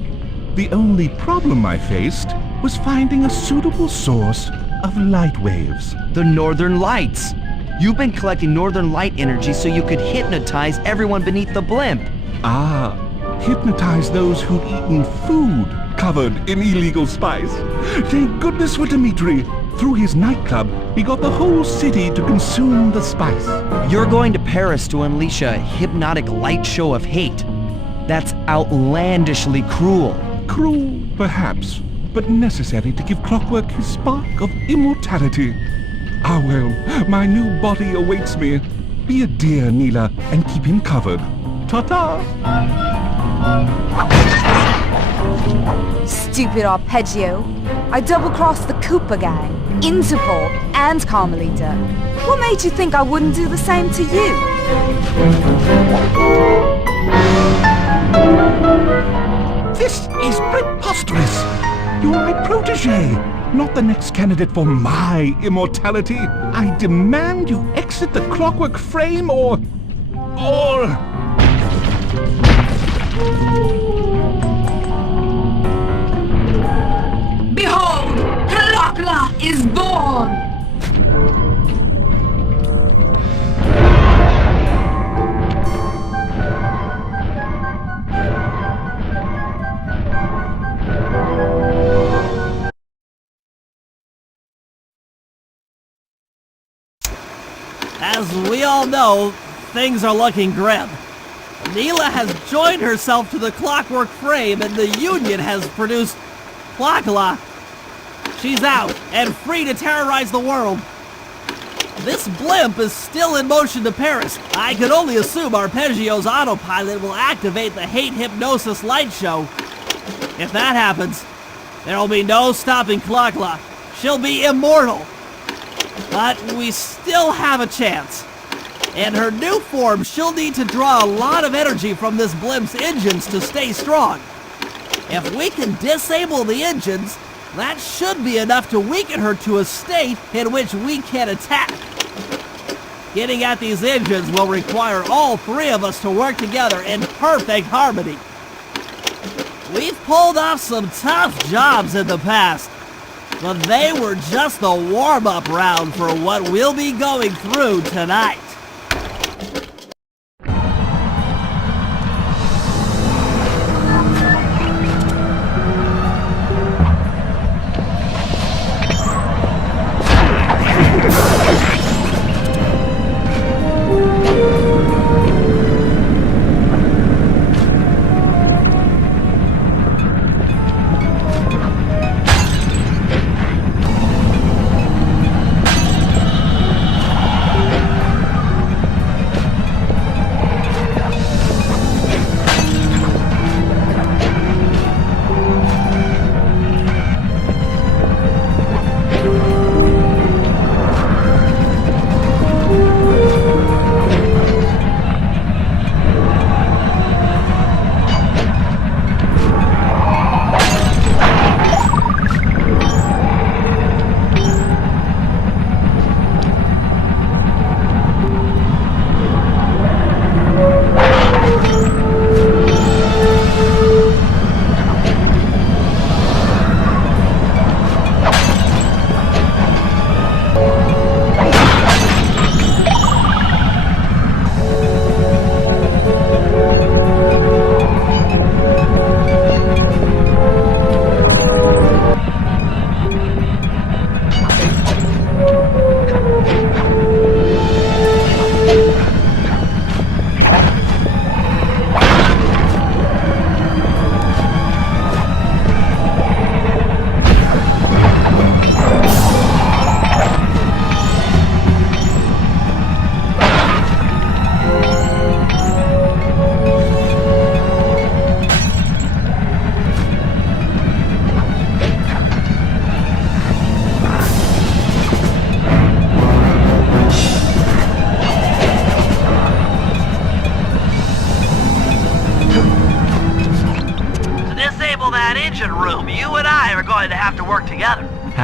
The only problem I faced was finding a suitable source of light waves. The Northern Lights. You've been collecting Northern Light energy so you could hypnotize everyone beneath the blimp. Ah, hypnotize those who'd eaten food covered in illegal spice. Thank goodness for Dimitri. Through his nightclub, he got the whole city to consume the spice. You're going to Paris to unleash a hypnotic light show of hate. That's outlandishly cruel. Cruel, perhaps, but necessary to give Clockwerk his spark of immortality. Ah well, my new body awaits me. Be a dear, Neela, and keep him covered. Ta-ta! Stupid Arpeggio. I double-crossed the Cooper gang, Interpol, and Carmelita. What made you think I wouldn't do the same to you? This is preposterous! You're my protege, not the next candidate for my immortality. I demand you exit the Clockwerk frame or... Behold, Klaww is born! As we all know, things are looking grim. Neela has joined herself to the Clockwerk frame and the Union has produced Klaww. She's out and free to terrorize the world. This blimp is still in motion to Paris. I can only assume Arpeggio's autopilot will activate the hate hypnosis light show. If that happens, there'll be no stopping Klaww. She'll be immortal. But we still have a chance. In her new form, she'll need to draw a lot of energy from this blimp's engines to stay strong. If we can disable the engines, that should be enough to weaken her to a state in which we can attack. Getting at these engines will require all three of us to work together in perfect harmony. We've pulled off some tough jobs in the past, but they were just the warm-up round for what we'll be going through tonight.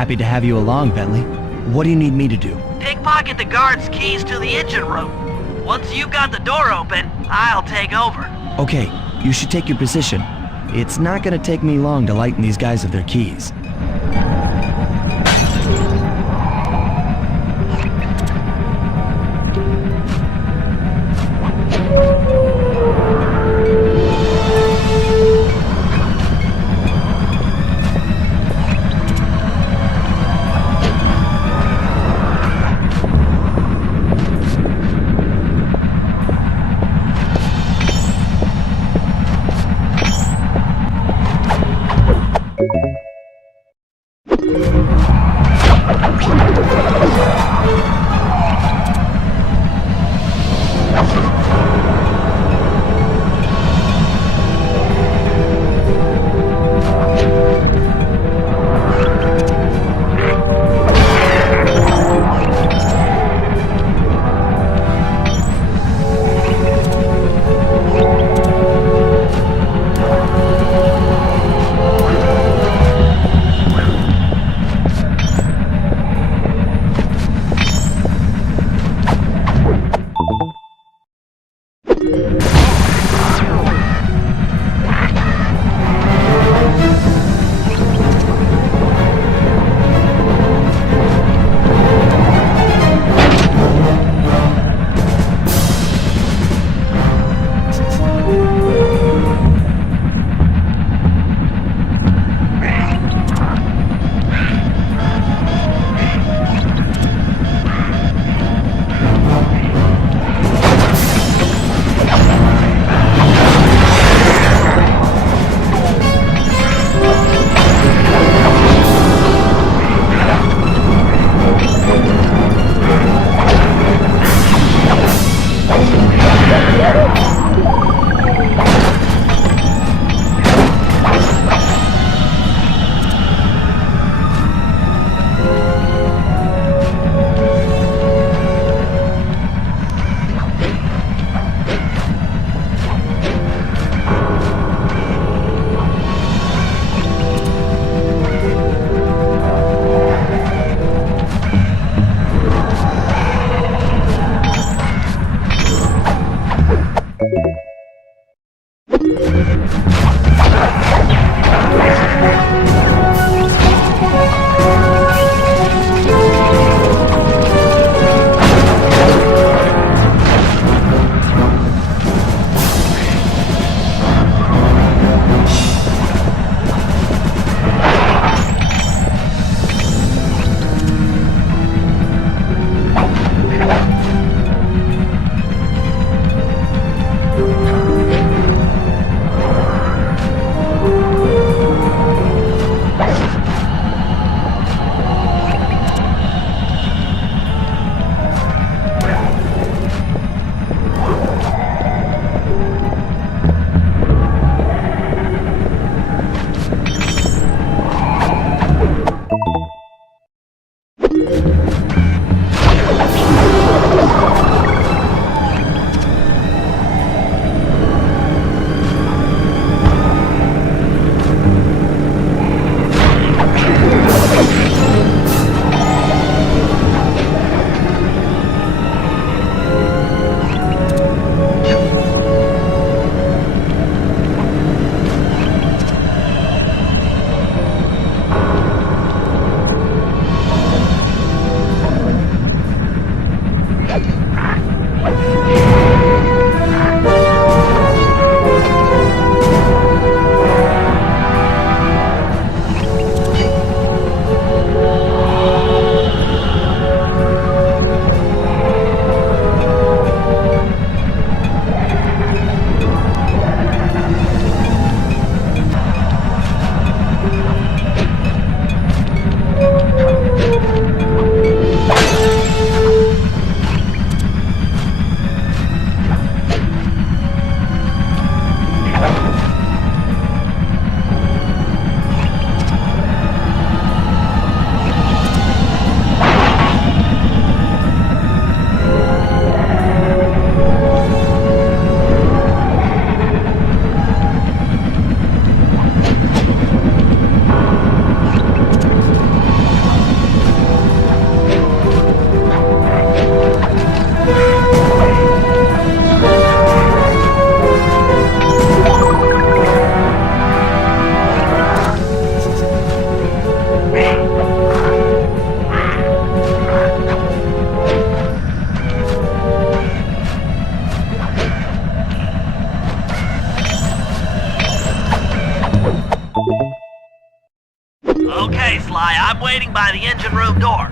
Happy to have you along, Bentley. What do you need me to do? Pickpocket the guard's keys to the engine room. Once you've got the door open, I'll take over. Okay, you should take your position. It's not gonna take me long to lighten these guys of their keys. Sly. I'm waiting by the engine room door.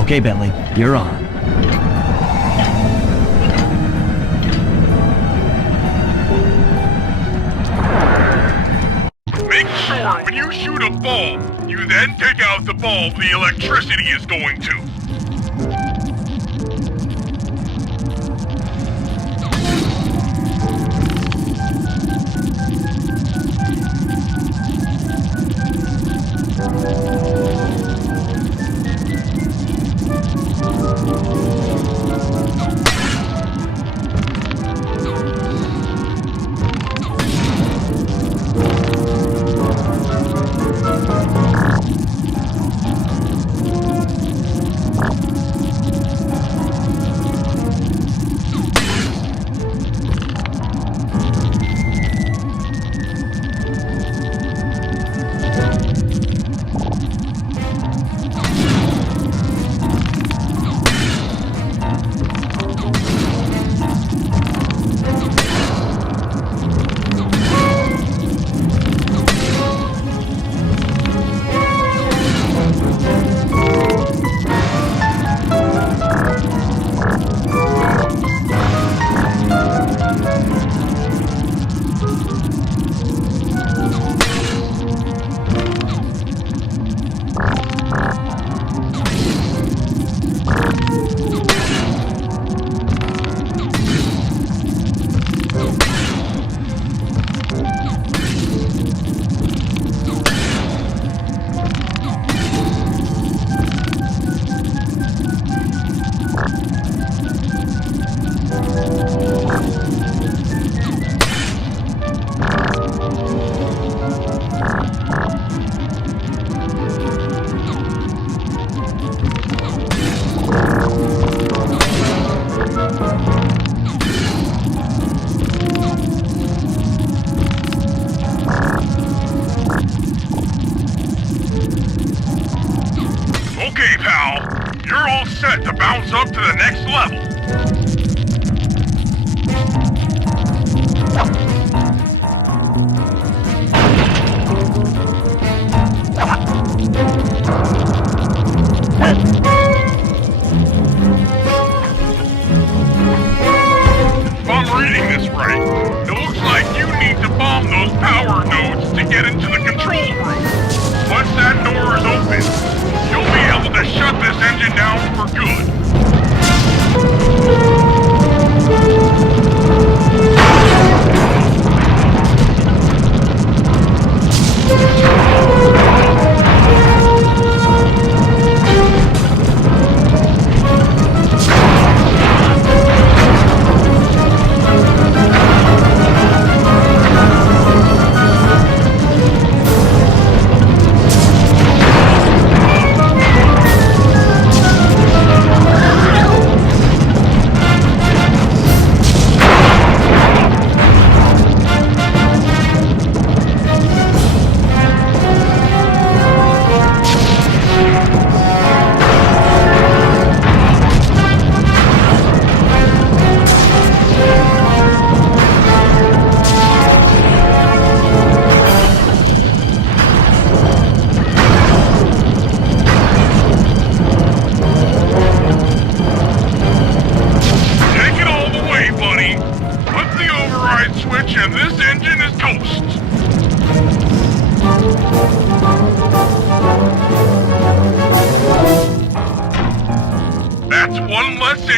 Okay, Bentley, you're on. Make sure when you shoot a bulb, you then take out the bulb the electricity is going to. Okay, pal. You're all set to bounce up to the next level. If I'm reading this right, it looks like you need to bomb those power nodes to get into the control room. Once that door is open, you'll be able to shut this engine down for good.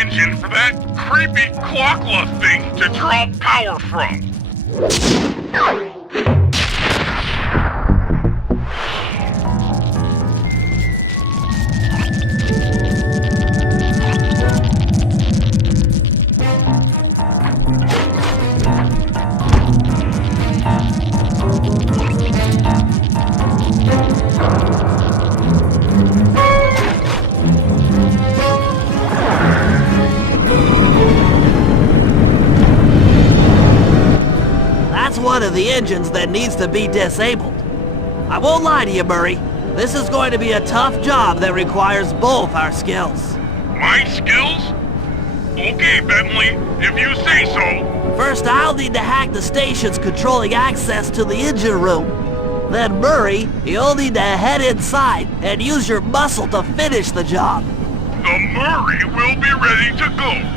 engine for that creepy Klaww thing to draw power from. That's one of the engines that needs to be disabled. I won't lie to you, Murray. This is going to be a tough job that requires both our skills. My skills? Okay, Bentley, if you say so. First, I'll need to hack the stations controlling access to the engine room. Then, Murray, you'll need to head inside and use your muscle to finish the job. The Murray will be ready to go.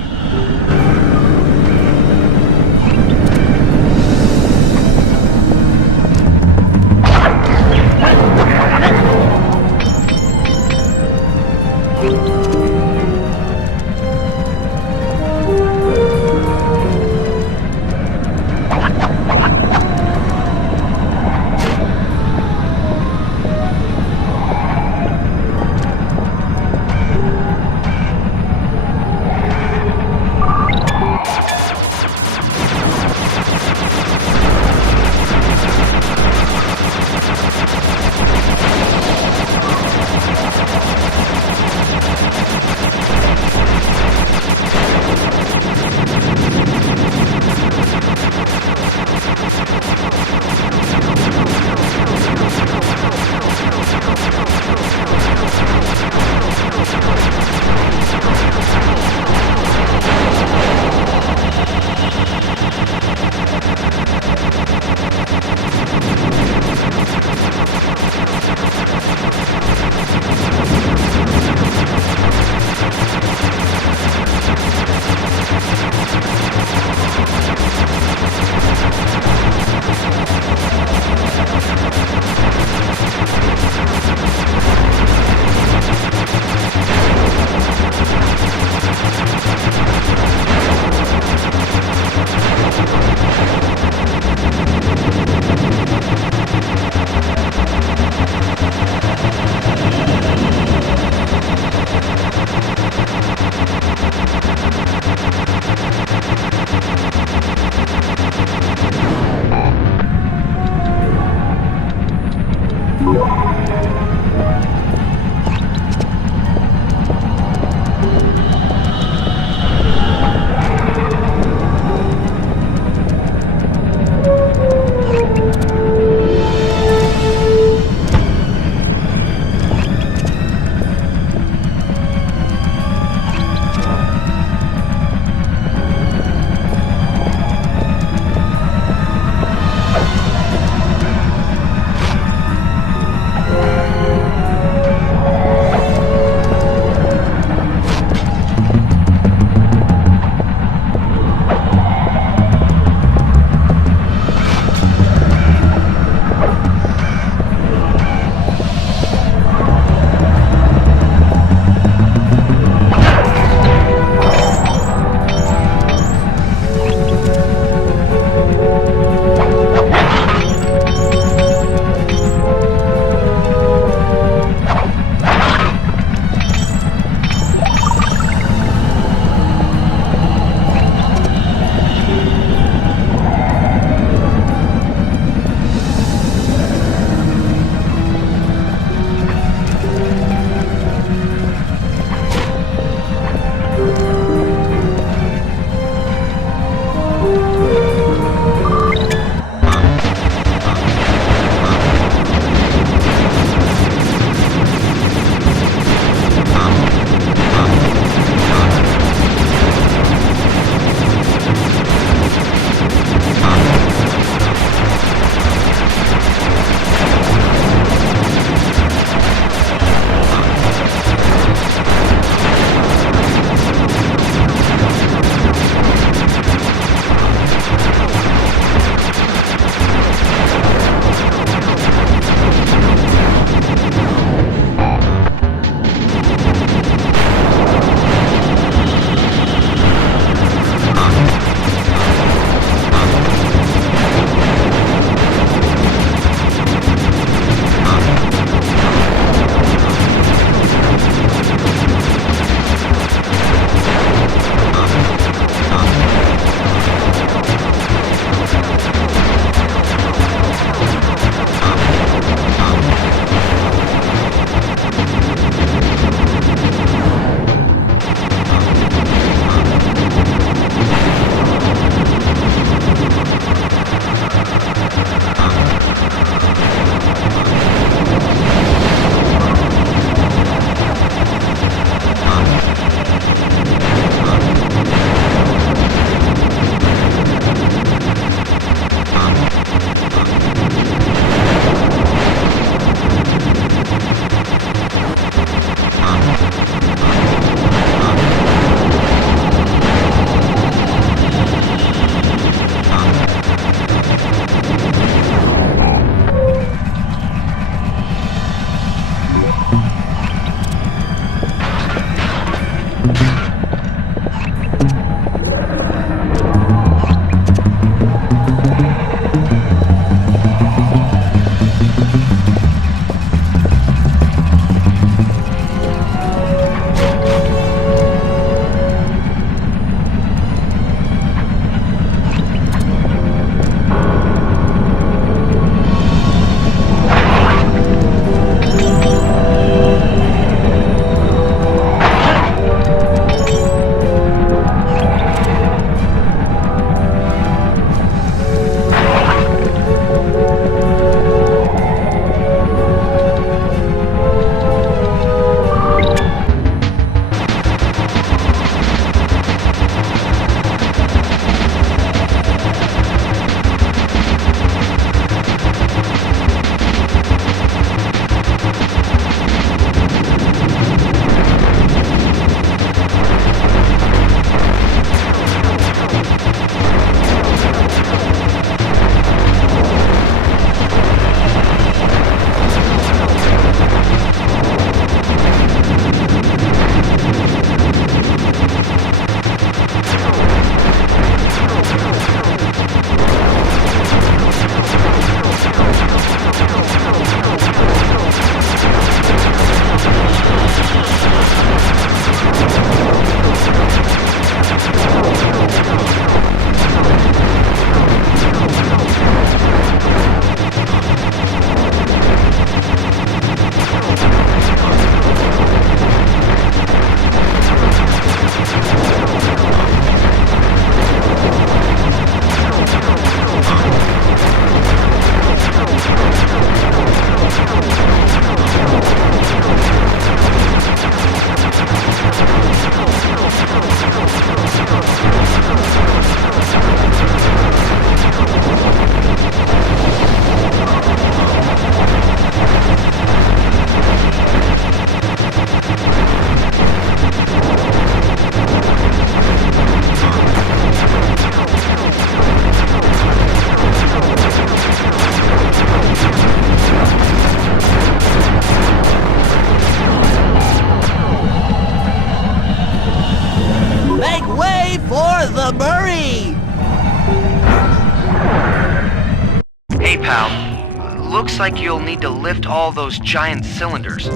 like you'll need to lift all those giant cylinders.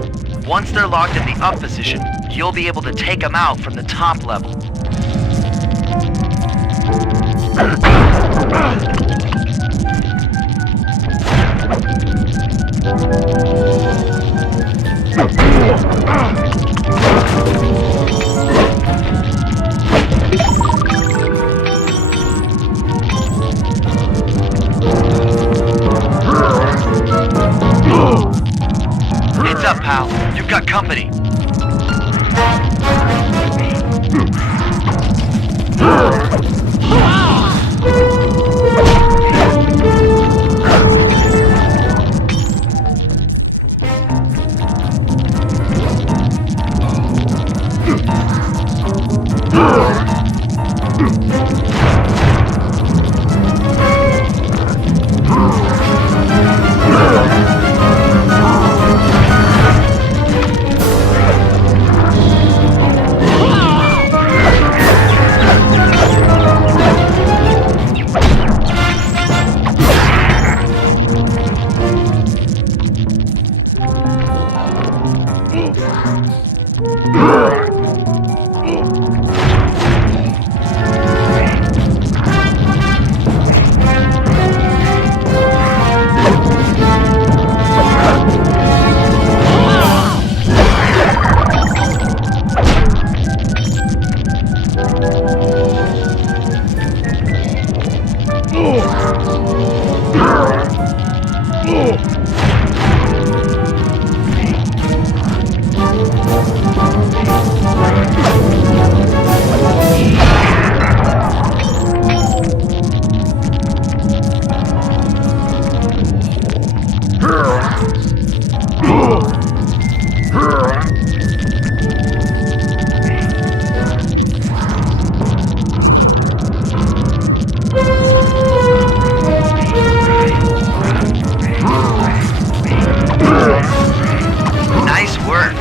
Once they're locked in the up position, you'll be able to take them out from the top level. Heads up, pal. You've got company. Nice work.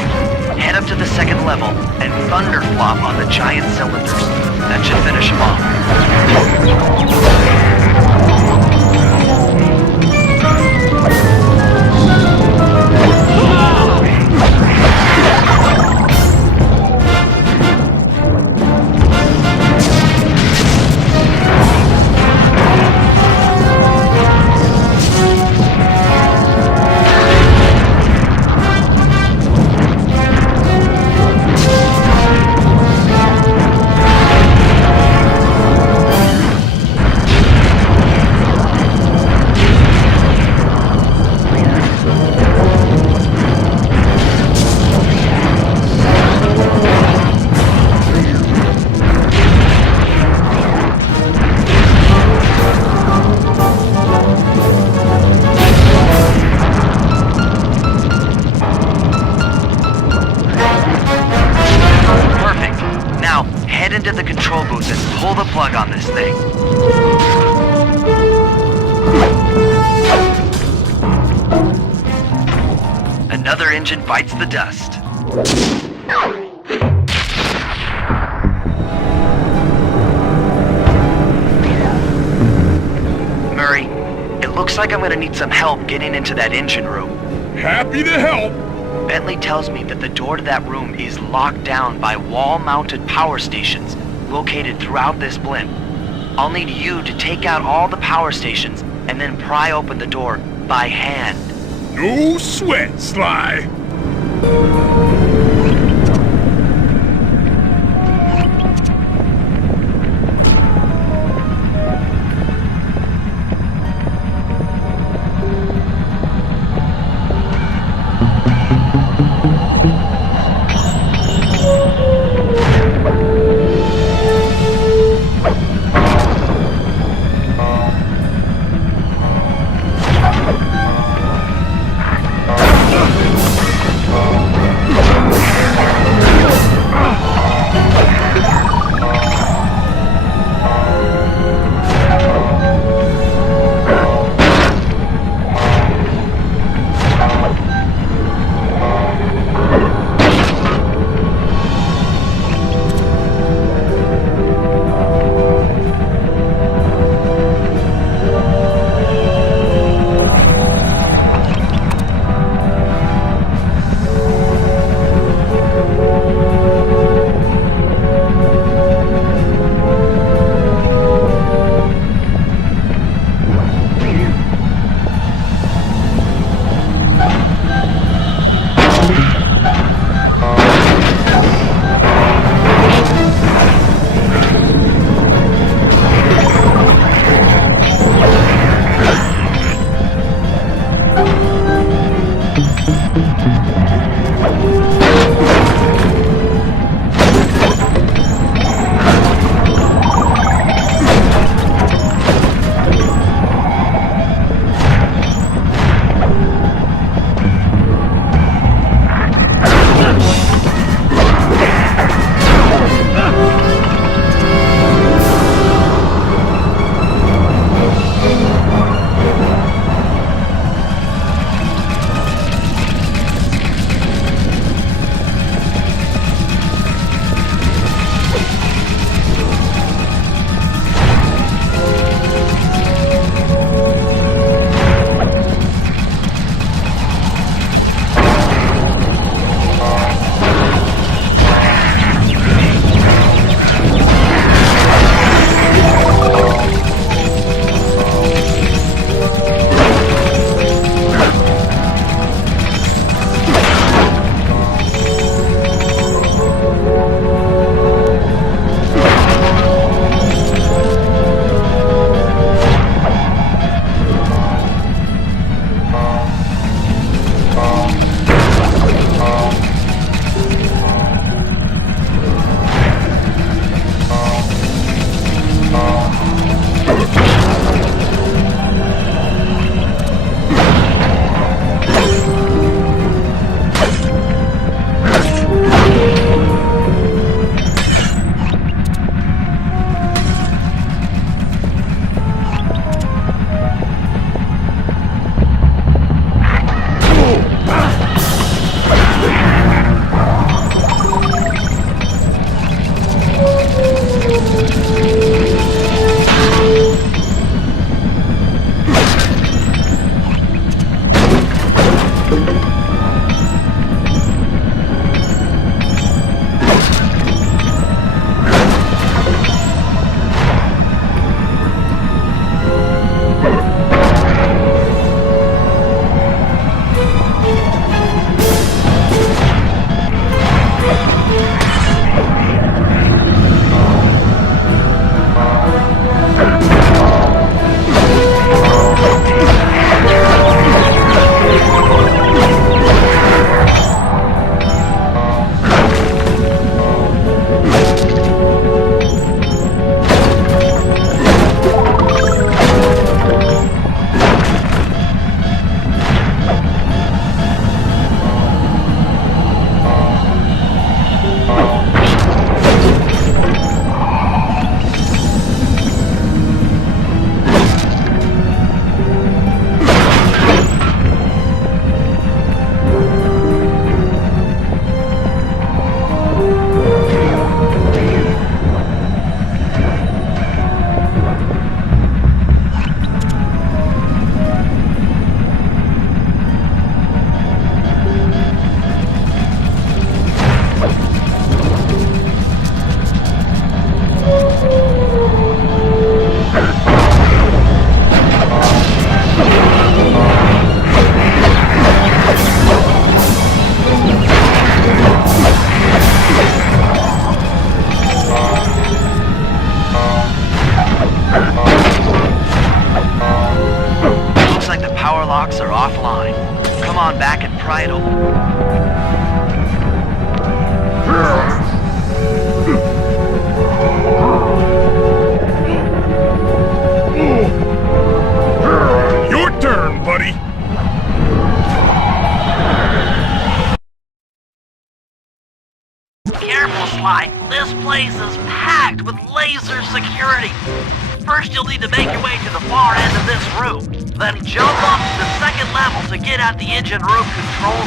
Head up to the second level and thunder flop on the giant cylinders. That should finish them off. Head into the control booth and pull the plug on this thing. Another engine bites the dust. Murray, it looks like I'm gonna need some help getting into that engine room. Happy to help. Bentley tells me that the door to that room is locked down by wall-mounted power stations located throughout this blimp. I'll need you to take out all the power stations and then pry open the door by hand. No sweat, Sly. careful, Sly. This place is packed with laser security. First, you'll need to make your way to the far end of this room. Then jump up to the second level to get at the engine room control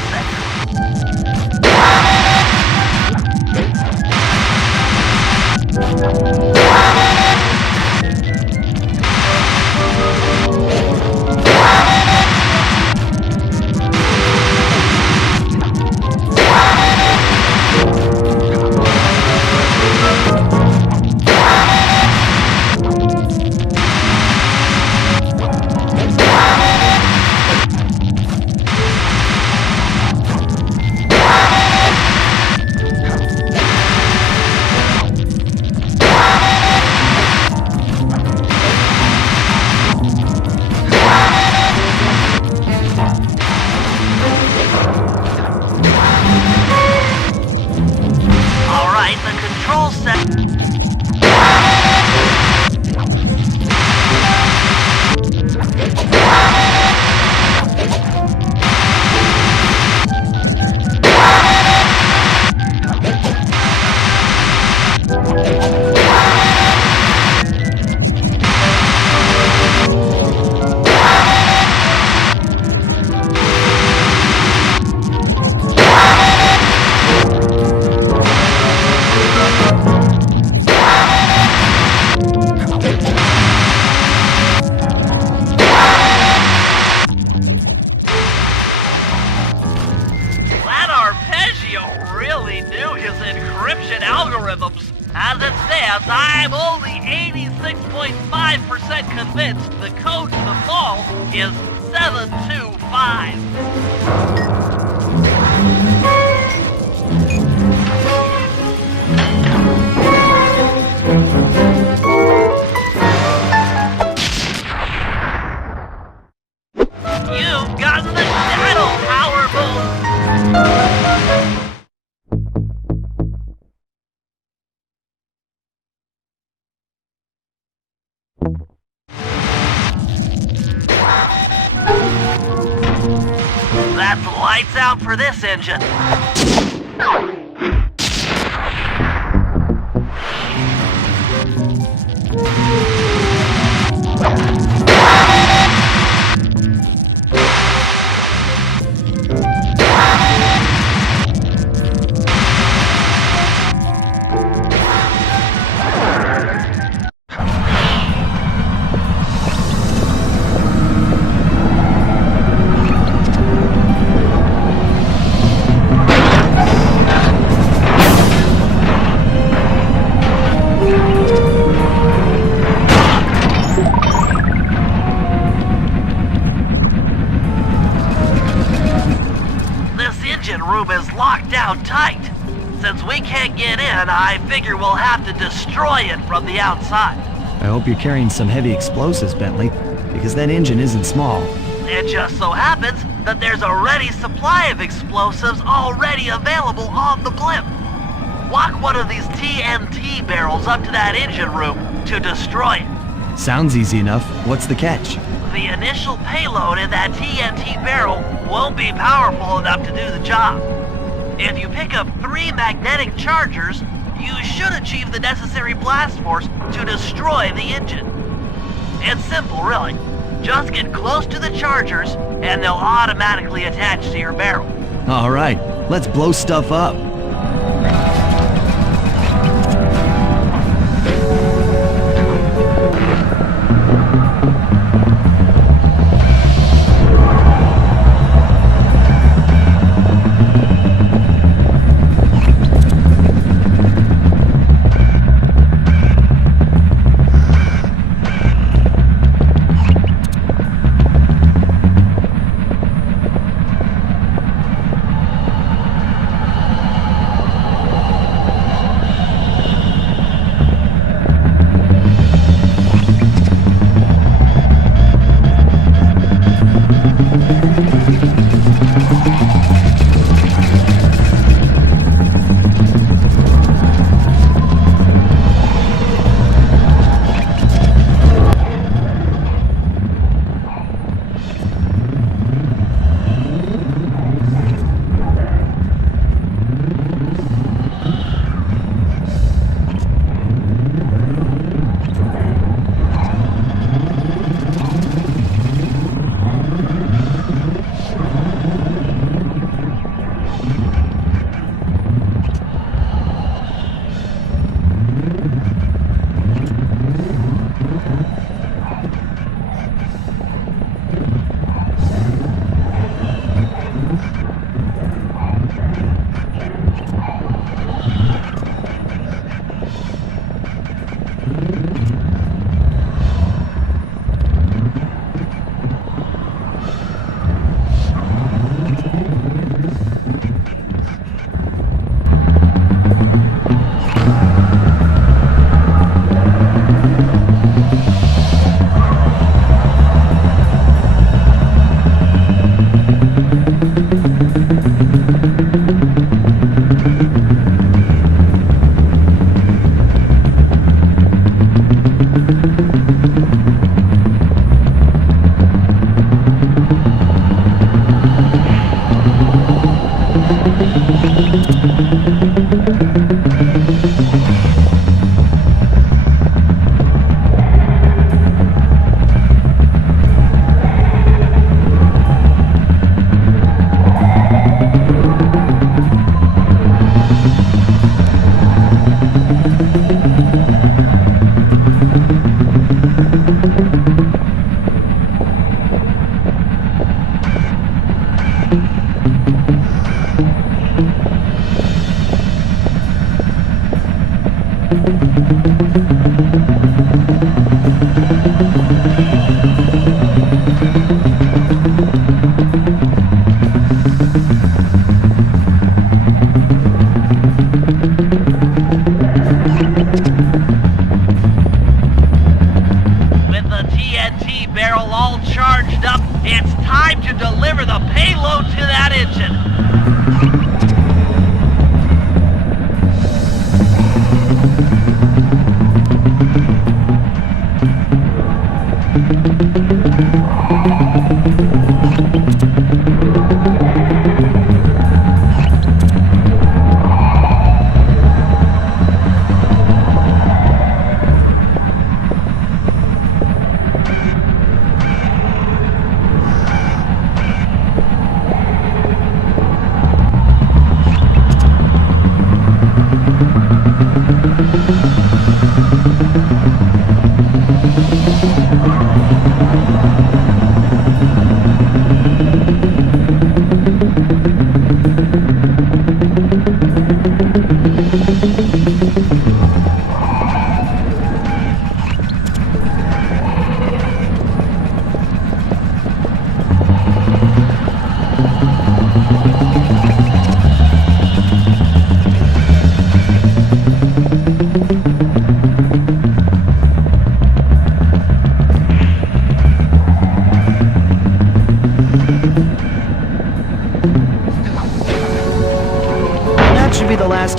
As it stands, I'm only 86.5% convinced the code to the vault is 725. You've gotten the shadow power boost! That's lights out for this engine. Room is locked down tight. Since we can't get in, I figure we'll have to destroy it from the outside. I hope you're carrying some heavy explosives, Bentley, because that engine isn't small. It just so happens that there's a ready supply of explosives already available on the blimp. Walk one of these TNT barrels up to that engine room to destroy it. Sounds easy enough. What's the catch? The initial payload in that TNT barrel won't be powerful enough to do the job. If you pick up 3 magnetic chargers, you should achieve the necessary blast force to destroy the engine. It's simple, really. Just get close to the chargers, and they'll automatically attach to your barrel. All right, let's blow stuff up.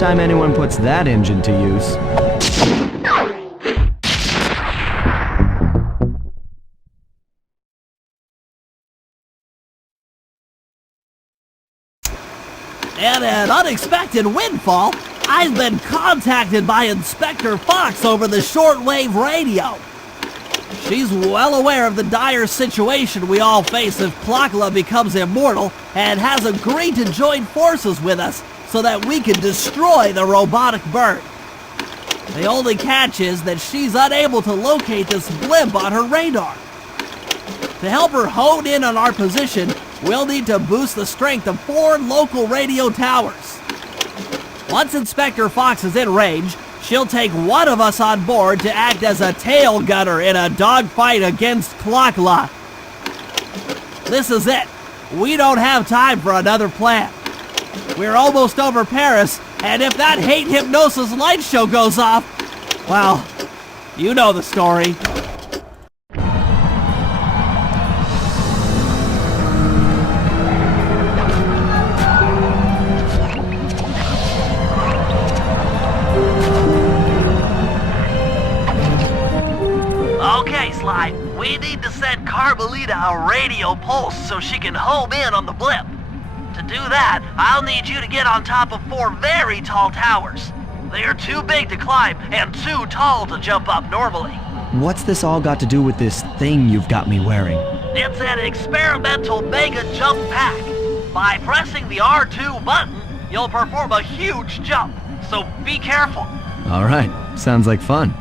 time anyone puts that engine to use. And an unexpected windfall, I've been contacted by Inspector Fox over the shortwave radio. She's well aware of the dire situation we all face if Klaww becomes immortal and has agreed to join forces with us so that we can destroy the robotic bird. The only catch is that she's unable to locate this blimp on her radar. To help her hone in on our position, we'll need to boost the strength of 4 local radio towers. Once Inspector Fox is in range, she'll take one of us on board to act as a tail gunner in a dogfight against Klaww. This is it. We don't have time for another plan. We're almost over Paris, and if that hate hypnosis light show goes off, well, you know the story. Okay, Sly, we need to send Carmelita a radio pulse so she can home in on the blimp. To do that, I'll need you to get on top of 4 very tall towers. They are too big to climb and too tall to jump up normally. What's this all got to do with this thing you've got me wearing? It's an experimental mega jump pack. By pressing the R2 button, you'll perform a huge jump, so be careful. All right, sounds like fun.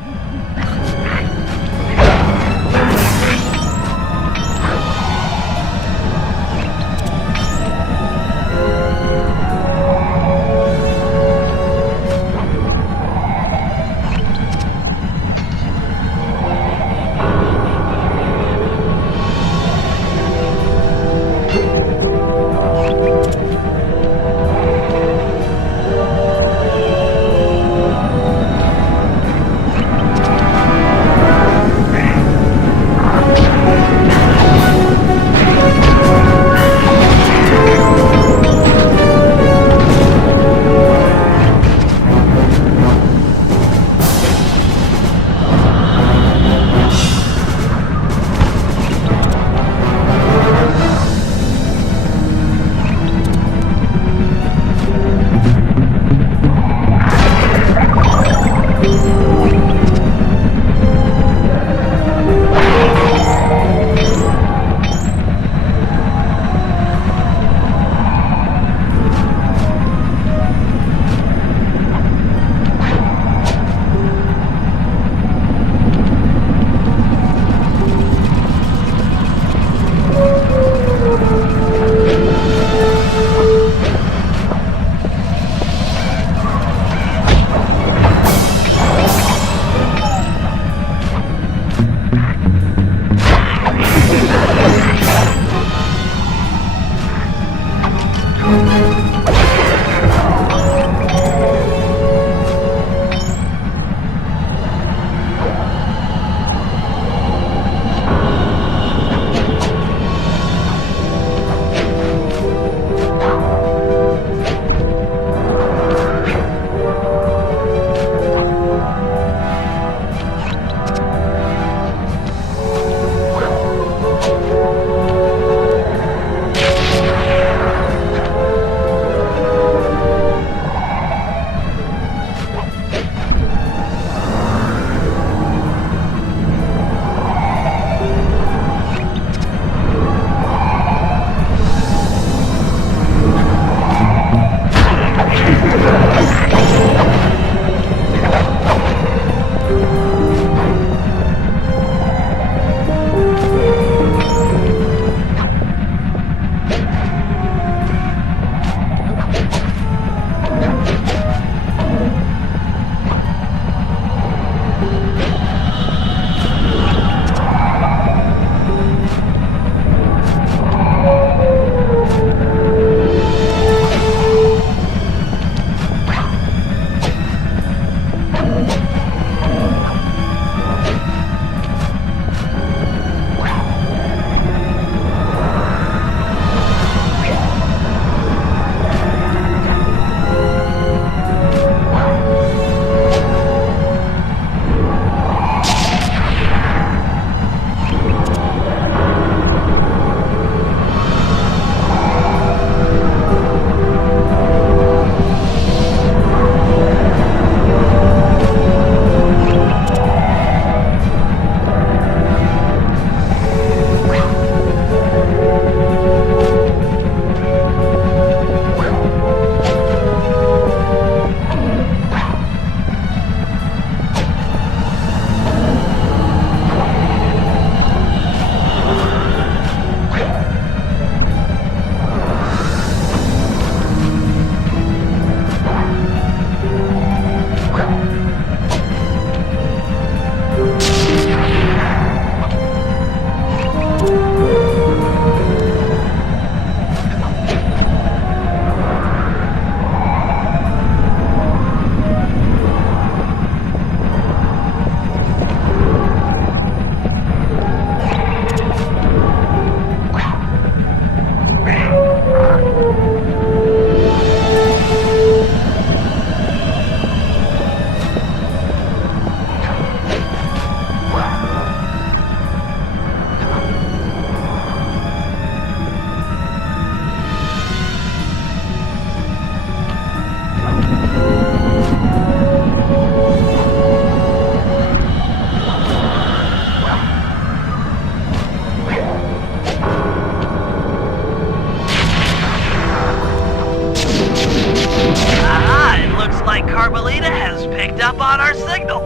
has picked up on our signal.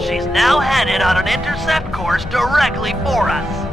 She's now headed on an intercept course directly for us.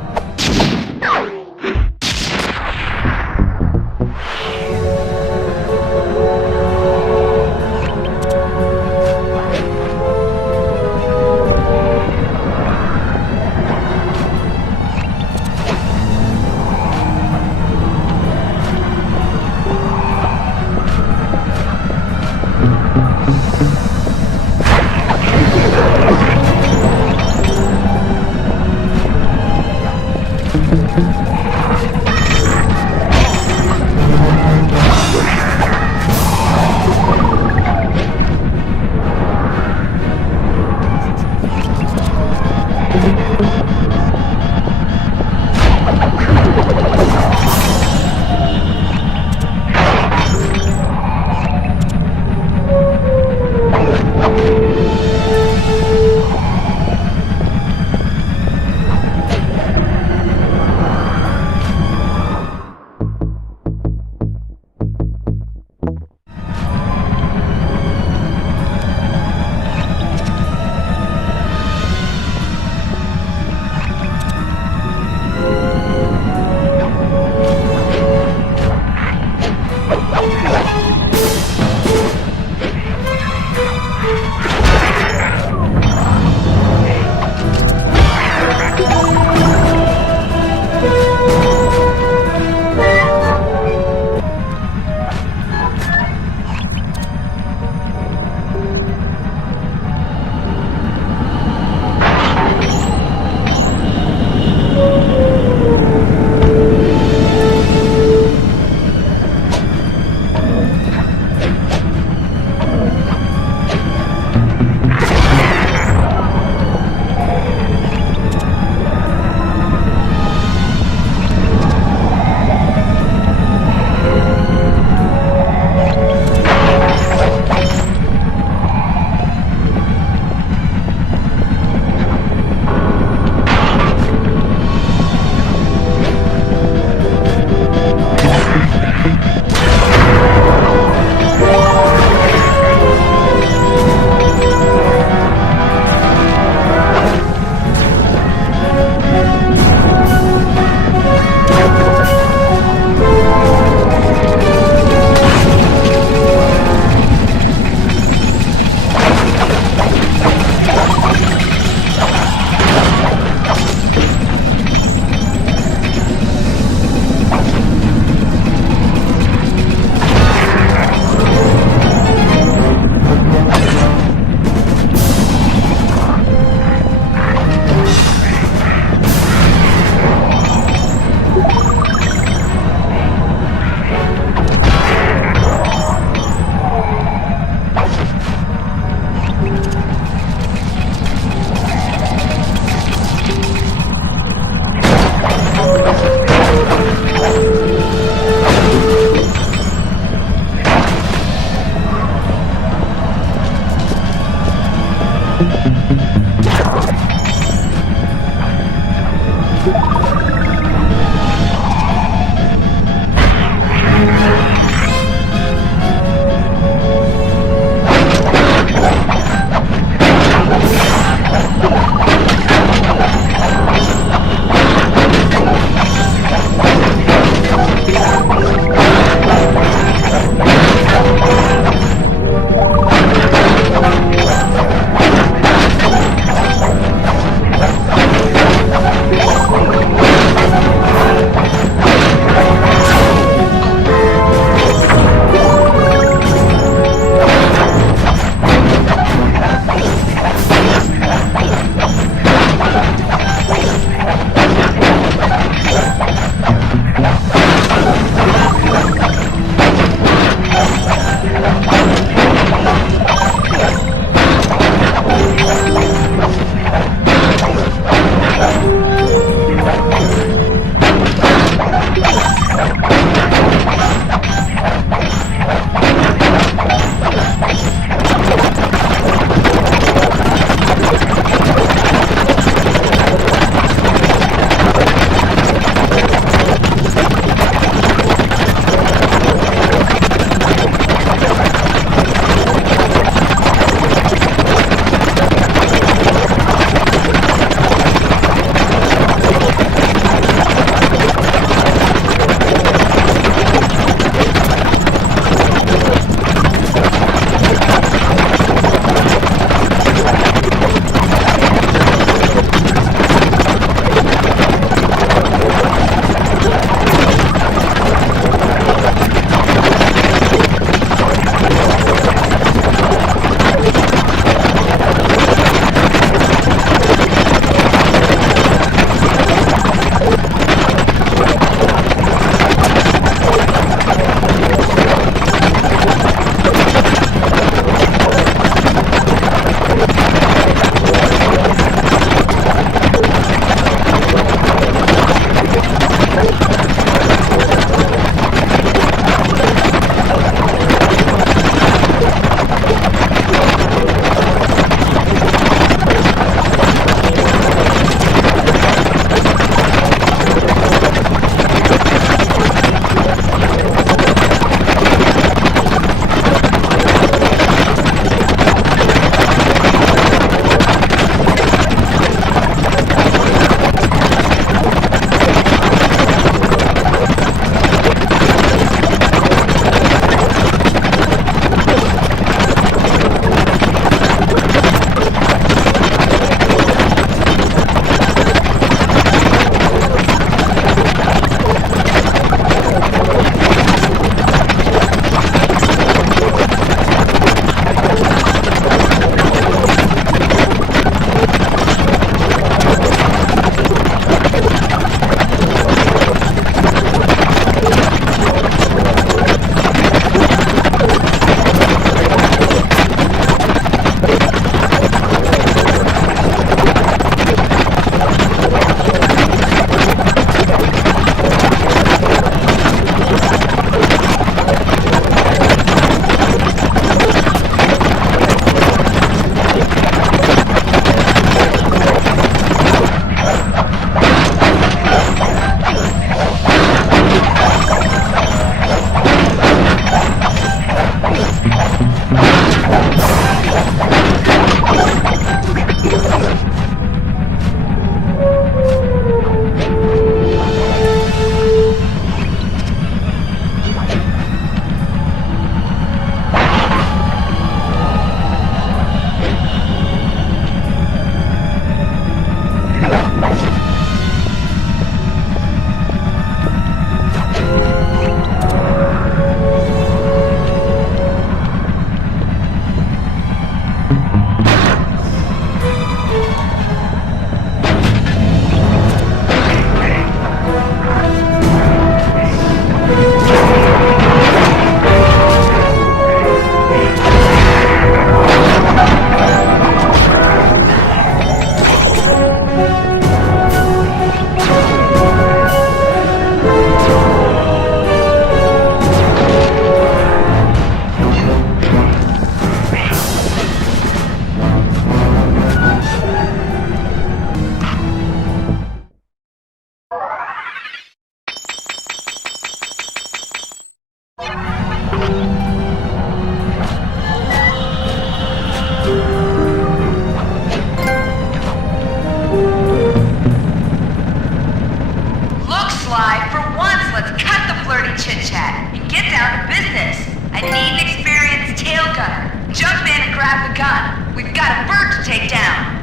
run. We've got a bird to take down.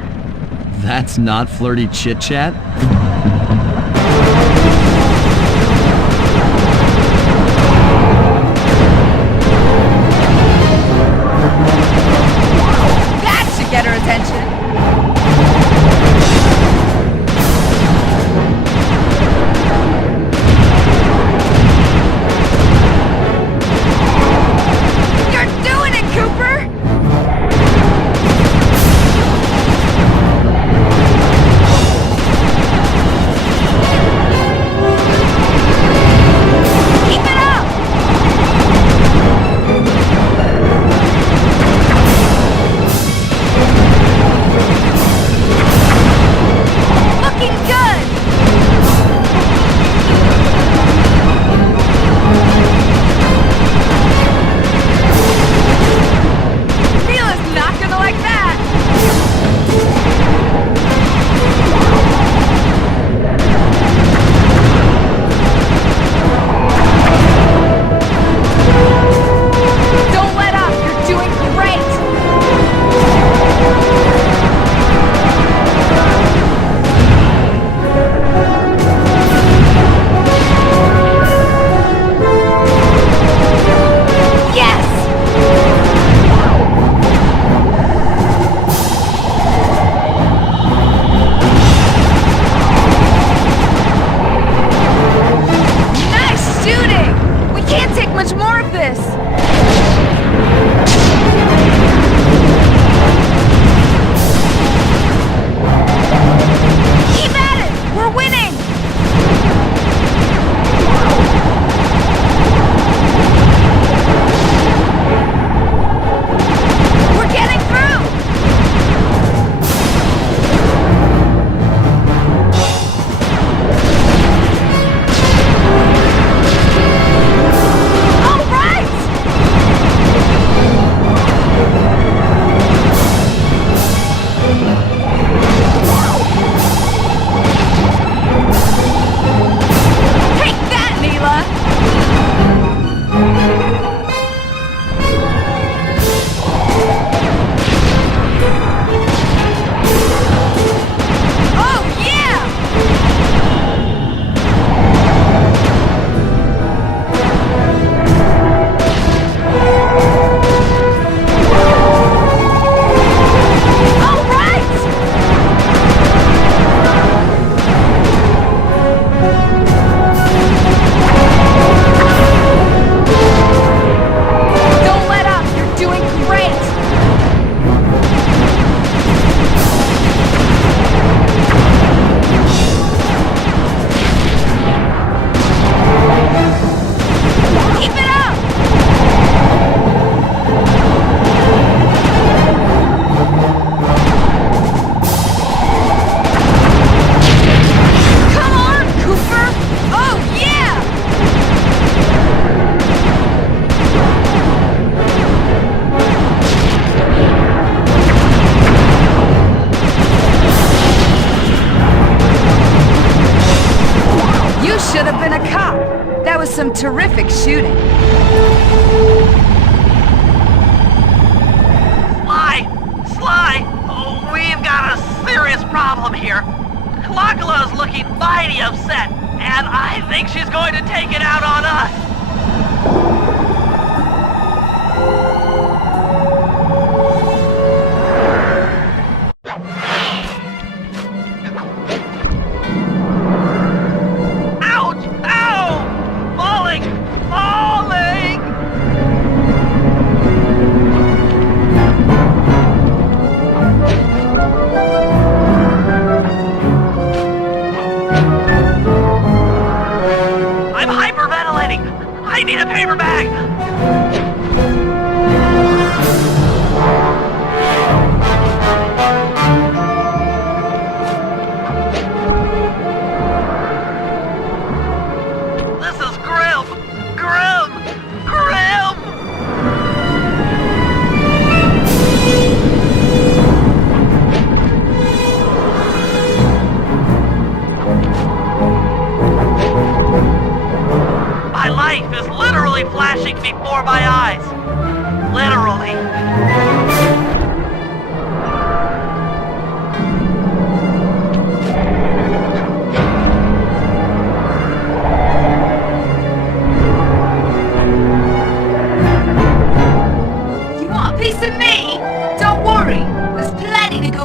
That's not flirty chit-chat? That should get her attention. You're doing it, Cooper! Keep it up! Looking good! Mila's not gonna like that! Don't let up! You're doing great! Yes! Nice shooting! We can't take much more of this! Keep at it! We're winning! We're getting through! All right! Take that, Mila! Oh, yeah! All right! Don't let up! You're doing great! Keep it up! Come on, Cooper! Oh, yeah! You should have been a cop. That was some terrific shooting. Sly! Oh, we've got a serious problem here. Klaww's looking mighty upset, and I think she's going to take it out on us. Ouch! Ow! Falling! Falling! I'm hyperventilating!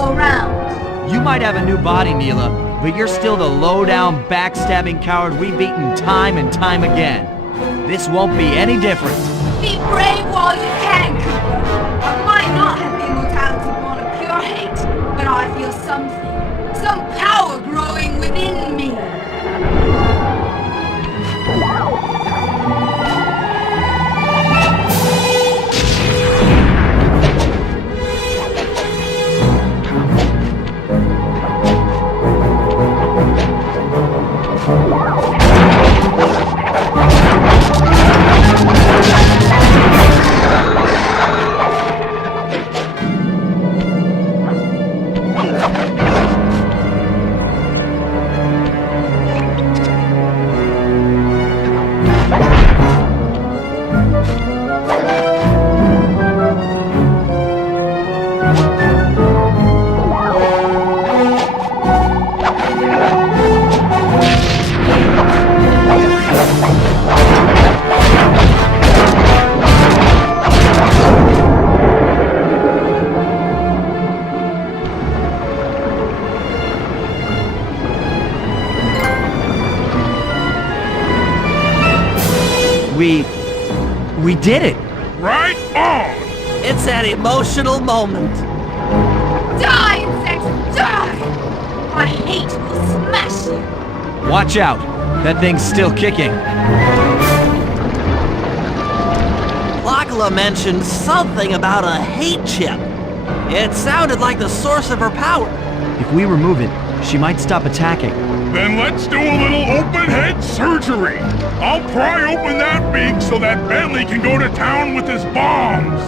go round. You might have a new body, Mila, but you're still the low-down, backstabbing coward we've beaten time and time again. This won't be any different. Be brave while you can, Cooper. I might not have the immortality born of pure hate, but I feel something. Some power growing within me. We did it! Right on! It's an emotional moment. Die, insects, die! My hate will smash you. Watch out! That thing's still kicking. Klaww mentioned something about a hate chip. It sounded like the source of her power. If we remove it, she might stop attacking. Then let's do a little open head surgery. I'll pry open that beak so that Bentley can go to town with his bombs.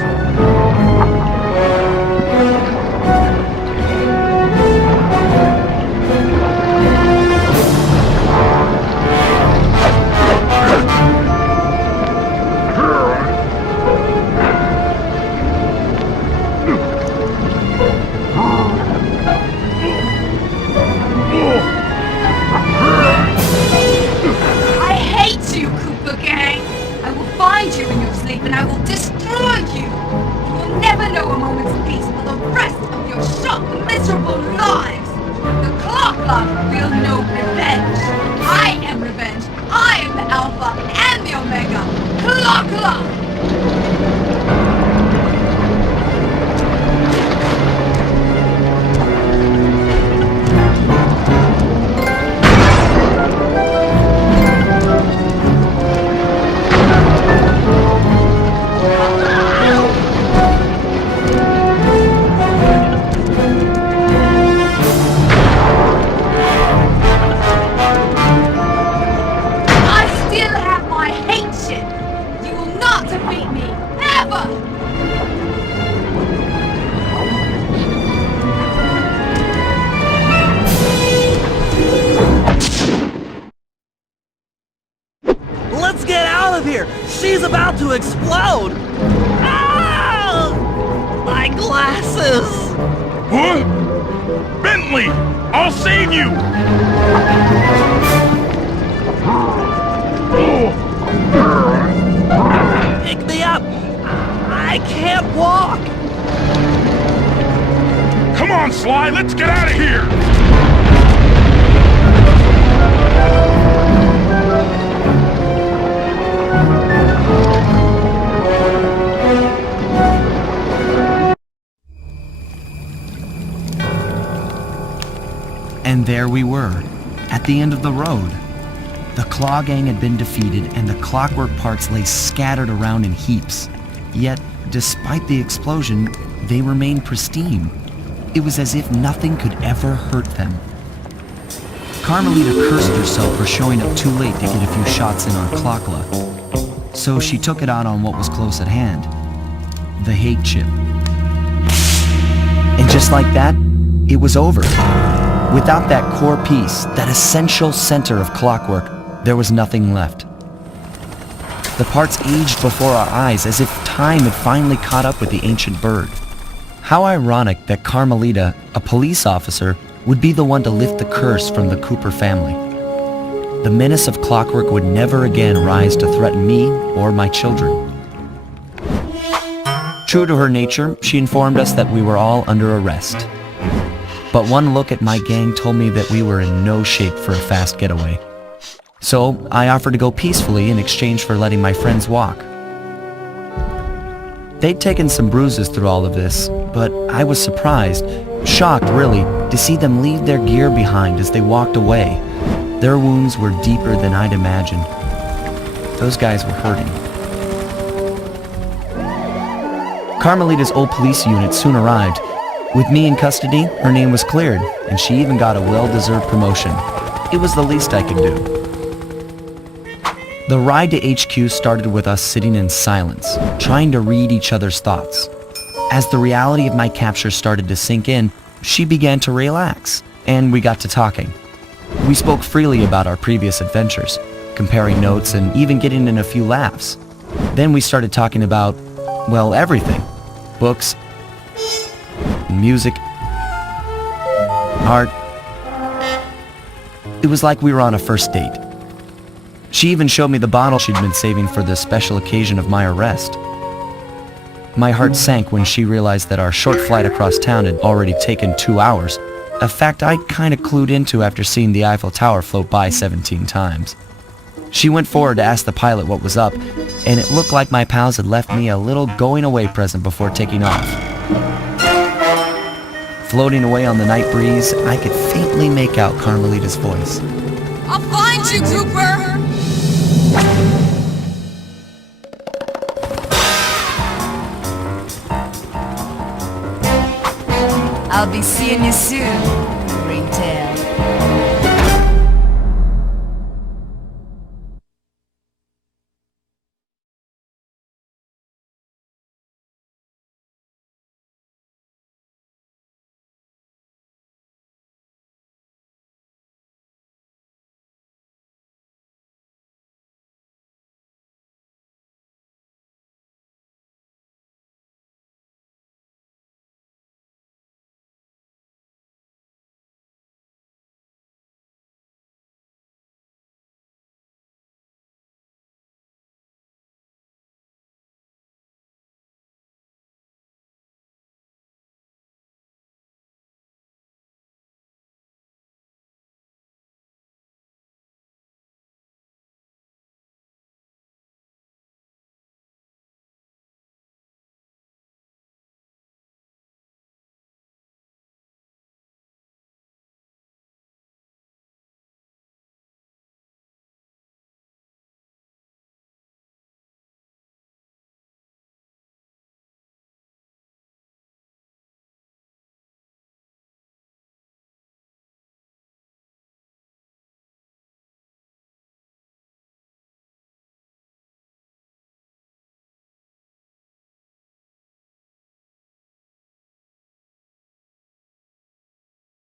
You in your sleep and I will destroy you. You will never know a moment's peace for the rest of your short, miserable lives. The Clockwerk will know revenge. I am revenge. I am the Alpha and the Omega. Klaww! She's about to explode! Ah! My glasses! What? Bentley! I'll save you! Pick me up! I can't walk! Come on, Sly, let's get out of here! And there we were, at the end of the road. The Klaww gang had been defeated and the Clockwerk parts lay scattered around in heaps. Yet, despite the explosion, they remained pristine. It was as if nothing could ever hurt them. Carmelita cursed herself for showing up too late to get a few shots in on Klaww. So she took it out on what was close at hand, the hate chip. And just like that, it was over. Without that core piece, that essential center of Clockwerk, there was nothing left. The parts aged before our eyes as if time had finally caught up with the ancient bird. How ironic that Carmelita, a police officer, would be the one to lift the curse from the Cooper family. The menace of Clockwerk would never again rise to threaten me or my children. True to her nature, she informed us that we were all under arrest. but one look at my gang told me that we were in no shape for a fast getaway. So I offered to go peacefully in exchange for letting my friends walk. They'd taken some bruises through all of this, but I was surprised, shocked really, to see them leave their gear behind as they walked away. Their wounds were deeper than I'd imagined. Those guys were hurting. Carmelita's old police unit soon arrived. With me in custody, her name was cleared, and she even got a well-deserved promotion. It was the least I could do. The ride to HQ started with us sitting in silence, trying to read each other's thoughts. As the reality of my capture started to sink in, she began to relax, and we got to talking. We spoke freely about our previous adventures, comparing notes and even getting in a few laughs. Then we started talking about, well, everything. Books, music, art. It was like we were on a first date. She even showed me the bottle she'd been saving for the special occasion of my arrest. My heart sank when she realized that our short flight across town had already taken 2 hours, a fact I'd kinda clued into after seeing the Eiffel Tower float by 17 times. She went forward to ask the pilot what was up, and it looked like my pals had left me a little going-away present before taking off. Floating away on the night breeze, I could faintly make out Carmelita's voice. I'll find you, Cooper! I'll be seeing you soon, Ringtail.